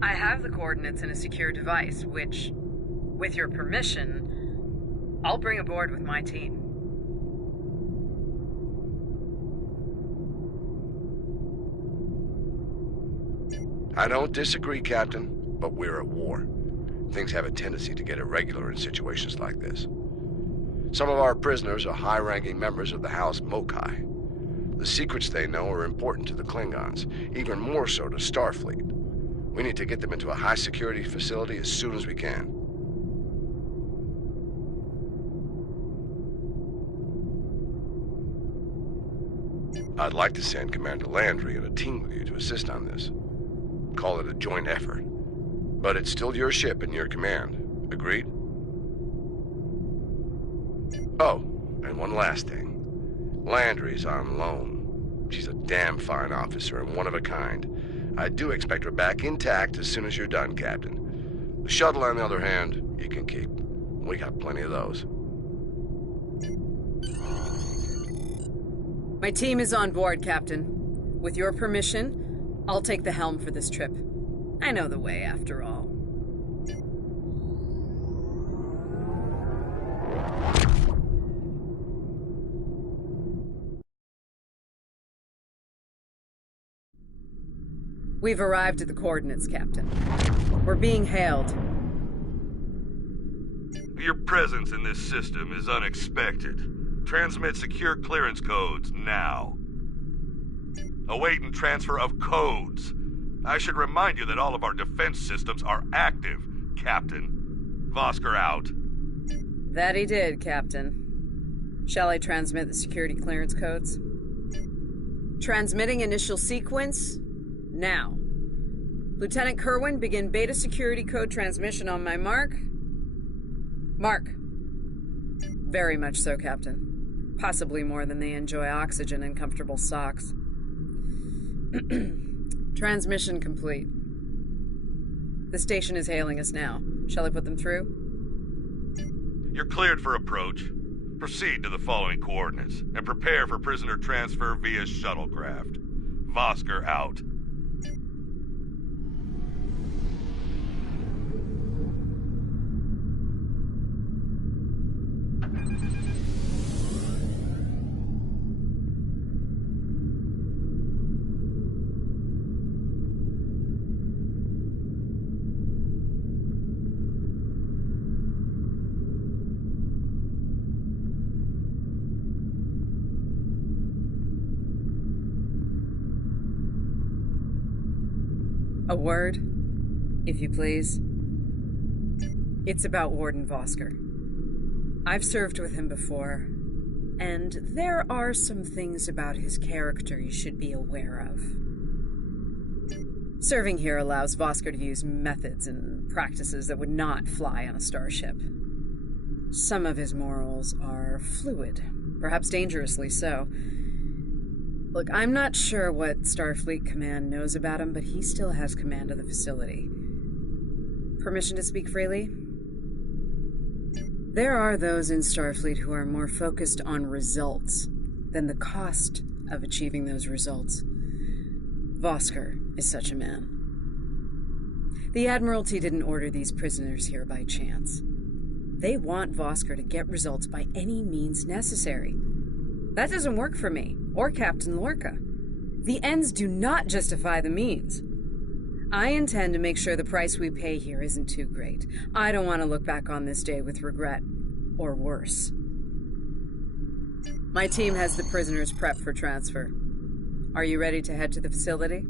I have the coordinates in a secure device, which, with your permission, I'll bring aboard with my team. I don't disagree, Captain, but we're at war. Things have a tendency to get irregular in situations like this. Some of our prisoners are high-ranking members of the House Mokai. The secrets they know are important to the Klingons, even more so to Starfleet. We need to get them into a high-security facility as soon as we can. I'd like to send Commander Landry and a team with you to assist on this. Call it a joint effort. But it's still your ship and your command. Agreed? Oh, and one last thing. Landry's on loan. She's a damn fine officer and one of a kind. I do expect her back intact as soon as you're done, Captain. The shuttle, on the other hand, you can keep. We got plenty of those. My team is on board, Captain. With your permission, I'll take the helm for this trip. I know the way, after all. We've arrived at the coordinates, Captain. We're being hailed. Your presence in this system is unexpected. Transmit secure clearance codes now. Awaiting transfer of codes. I should remind you that all of our defense systems are active, Captain. Vosker out. That he did, Captain. Shall I transmit the security clearance codes? Transmitting initial sequence now. Lieutenant Kerwin, begin beta security code transmission on my mark. Mark. Very much so, Captain. Possibly more than they enjoy oxygen and comfortable socks. Transmission complete. The station is hailing us now. Shall I put them through? You're cleared for approach. Proceed to the following coordinates, and prepare for prisoner transfer via shuttlecraft. Vosker out. A word, if you please. It's about Warden Vosker. I've served with him before, and there are some things about his character you should be aware of. Serving here allows Vosker to use methods and practices that would not fly on a starship. Some of his morals are fluid, perhaps dangerously so. Look, I'm not sure what Starfleet Command knows about him, but he still has command of the facility. Permission to speak freely? There are those in Starfleet who are more focused on results than the cost of achieving those results. Vosker is such a man. The Admiralty didn't order these prisoners here by chance. They want Vosker to get results by any means necessary. That doesn't work for me, or Captain Lorca. The ends do not justify the means. I intend to make sure the price we pay here isn't too great. I don't want to look back on this day with regret, or worse. My team has the prisoners prepped for transfer. Are you ready to head to the facility?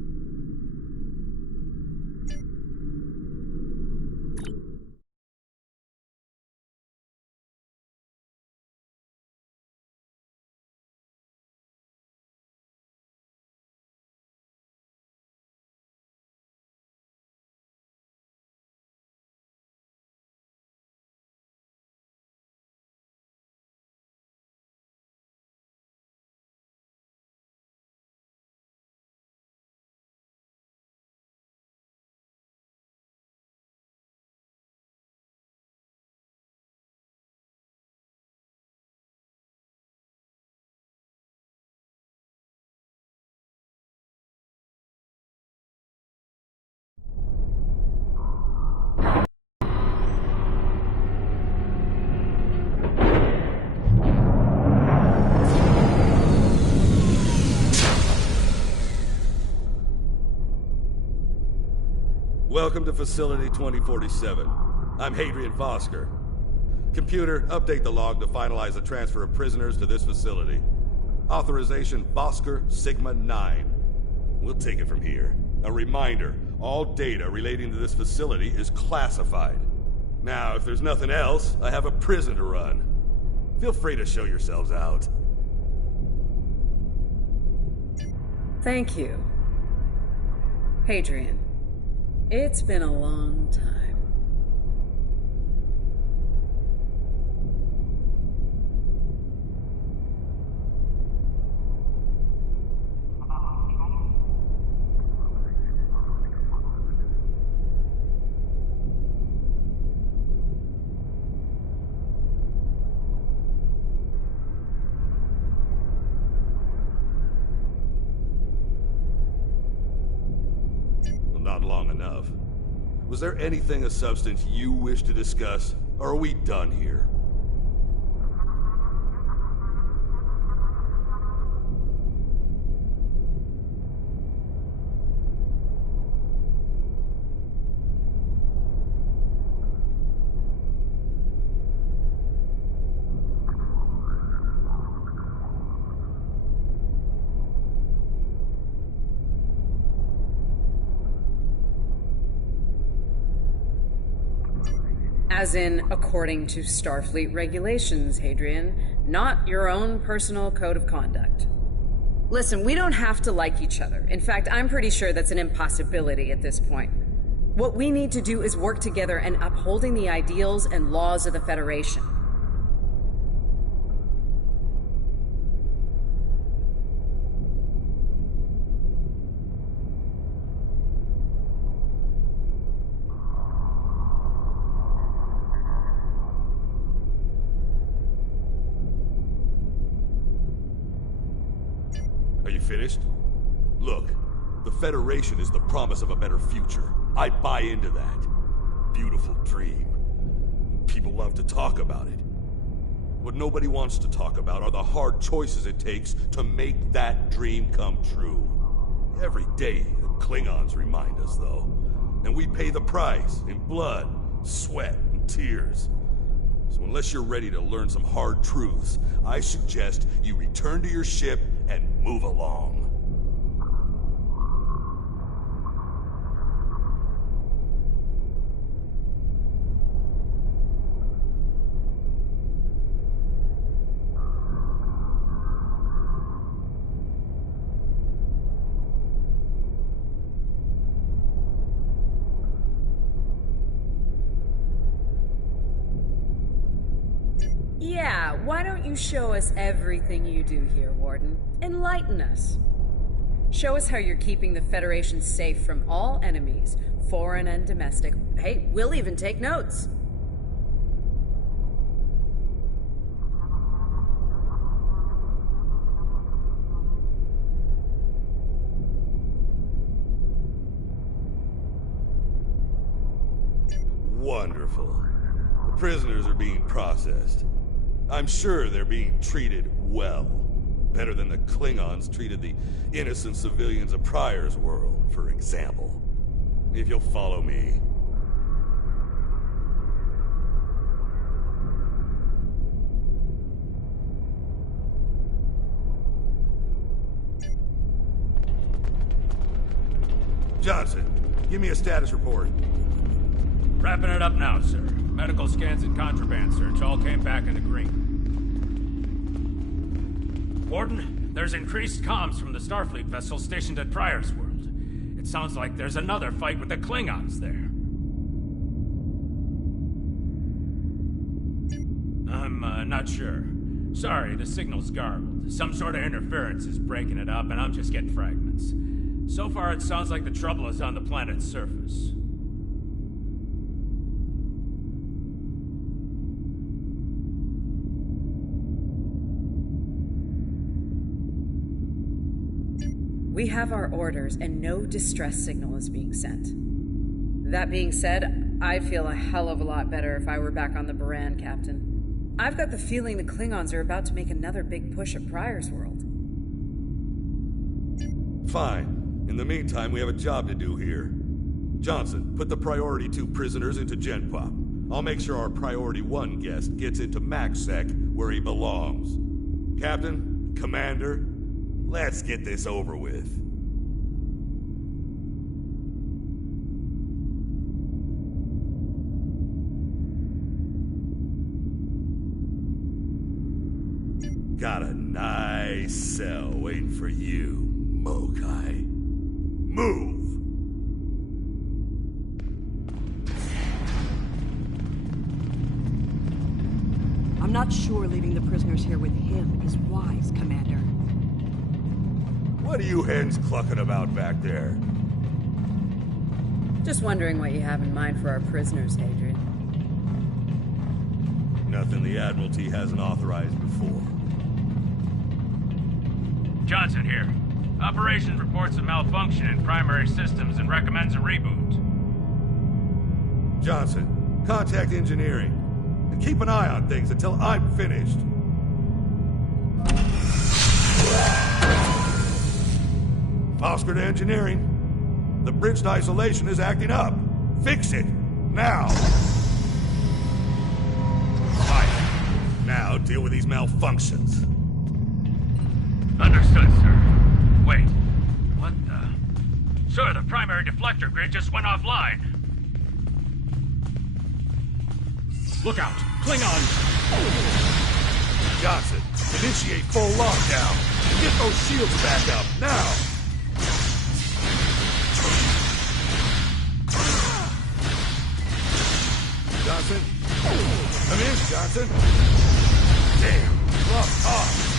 Welcome to Facility 2047. I'm Hadrian Vosker. Computer, update the log to finalize the transfer of prisoners to this facility. Authorization Vosker Sigma 9. We'll take it from here. A reminder, all data relating to this facility is classified. Now, if there's nothing else, I have a prison to run. Feel free to show yourselves out. Thank you. Hadrian, it's been a long time. Not long enough. Was there anything of substance you wish to discuss, or are we done here? As in, according to Starfleet regulations, Hadrian, not your own personal code of conduct. Listen, we don't have to like each other. In fact, I'm pretty sure that's an impossibility at this point. What we need to do is work together in upholding the ideals and laws of the Federation. Are you finished? Look, the Federation is the promise of a better future. I buy into that. Beautiful dream. People love to talk about it. What nobody wants to talk about are the hard choices it takes to make that dream come true. Every day, the Klingons remind us, though. And we pay the price in blood, sweat, and tears. So unless you're ready to learn some hard truths, I suggest you return to your ship and move along. Yeah, why don't you show us everything you do here, Warden? Enlighten us. Show us how you're keeping the Federation safe from all enemies, foreign and domestic. Hey, we'll even take notes. Wonderful. The prisoners are being processed. I'm sure they're being treated well. Better than the Klingons treated the innocent civilians of Pryor's world, for example. If you'll follow me. Johnson, give me a status report. Wrapping it up now, sir. Medical scans and contraband search all came back in the green. Warden, there's increased comms from the Starfleet vessel stationed at Pryor's world. It sounds like there's another fight with the Klingons there. I'm not sure. Sorry, the signal's garbled. Some sort of interference is breaking it up, and I'm just getting fragments. So far, it sounds like the trouble is on the planet's surface. We have our orders, and no distress signal is being sent. That being said, I'd feel a hell of a lot better if I were back on the Baran, Captain. I've got the feeling the Klingons are about to make another big push at Pryor's world. Fine. In the meantime, we have a job to do here. Johnson, put the Priority 2 prisoners into Gen Pop. I'll make sure our Priority 1 guest gets into MaxSec where he belongs. Captain, Commander, let's get this over with. Got a nice cell waiting for you, Mokai. Move! I'm not sure leaving the prisoners here with him is wise, Commander. What are you hens clucking about back there? Just wondering what you have in mind for our prisoners, Hadrian. Nothing the Admiralty hasn't authorized before. Johnson here. Operations reports a malfunction in primary systems and recommends a reboot. Johnson, contact engineering. And keep an eye on things until I'm finished. Oscar to engineering. The bridge isolation is acting up. Fix it. Now. Fine. Now deal with these malfunctions. Understood, sir. Wait. What the... Sir, the primary deflector grid just went offline. Look out! Klingon! Johnson, initiate full lockdown. And get those shields back up, now! Johnson? Come in, Johnson. Damn, lost off.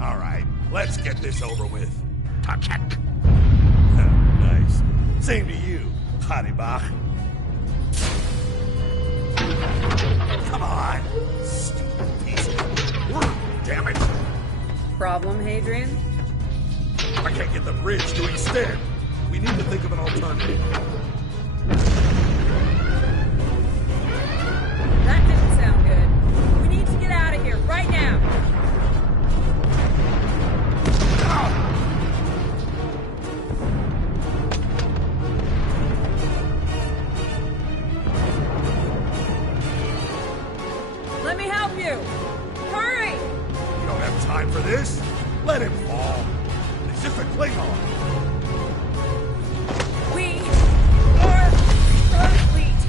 All right, let's get this over with. Touch it. Nice. Same to you, Haribach. Come on, stupid piece of work, damn it. Problem, Hadrian? I can't get the bridge to extend. We need to think of an alternative. That didn't sound good. We need to get out of here, right now! Let me help you! Hurry! You don't have time for this. Let him fall. It's just a Klingon. We are Starfleet!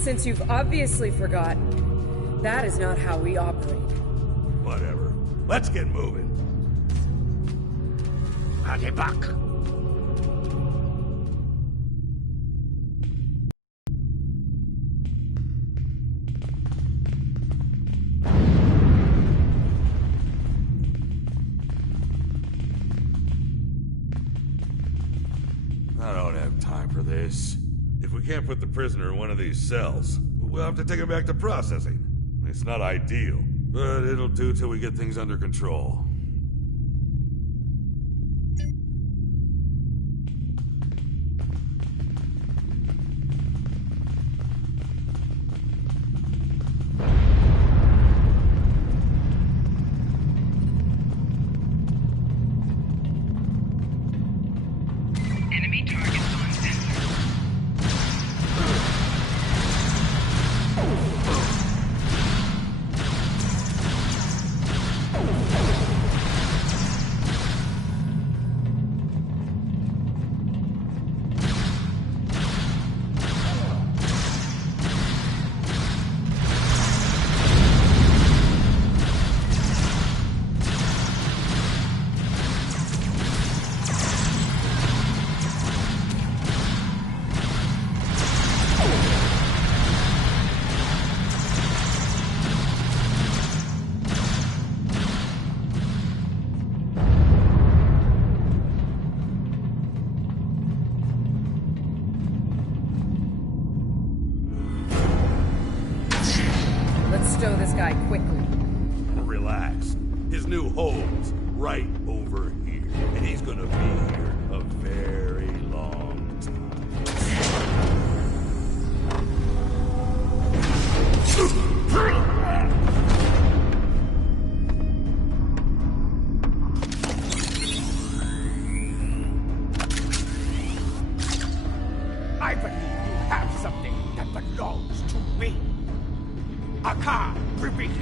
Since you've obviously forgotten, that is not how we operate. Whatever. Let's get moving. Haribach. I don't have time for this. If we can't put the prisoner in one of these cells, we'll have to take him back to processing. It's not ideal, but it'll do till we get things under control. Enemy targets on sensor.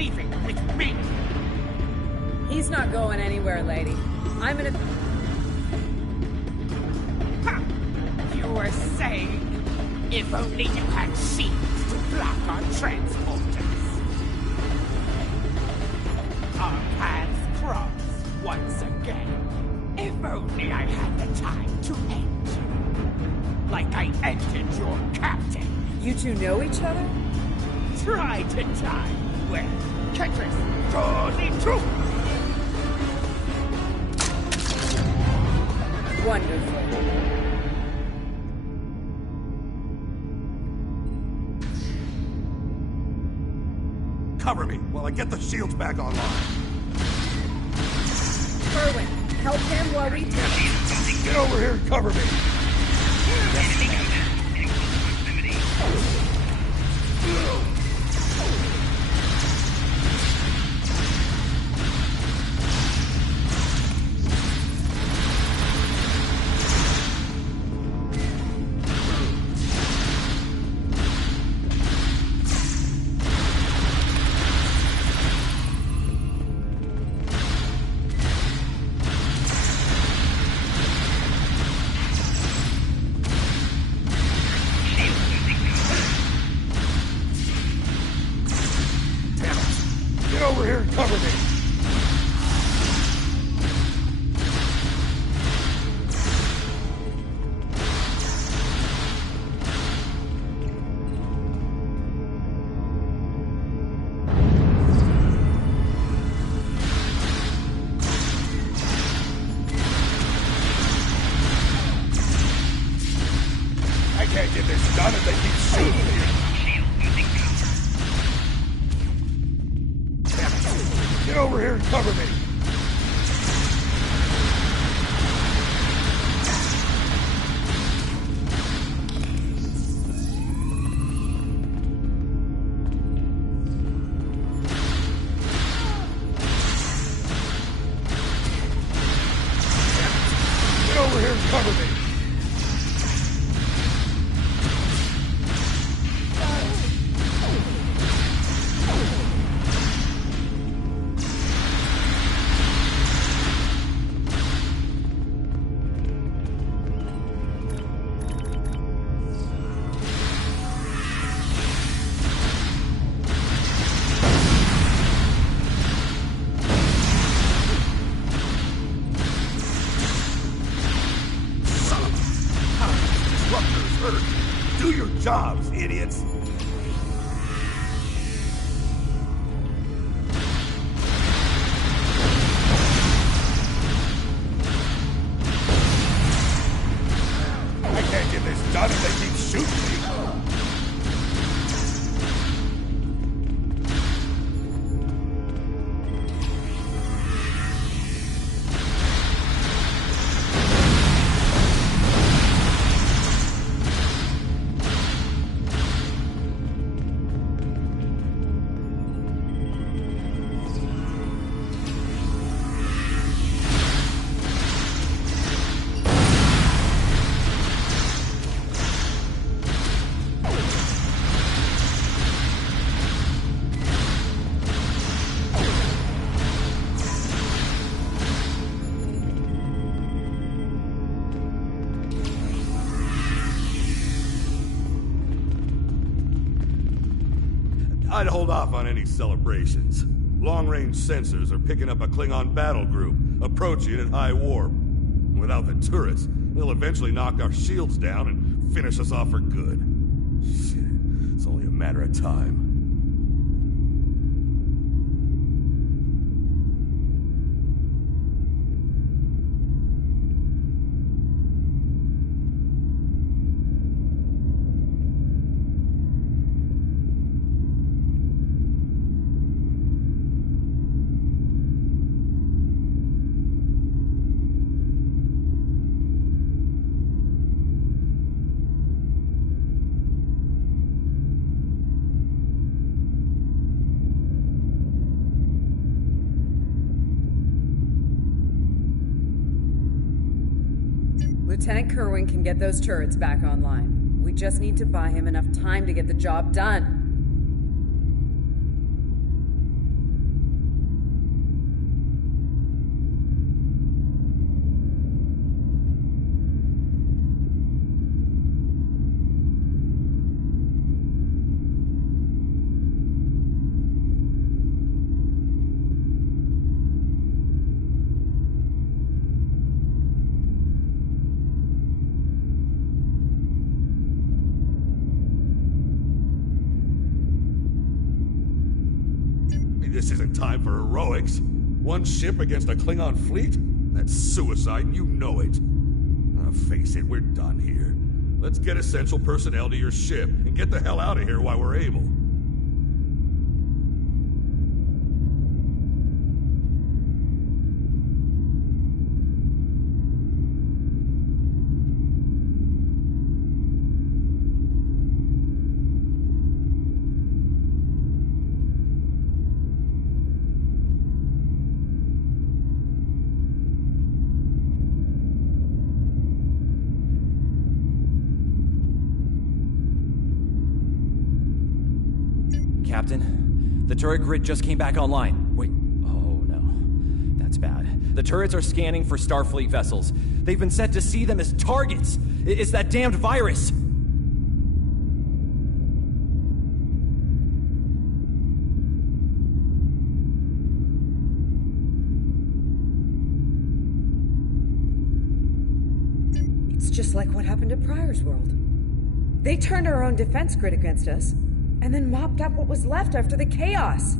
leaving with me. He's not going anywhere, lady. I'm gonna... Ha! You were saying, if only you had shields to block our transporters. Our paths cross once again. If only I had the time to end you. Like I ended your captain. You two know each other? Try to die well. Tetris, draw the truth! Wonderful. Cover me while I get the shields back online. Kerwin, help him while we take... Get over here and cover me! Get over here and cover me! I can't get this done if they keep shooting me! Get over here and cover me! Get over here and cover me! Do your jobs, idiots! I can't get this done if they keep shooting me! I'd hold off on any celebrations. Long-range sensors are picking up a Klingon battle group, approaching at high warp. Without the turrets, they'll eventually knock our shields down and finish us off for good. Shit, it's only a matter of time. Lieutenant Kerwin can get those turrets back online. We just need to buy him enough time to get the job done. time for heroics. One ship against a Klingon fleet? That's suicide, and you know it. Face it, we're done here. Let's get essential personnel to your ship and get the hell out of here while we're able. Captain, the turret grid just came back online. Wait, oh no. That's bad. The turrets are scanning for Starfleet vessels. They've been set to see them as targets. It's that damned virus. It's just like what happened at Pryor's world. They turned our own defense grid against us, and then mopped up what was left after the chaos.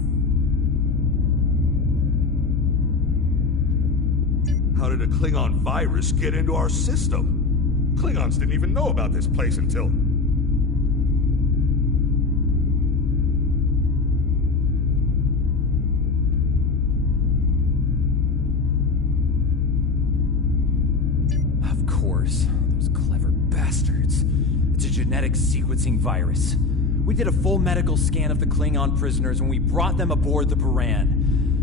How did a Klingon virus get into our system? Klingons didn't even know about this place until... Of course. Those clever bastards. It's a genetic sequencing virus. We did a full medical scan of the Klingon prisoners when we brought them aboard the Buran,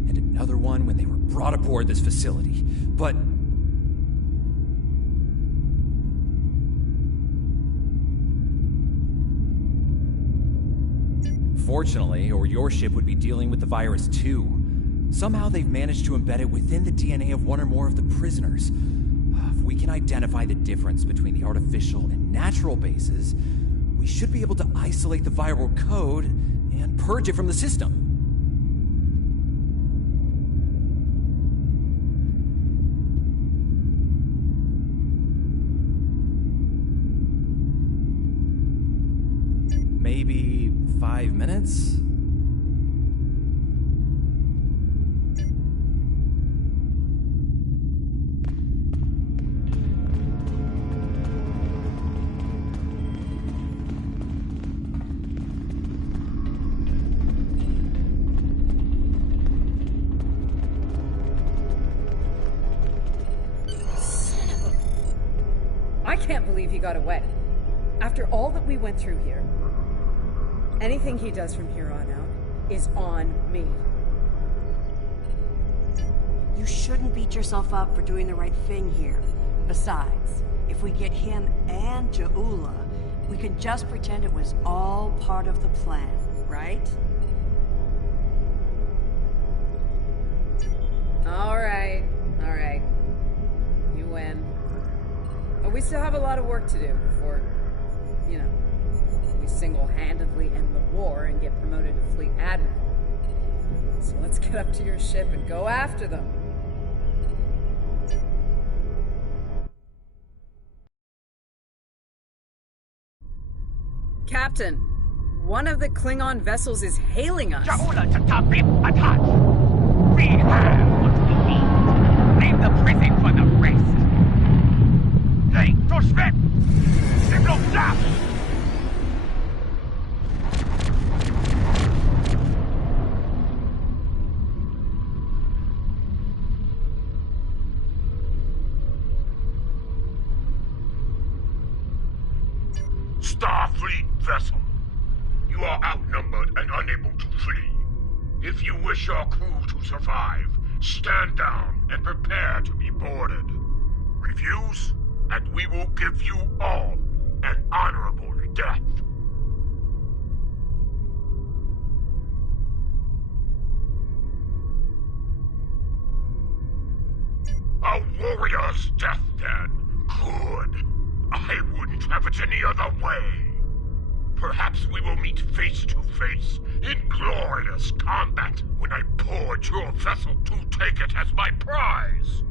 and another one when they were brought aboard this facility. But... fortunately, or your ship would be dealing with the virus too. Somehow they've managed to embed it within the DNA of one or more of the prisoners. If we can identify the difference between the artificial and natural bases, we should be able to isolate the viral code and purge it from the system. Maybe 5 minutes? I can't believe he got away. After all that we went through here. Anything he does from here on out is on me. You shouldn't beat yourself up for doing the right thing here. Besides, if we get him and Ja'ula, we can just pretend it was all part of the plan, right? All right. You win. But we still have a lot of work to do before, we single-handedly end the war and get promoted to Fleet Admiral. So let's get up to your ship and go after them. Captain, one of the Klingon vessels is hailing us. Ja'ula Tatapim Atat! We have what we need. Leave the prison for the rest. Hey, Toshvet! Signal down! Starfleet vessel. You are outnumbered and unable to flee. If you wish your crew to survive, stand down and prepare to be boarded. Refuse, and we will give you all an honorable death. A warrior's death, then. Good. I wouldn't have it any other way. Perhaps we will meet face to face in glorious combat when I board your vessel to take it as my prize.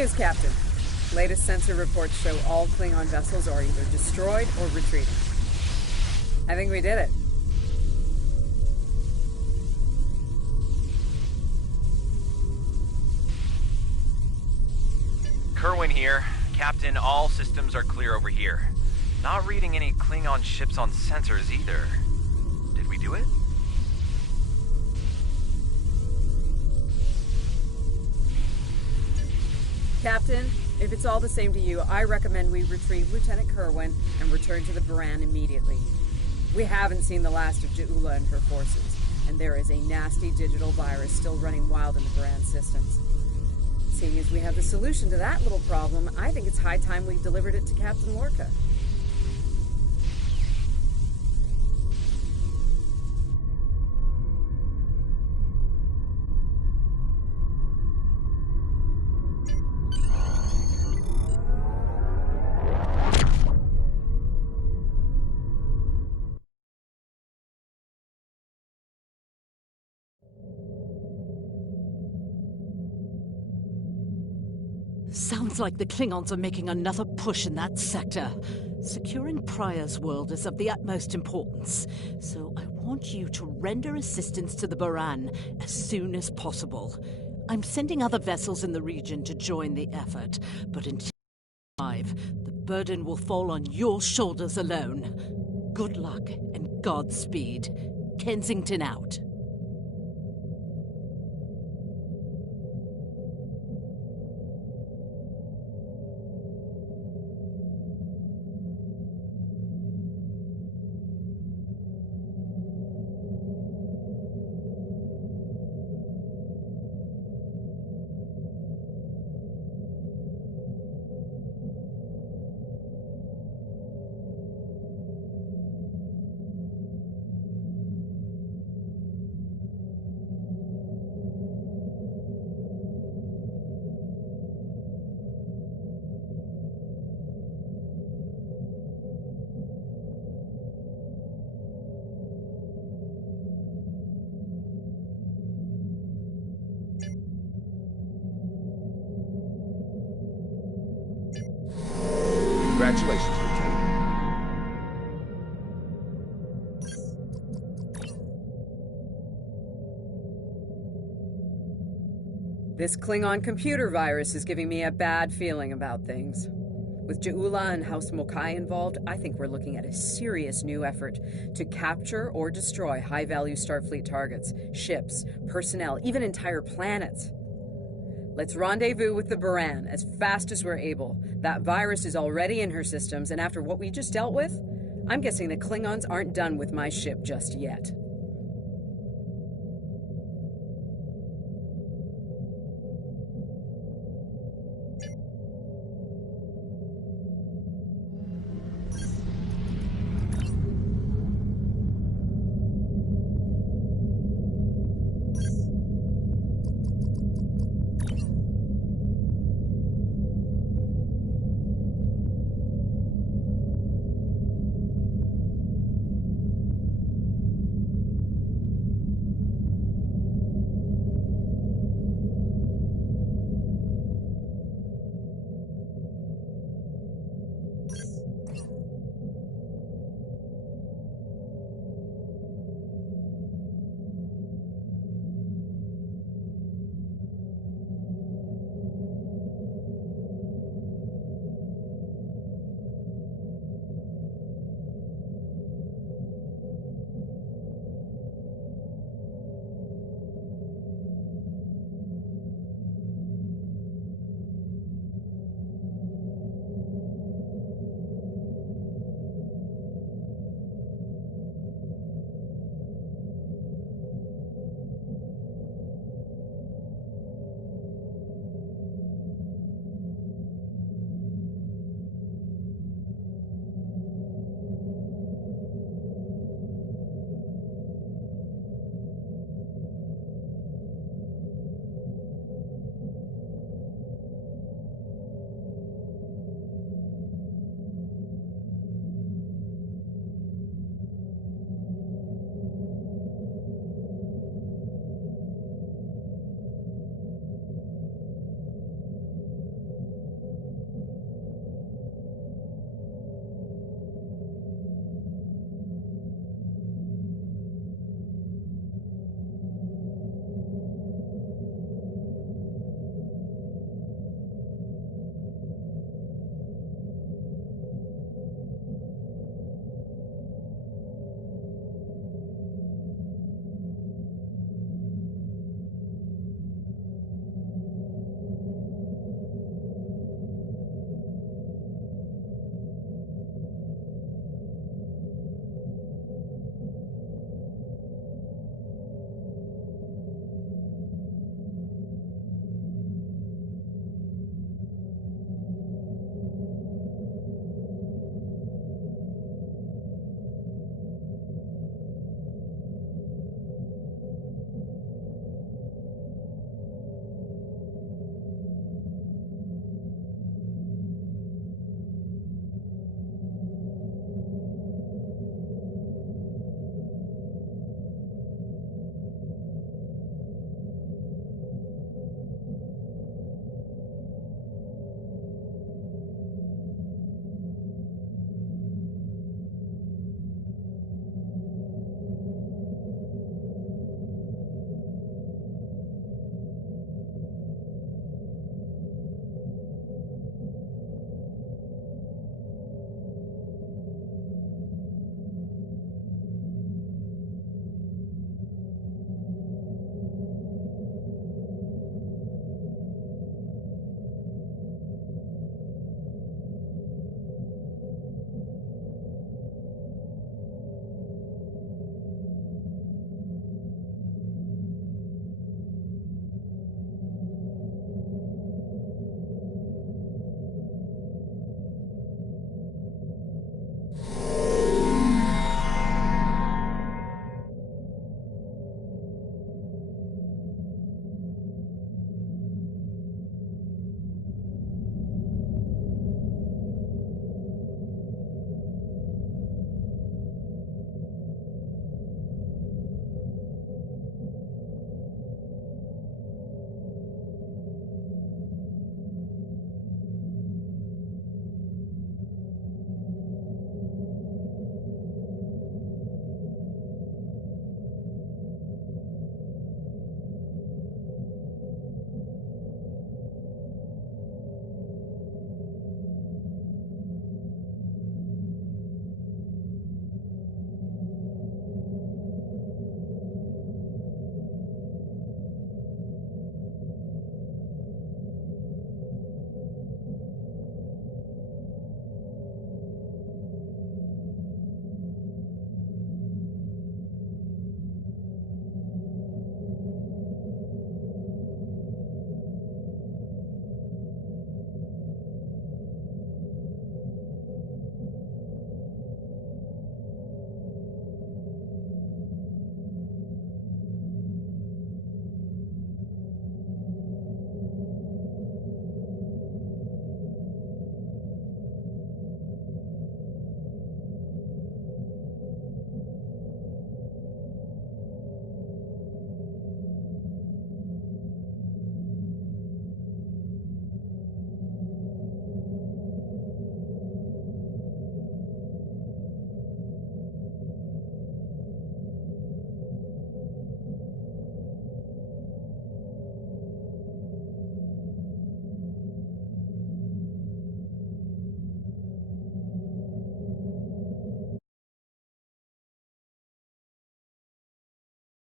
news, Captain. Latest sensor reports show all Klingon vessels are either destroyed or retreating. I think we did it. Kerwin here. Captain, all systems are clear over here. Not reading any Klingon ships on sensors either. Did we do it? Captain, if it's all the same to you, I recommend we retrieve Lieutenant Kerwin and return to the Baran immediately. We haven't seen the last of Ja'ula and her forces, and there is a nasty digital virus still running wild in the Baran systems. Seeing as we have the solution to that little problem, I think it's high time we delivered it to Captain Lorca. Sounds like the Klingons are making another push in that sector. Securing Pryor's world is of the utmost importance, so I want you to render assistance to the Baran as soon as possible. I'm sending other vessels in the region to join the effort, but until you arrive, the burden will fall on your shoulders alone. Good luck and Godspeed. Kensington out. Congratulations, Lieutenant. This Klingon computer virus is giving me a bad feeling about things. With Ja'ula and House Mokai involved, I think we're looking at a serious new effort to capture or destroy high-value Starfleet targets, ships, personnel, even entire planets. Let's rendezvous with the Baran as fast as we're able. That virus is already in her systems, and after what we just dealt with, I'm guessing the Klingons aren't done with my ship just yet.